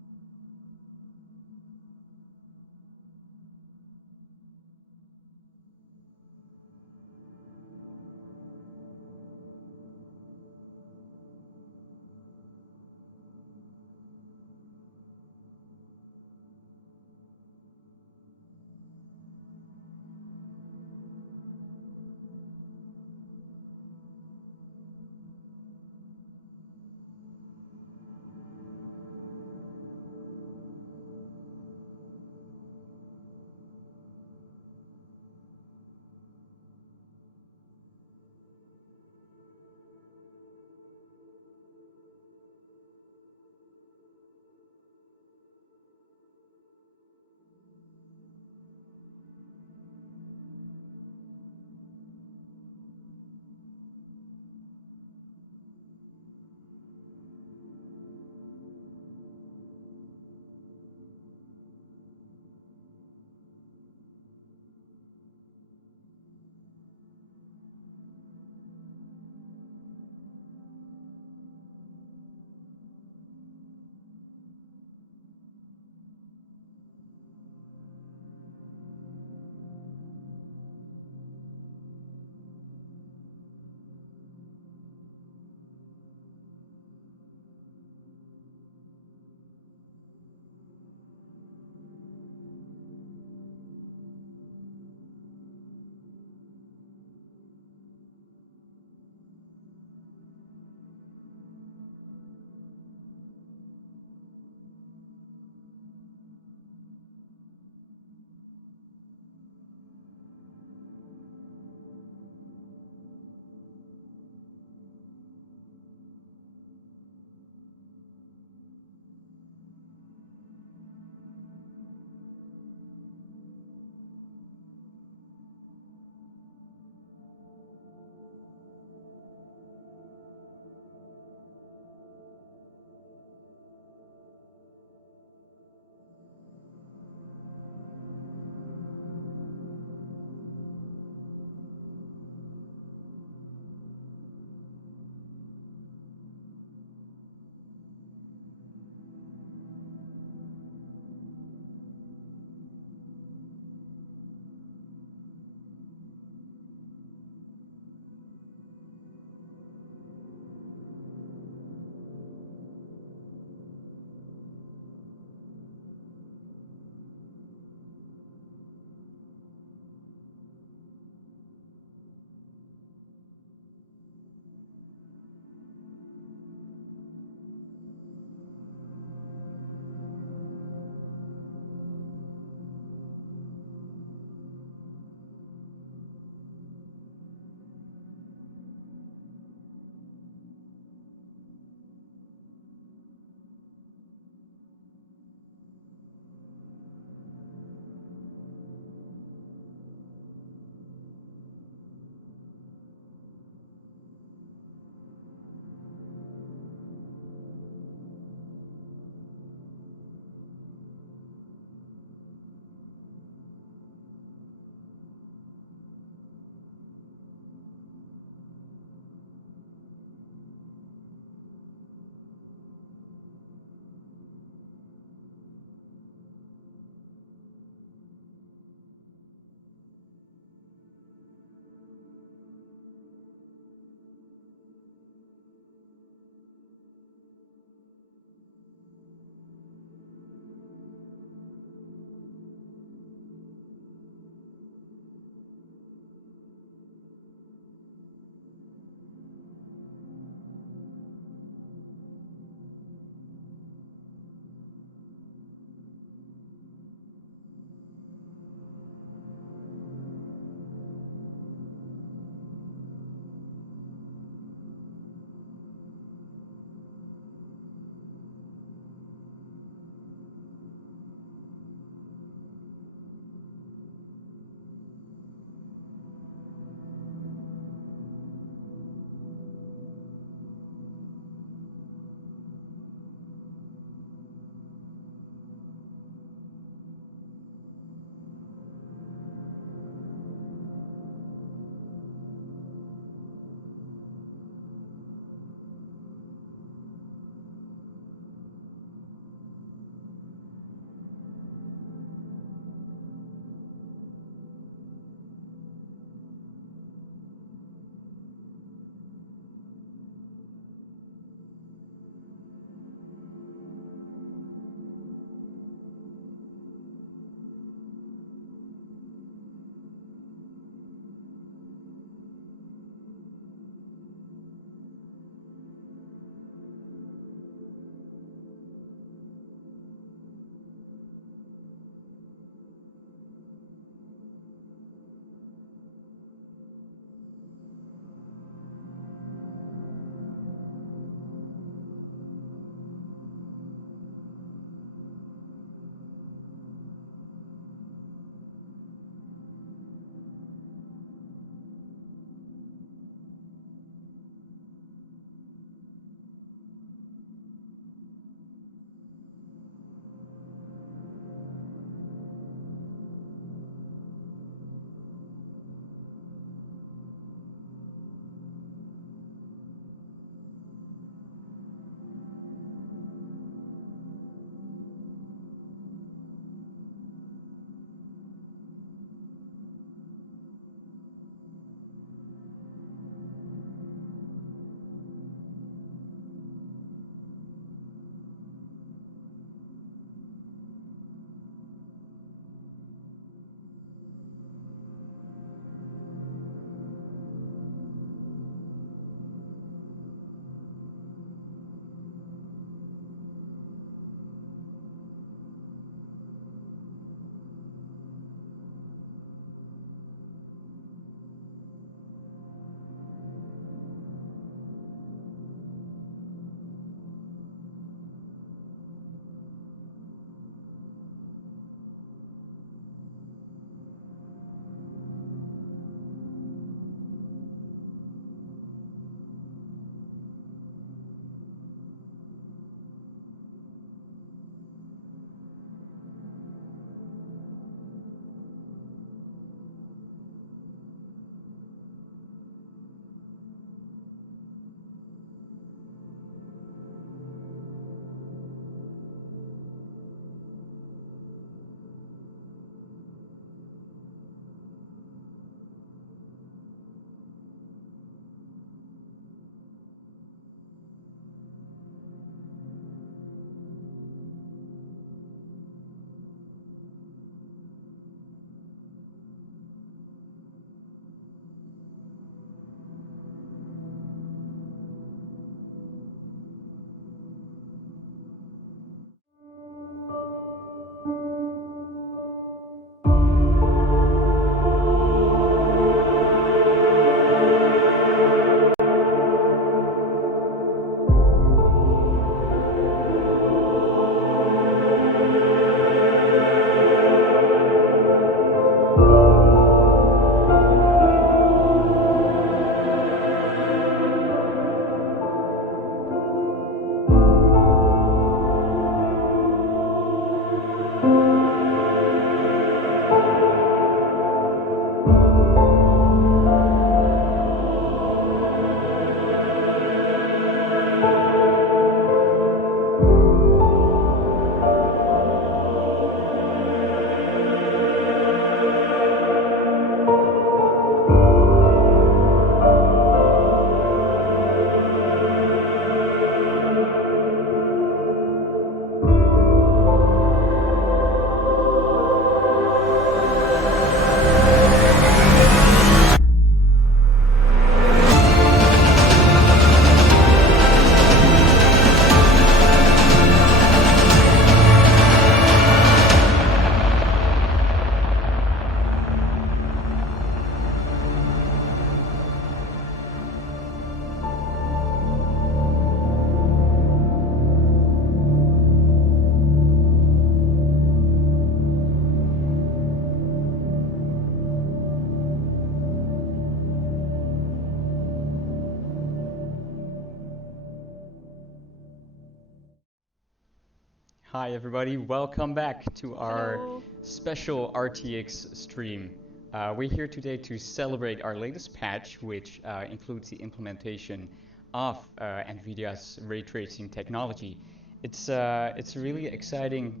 Hi everybody, welcome back to our special RTX stream. We're here today to celebrate our latest patch, which includes the implementation of NVIDIA's ray tracing technology. It's a really exciting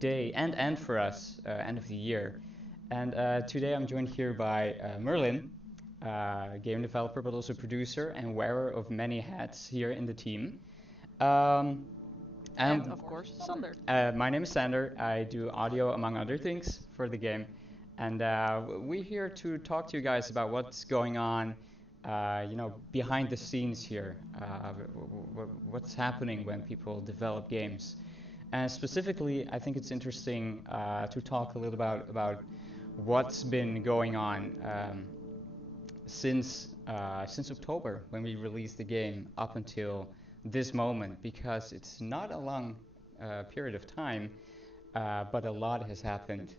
day and for us, end of the year. And today I'm joined here by Merlin, game developer but also producer and wearer of many hats here in the team. And of course, Sander. My name is Sander. I do audio among other things for the game, and we're here to talk to you guys about what's going on, behind the scenes here. What's happening when people develop games, and specifically, I think it's interesting to talk a little about what's been going on since October when we released the game up until this moment, because it's not a long period of time, but a lot has happened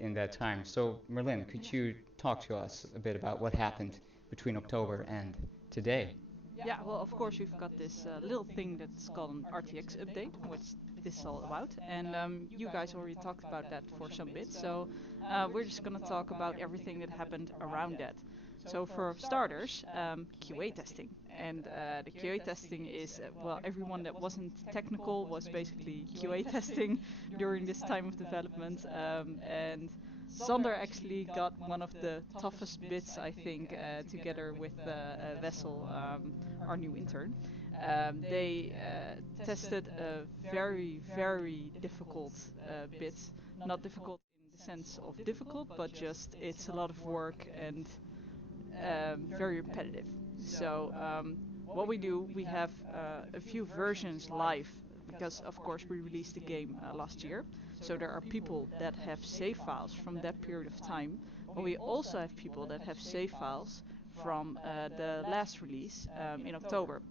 in that time. So Merlin, could you talk to us a bit about what happened between October and today? Yeah, well, of course, we've got this little thing that's called an RTX update, which this is all about, and you guys already talked about that for some bits, so we're just going to talk about everything that happened around that. So for starters, QA testing. And the QA testing is, well, everyone that wasn't technical was basically QA testing during this time of development. And Sander actually got one of the toughest bits, I think, together with Wessel, our new intern. They tested a very, very difficult bit. Not difficult in the sense of difficult, but just it's a lot of work and very repetitive. So what we do, we have a few versions live because of course we released the game last year. So there are people that have save files from that period of time, but we also have people that have save files from the last release in October.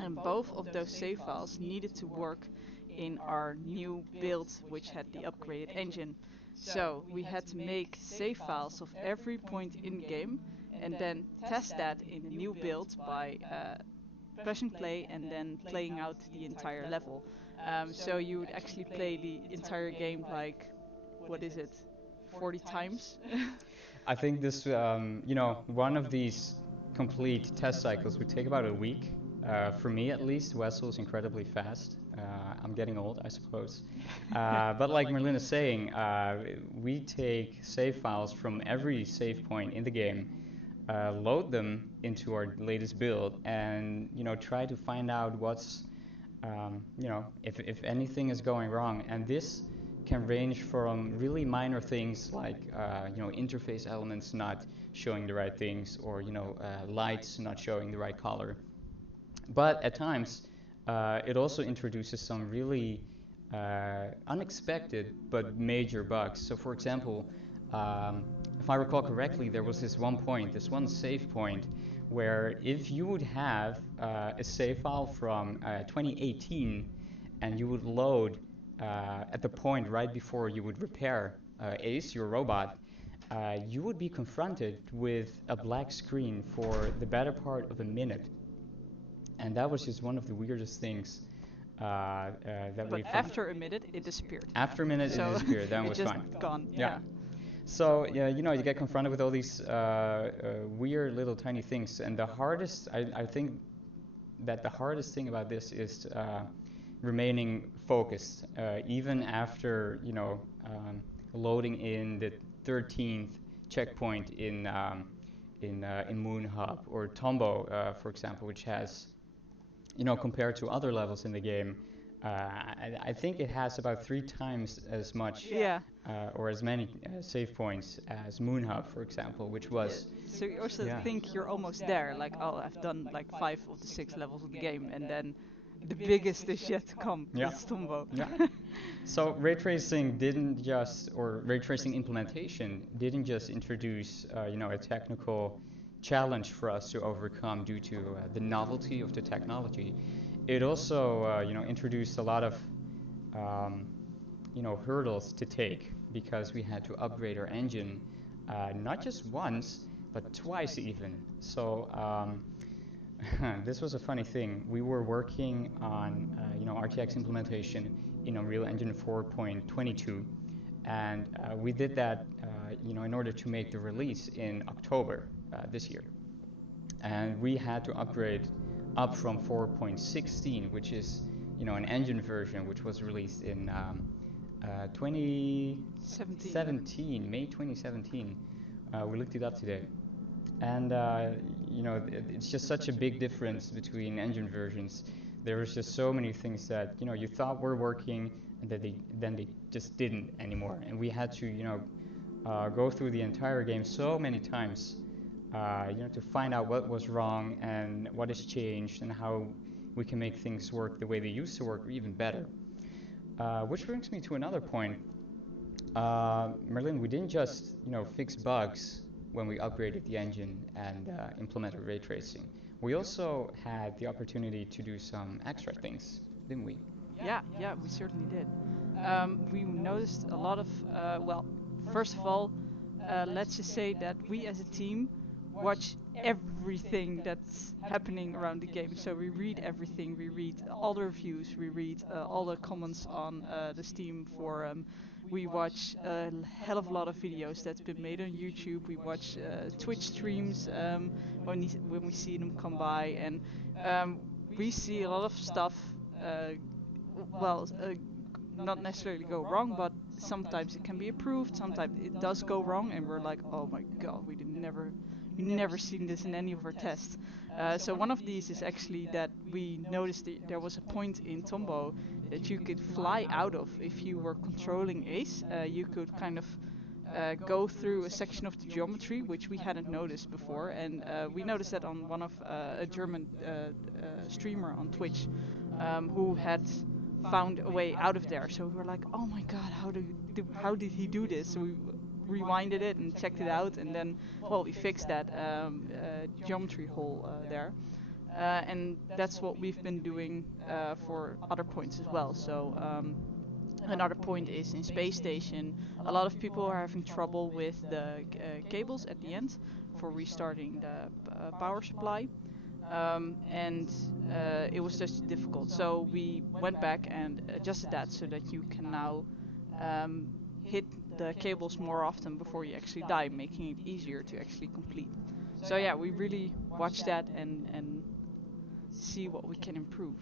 And both of those save files needed to work in our new build, which had the upgraded engine. So we had to make save files of every point in the game and then test that in the new build by pressing play and then playing out the entire level. So you would actually play the entire game like, what is it, 40 times? I think this, one of these complete test cycles would take about a week. For me at least, Wessel's incredibly fast. I'm getting old, I suppose. But like Merlin is saying, we take save files from every save point in the game, load them into our latest build, and try to find out what's, if anything is going wrong. And this can range from really minor things like, interface elements not showing the right things, or lights not showing the right color. But at times, it also introduces some really unexpected but major bugs. So for example, if I recall correctly, there was this one save point, where if you would have a save file from 2018 and you would load at the point right before you would repair Ace, your robot, you would be confronted with a black screen for the better part of a minute. And that was just one of the weirdest things that we found. But after a minute, it disappeared. After a minute, it disappeared. That was just fine. Gone. Yeah. So you get confronted with all these weird little tiny things, and the hardest, I think, that the hardest thing about this is remaining focused, even after loading in the 13th checkpoint in Moon Hub, or Tombow, for example, which has, compared to other levels in the game, I think it has about 3 times as much, or as many save points as Moon Hub, for example, which was. So you also think you're almost there, like, oh, I've done like 5 of the 6 levels of the game, and then the biggest is yet to come. It's Tombow. So ray tracing implementation didn't just introduce, a technical challenge for us to overcome due to the novelty of the technology. It also, introduced a lot of, hurdles to take, because we had to upgrade our engine, not just once, but twice even. So this was a funny thing. We were working on, our RTX implementation in Unreal Engine 4.22, and we did that, in order to make the release in October this year. And we had to upgrade up from 4.16, which is, an engine version which was released in 2017, May 2017. We looked it up today. And, it's just such a big difference between engine versions. There was just so many things that, you thought were working and that then they just didn't anymore. And we had to, go through the entire game so many times, to find out what was wrong and what has changed and how we can make things work the way they used to work or even better. Which brings me to another point. Merlin, we didn't just, fix bugs when we upgraded the engine and implemented ray tracing. We also had the opportunity to do some extra things, didn't we? Yeah, we certainly did. We noticed a lot of, first of all, let's just say that we as a team watch everything that's happening around the game. So we read everything, we read all the reviews, we read all the comments on the Steam forum. We watch a hell of a lot of videos that's been made on YouTube. We watch Twitch streams when we see them come by, and we see a lot of stuff. Not necessarily go wrong, but sometimes it can be improved. Sometimes it does go wrong, and we're like, oh my god, we never seen this in any of our tests. So one of these is actually that we noticed that there was a point in Tombow that you could fly out of if you were controlling Ace. You could kind of go through a section of the geometry which we hadn't noticed before, and we noticed that on one of a German streamer on Twitch who had found a way out of there. So we were like, oh my god, how did he do this? So we rewinded it and checked it out, and then we fixed that geometry hole there. And that's what we've been doing for other points as well. So another point is in Space Station, a lot of people are having trouble with the cables at the end for restarting the power supply. And it was just difficult. So we went back and adjusted that so that you can now hit the cables more often before you actually die, making it easier to actually complete. So yeah, we really watch that and see what we can improve.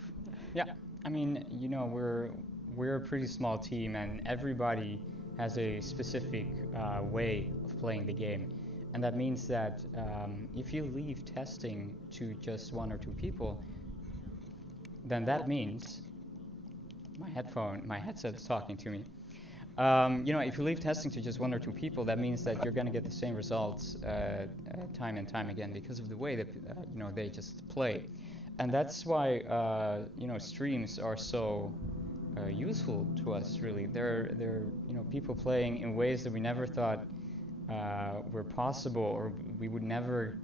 Yeah, I mean, we're a pretty small team, and everybody has a specific way of playing the game. And that means that if you leave testing to just one or two people, then that means my headset's talking to me. If you leave testing to just one or two people, that means that you're going to get the same results time and time again because of the way that they just play. And that's why streams are so useful to us. Really, they're people playing in ways that we never thought were possible, or we would never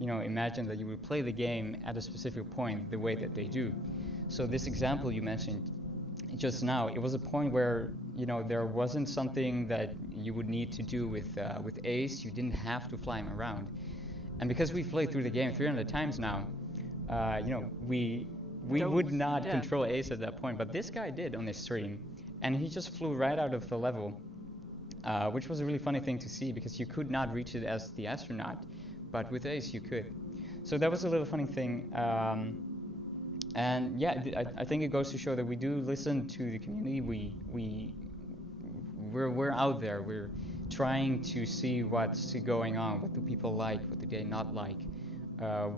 imagine that you would play the game at a specific point the way that they do. So this example you mentioned just now, it was a point where there wasn't something that you would need to do with Ace. You didn't have to fly him around, and because we've played through the game 300 times now, we would not control Ace at that point, but this guy did on his stream, and he just flew right out of the level. Which was a really funny thing to see because you could not reach it as the astronaut, but with Ace you could. So that was a little funny thing. And yeah, I think it goes to show that we do listen to the community. We're out there. We're trying to see what's going on. What do people like? What do they not like?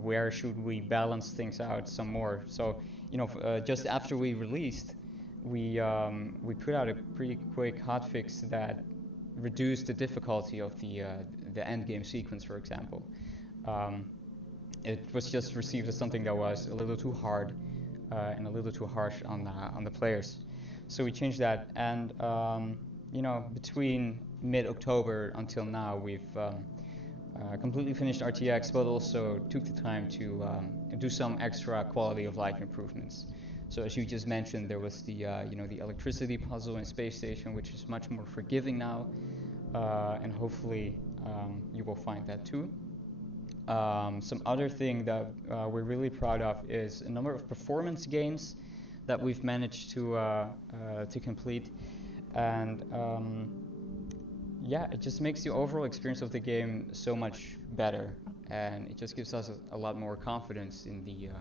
Where should we balance things out some more? So just after we released, we put out a pretty quick hotfix that reduced the difficulty of the end game sequence, for example. It was just received as something that was a little too hard and a little too harsh on the players. So we changed that, and between mid-October until now, we've completely finished RTX, but also took the time to do some extra quality of life improvements. So as you just mentioned, there was the the electricity puzzle in Space Station, which is much more forgiving now, and hopefully you will find that too. Some other thing that we're really proud of is a number of performance gains that we've managed to complete, and yeah, it just makes the overall experience of the game so much better, and it just gives us a lot more confidence in the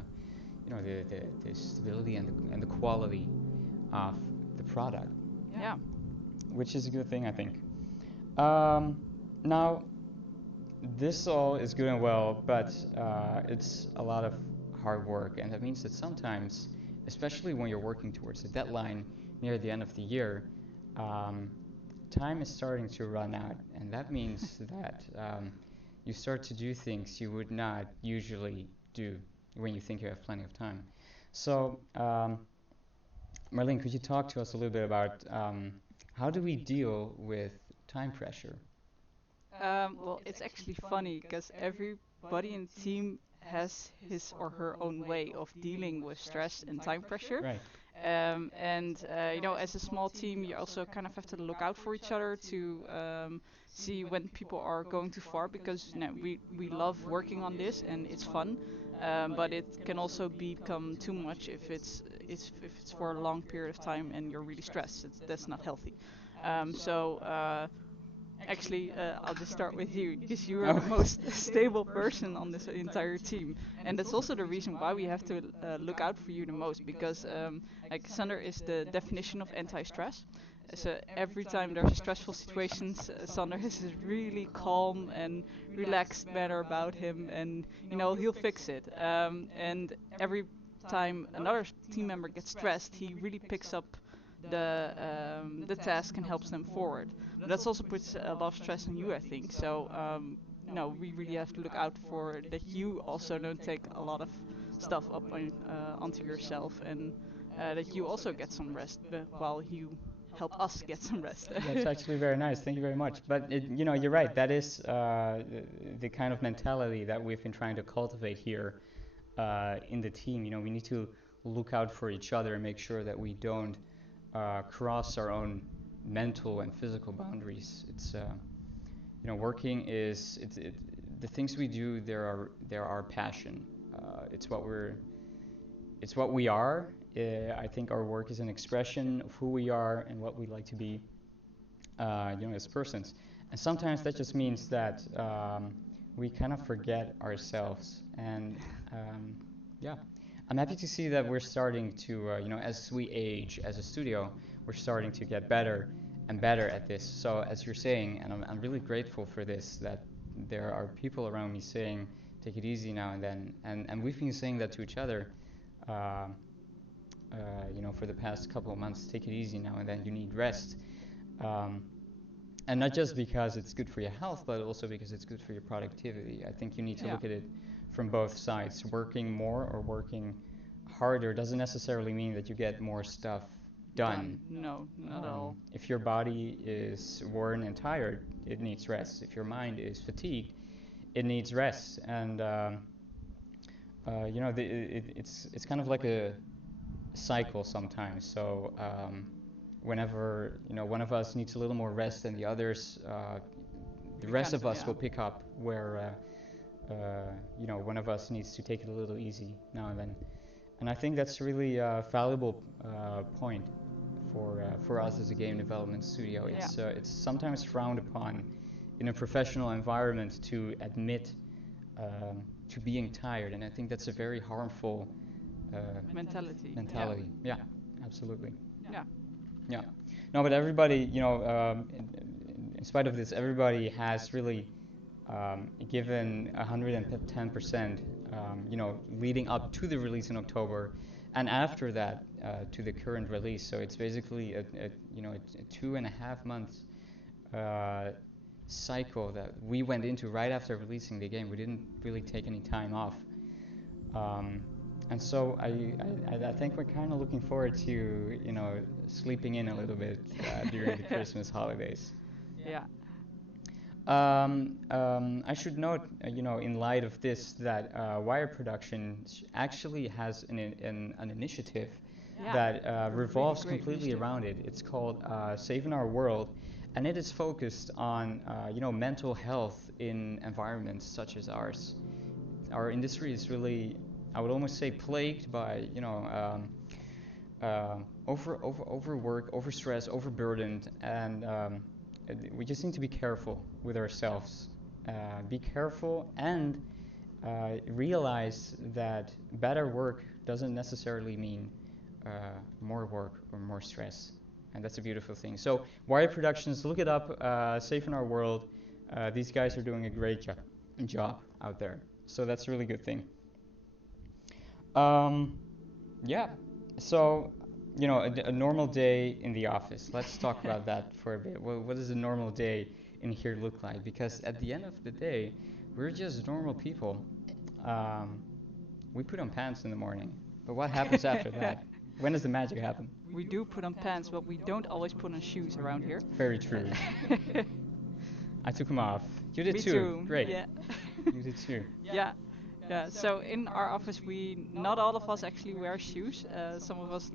the stability and the quality of the product. Yeah. Which is a good thing, I think. Now, this all is good and well, but it's a lot of hard work, and that means that sometimes, especially when you're working towards a deadline near the end of the year, time is starting to run out, and that means that you start to do things you would not usually do when you think you have plenty of time. So, Marlene, could you talk to us a little bit about how do we deal with time pressure? Well, it's actually funny because everybody in the team has his or her own way of dealing with stress and time pressure. Right. As a small team, you also kind of have to look out for each other to see when people are going too far, because we love working on this and it's fun, but it can also become too much if it's for a long period of time and you're really stressed. That's not healthy. Actually, I'll just start with you, because you are the most stable person on this entire team, and that's also the reason why we have to look out for you the most, because like Sander is the definition of anti-stress. So every time there's a stressful situation, Sander has this really calm and relaxed manner about him, and he'll fix it. And every time another team member gets stressed, he really picks up the task and helps them forward. But that's also puts a lot of stress on you, I think. So we really have to look out for that you also don't take a lot of stuff up onto yourself, and that you also get some rest while you help us get some rest. That's actually very nice. Thank you very much. But you're right. That is the kind of mentality that we've been trying to cultivate here in the team. We need to look out for each other and make sure that we don't cross our own mental and physical boundaries. It's working is the things we do. They're our passion. It's what we are. I think our work is an expression of who we are and what we like to be, as persons. And sometimes that just means that we kind of forget ourselves. And yeah. I'm happy to see that we're starting to, as we age as a studio, we're starting to get better and better at this. So as you're saying, and I'm really grateful for this, that there are people around me saying, take it easy now and then. And we've been saying that to each other, for the past couple of months, take it easy now and then, you need rest. And not just because it's good for your health, but also because it's good for your productivity. I think you need to look at it from both sides. Working more or working harder doesn't necessarily mean that you get more stuff done. No, not at all. If your body is worn and tired, it needs rest. If your mind is fatigued, it needs rest. And it's kind of like a cycle sometimes. So whenever one of us needs a little more rest than the others, the rest of us will pick up where one of us needs to take it a little easy now and then. And I think that's really a valuable point for us as a game development studio. It's sometimes frowned upon in a professional environment to admit to being tired, and I think that's a very harmful mentality. Yeah, absolutely. Yeah. No, but everybody, in spite of this, everybody has really given 110%, leading up to the release in October, and after that to the current release. So it's basically a 2.5 months cycle that we went into right after releasing the game. We didn't really take any time off, and so I think we're kind of looking forward to sleeping in a little bit during the Christmas holidays. Yeah. I should note, in light of this, that Wire Production actually has an initiative that revolves completely around it. It's called Saving Our World, and it is focused on mental health in environments such as ours. Our industry is really, I would almost say, plagued by overworked, overstressed, overburdened, and we just need to be careful with ourselves. Be careful and realize that better work doesn't necessarily mean more work or more stress, and that's a beautiful thing. So Wire Productions, look it up. Safe in Our World. These guys are doing a great job out there. So that's a really good thing. Yeah. So, a normal day in the office. Let's talk about that for a bit. What does a normal day in here look like? Because at the end of the day, we're just normal people. We put on pants in the morning, but what happens after that? When does the magic happen? We do put on pants, but we don't always put on shoes around here. Very true. I took them off. You did Me too. Great. Yeah. You did too. Yeah. Yeah. So in our office, not all of us actually wear shoes. Some of us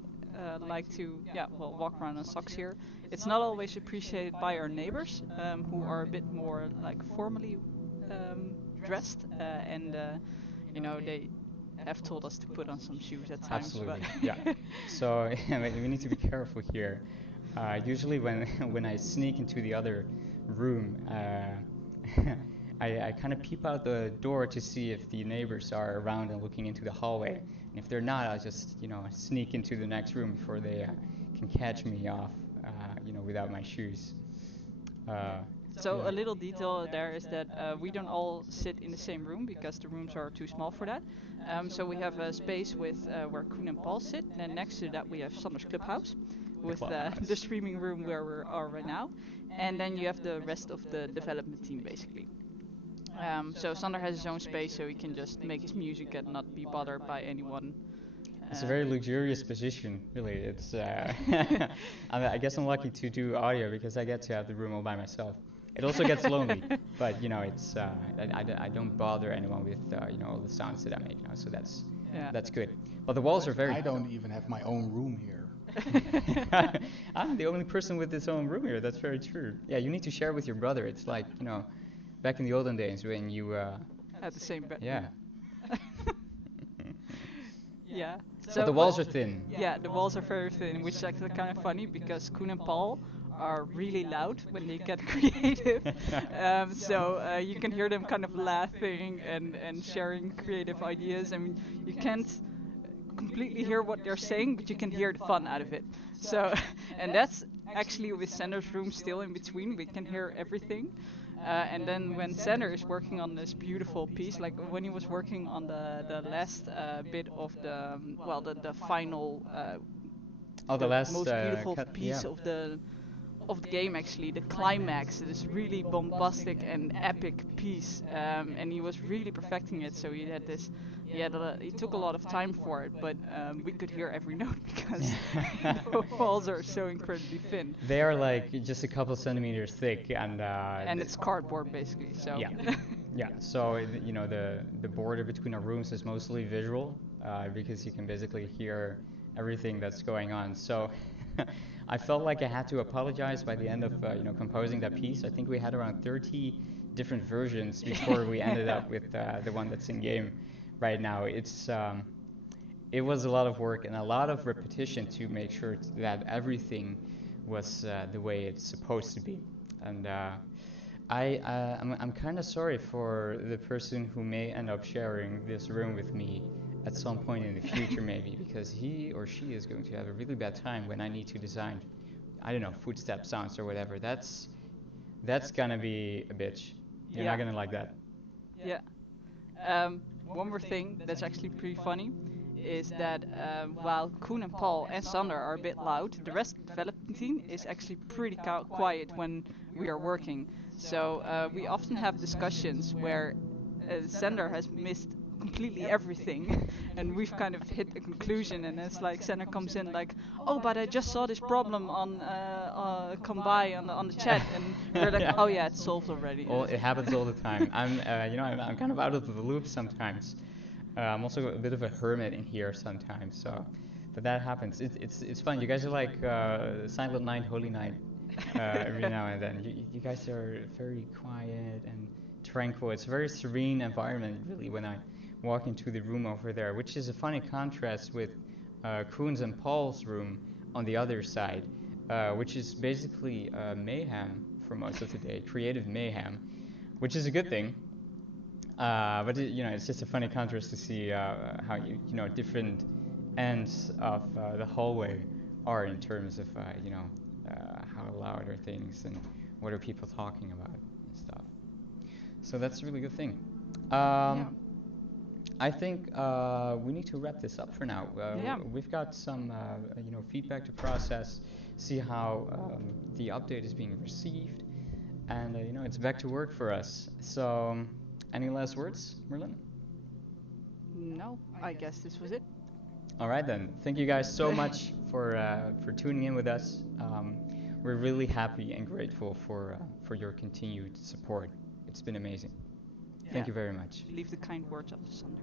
like to, walk around in socks here. It's not always appreciated by our neighbors, who are a bit more like formally dressed, and they have told us to put on some shoes at times. Absolutely. But Yeah. So we need to be careful here. Usually when I sneak into the other room, I kind of peep out the door to see if the neighbors are around and looking into the hallway. And if they're not, I'll just sneak into the next room before they can catch me off, without my shoes. So a little detail there is that we don't all sit in the same room because the rooms are too small for that. So we have a space with where Koen and Paul sit, and next to that we have Sander's clubhouse with the streaming room where we are right now, and then you have the rest of the development team basically. So Sander has his own space, so he can just make his music and not be bothered by anyone. It's a very luxurious position, really. It's I guess I'm lucky to do audio because I get to have the room all by myself. It also gets lonely, but it's I don't bother anyone with all the sounds that I make now, so that's good. But the walls are very. I don't even have my own room here. I'm the only person with his own room here. That's very true. Yeah, you need to share with your brother. It's like back in the olden days when you had the same bed. Yeah. Yeah. So but the walls are thin. Yeah, the walls are very thin, which is actually kind of funny because Koen and Paul are really loud when they get creative. So you can hear them kind of laughing and sharing creative ideas. I mean, you can't completely hear what they're saying, but you can hear the fun out of it. So, and that's actually with Sander's room still in between. We can hear everything. And then when Sander is working on this beautiful piece, like when he was working on the last bit of the final the last most beautiful piece of the game, actually the climax, this really bombastic and epic piece, and he was really perfecting it. So he took a lot of time for it, but we could hear every note because the walls are so incredibly thin. They are like just a couple centimeters thick, and it's cardboard basically. So yeah. So the border between our rooms is mostly visual, because you can basically hear everything that's going on. So I felt like I had to apologize by the end of composing that piece. I think we had around 30 different versions before we ended up with the one that's in game right now. It was a lot of work and a lot of repetition to make sure that everything was the way it's supposed to be. And I'm kind of sorry for the person who may end up sharing this room with me at some point in the future, maybe, because he or she is going to have a really bad time when I need to design, I don't know, footstep sounds or whatever. That's gonna be a bitch. You're not gonna like that. Yeah. One more thing that's actually pretty funny is that while Koen and Paul and Sander are a bit loud, the rest of the development team is actually pretty quiet when we are working. So we often have discussions where Sander has missed completely everything, and we've kind of hit a conclusion, and it's like Sander comes in like, oh, but I just saw this problem on come by on the chat, and we're like, oh yeah, it's solved already. Well, it happens all the time. I'm kind of out of the loop sometimes. I'm also a bit of a hermit in here sometimes, so but that happens. It's fun. You guys are like Silent Night, Holy Night every now and then. You guys are very quiet and tranquil. It's a very serene environment, really, when I walk into the room over there, which is a funny contrast with Koen's and Paul's room on the other side, which is basically mayhem for most of the day, creative mayhem, which is a good thing. But it's just a funny contrast to see how different ends of the hallway are in terms of how loud are things and what are people talking about and stuff. So that's a really good thing. I think we need to wrap this up for now. We've got some feedback to process, see how the update is being received, and it's back to work for us. So, any last words, Merlin? No, I guess this was it. All right then. Thank you guys so much for tuning in with us. We're really happy and grateful for your continued support. It's been amazing. Thank you very much. Leave the kind words up to Sander.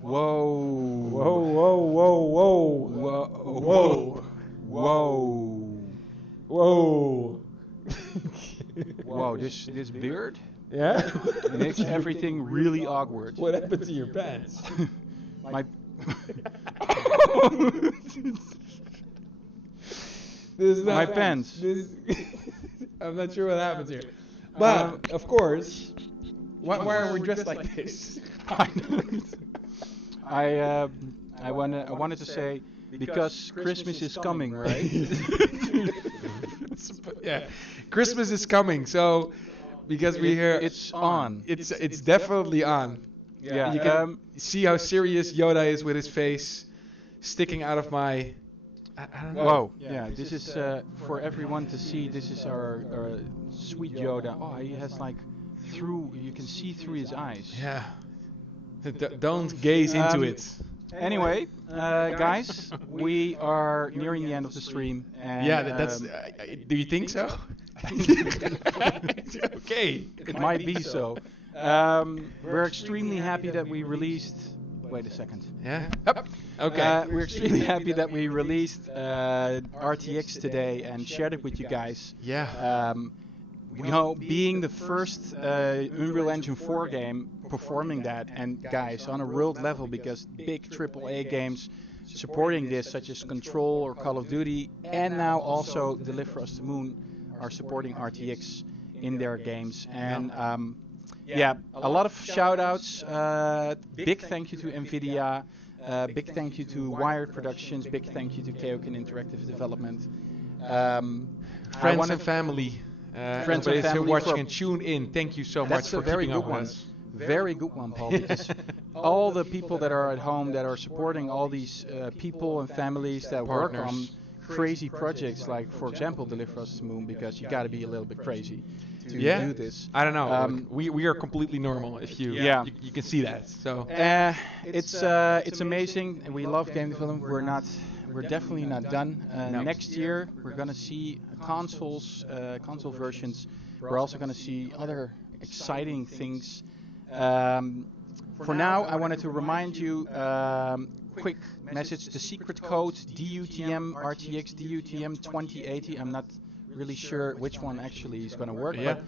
Whoa. Whoa, whoa, whoa, whoa. Whoa. Whoa. Whoa. Wow, this beard Yeah? makes everything really awkward. What happened to your pants? My This is not My pants. I'm not sure what happened here. But, of course, why are we dressed like this? I wanted to say because Christmas is coming, right? Yeah, Christmas is coming, so because we hear It's on. it's definitely on. Yeah. You can see how serious Yoda is with his face sticking out of my. I don't know. Whoa. Yeah. This is for everyone to see. This is our sweet Yoda. Oh, he has like through. You can see through his eyes. Yeah. Don't gaze into it. Anyway, guys, we are nearing the end of the stream. And, Yeah, that's. Do you think so? Okay. It might be so. We're extremely happy that we released. Wait a second. Yeah. Up. Okay. We're extremely happy that we released RTX today and shared it with you guys. Yeah. You know, being the first Unreal Engine 4 game performing that, and guys, on a world level, because big AAA games supporting this, such as Control or Call of Duty, and now also Deliver Us the Moon, are supporting RTX in their games. And yeah, a lot of shout-outs. Big thank you to NVIDIA. Big thank you to Wired Productions. Big thank you to Keoken Interactive Development. Friends and family. Friends and everybody's here family watching for- and tune in. Thank you so much That's for a very keeping good up with one. us. Very good one, Paul. Because all the people that are at home that are supporting all these people and families that work on Partners. crazy projects, like for example, Deliver Us the Moon, because you got to be a little bit crazy to Yeah? do this. I don't know. we are completely normal. If you Yeah. you can see that. So It's amazing, and we love game development. We're definitely not done. No. Next year, we're gonna see consoles, console versions. We're also gonna see other exciting things. For now, I wanted to remind you, quick message: the secret code DUTM RTX DUTM 2080. I'm not really sure which one actually is gonna work, Yeah. but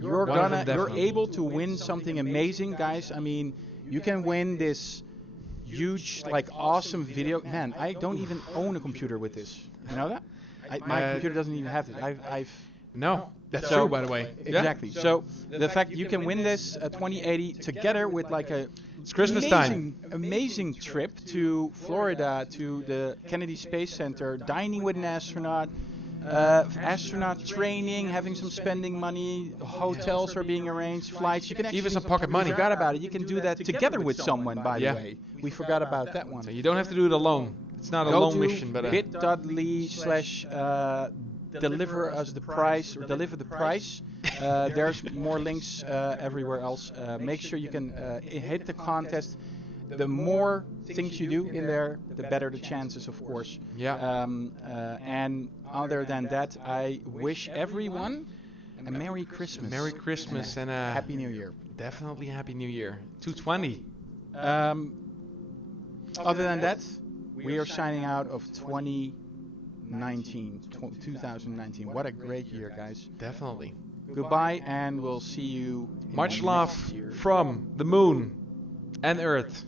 you're One of them you're definitely. able to win something amazing, guys. I mean, you can win this huge, like, awesome video. Man, I don't even own a computer with this. You know that? My computer doesn't even have it. I've no, that's So- true, by the way. Yeah. exactly. So the fact you can win this 2080 together with like a It's Christmas time. amazing trip to Florida, to the Kennedy Space Center, dining with an astronaut. Astronaut training, having some spending money, hotels are being arranged, flights. You can actually Even some pocket money. We forgot about it. You can do that together with someone, by Yeah. the way. We forgot about that one. So you don't have to do it alone. It's not a Go lone to mission, but bit.ly/deliver us the price or deliver the price. There's more links everywhere else. Make sure you can hit the contest. The more things you do in there, the better the chances, of course. Yeah. And other than that, I wish everyone a Merry Christmas. Merry Christmas and a Happy New Year. Definitely Happy New Year. 220. Other than that, we are signing out of 2019. What a great year, guys. Definitely. Goodbye, and we'll see you. in Much the love next year. from the moon and Earth.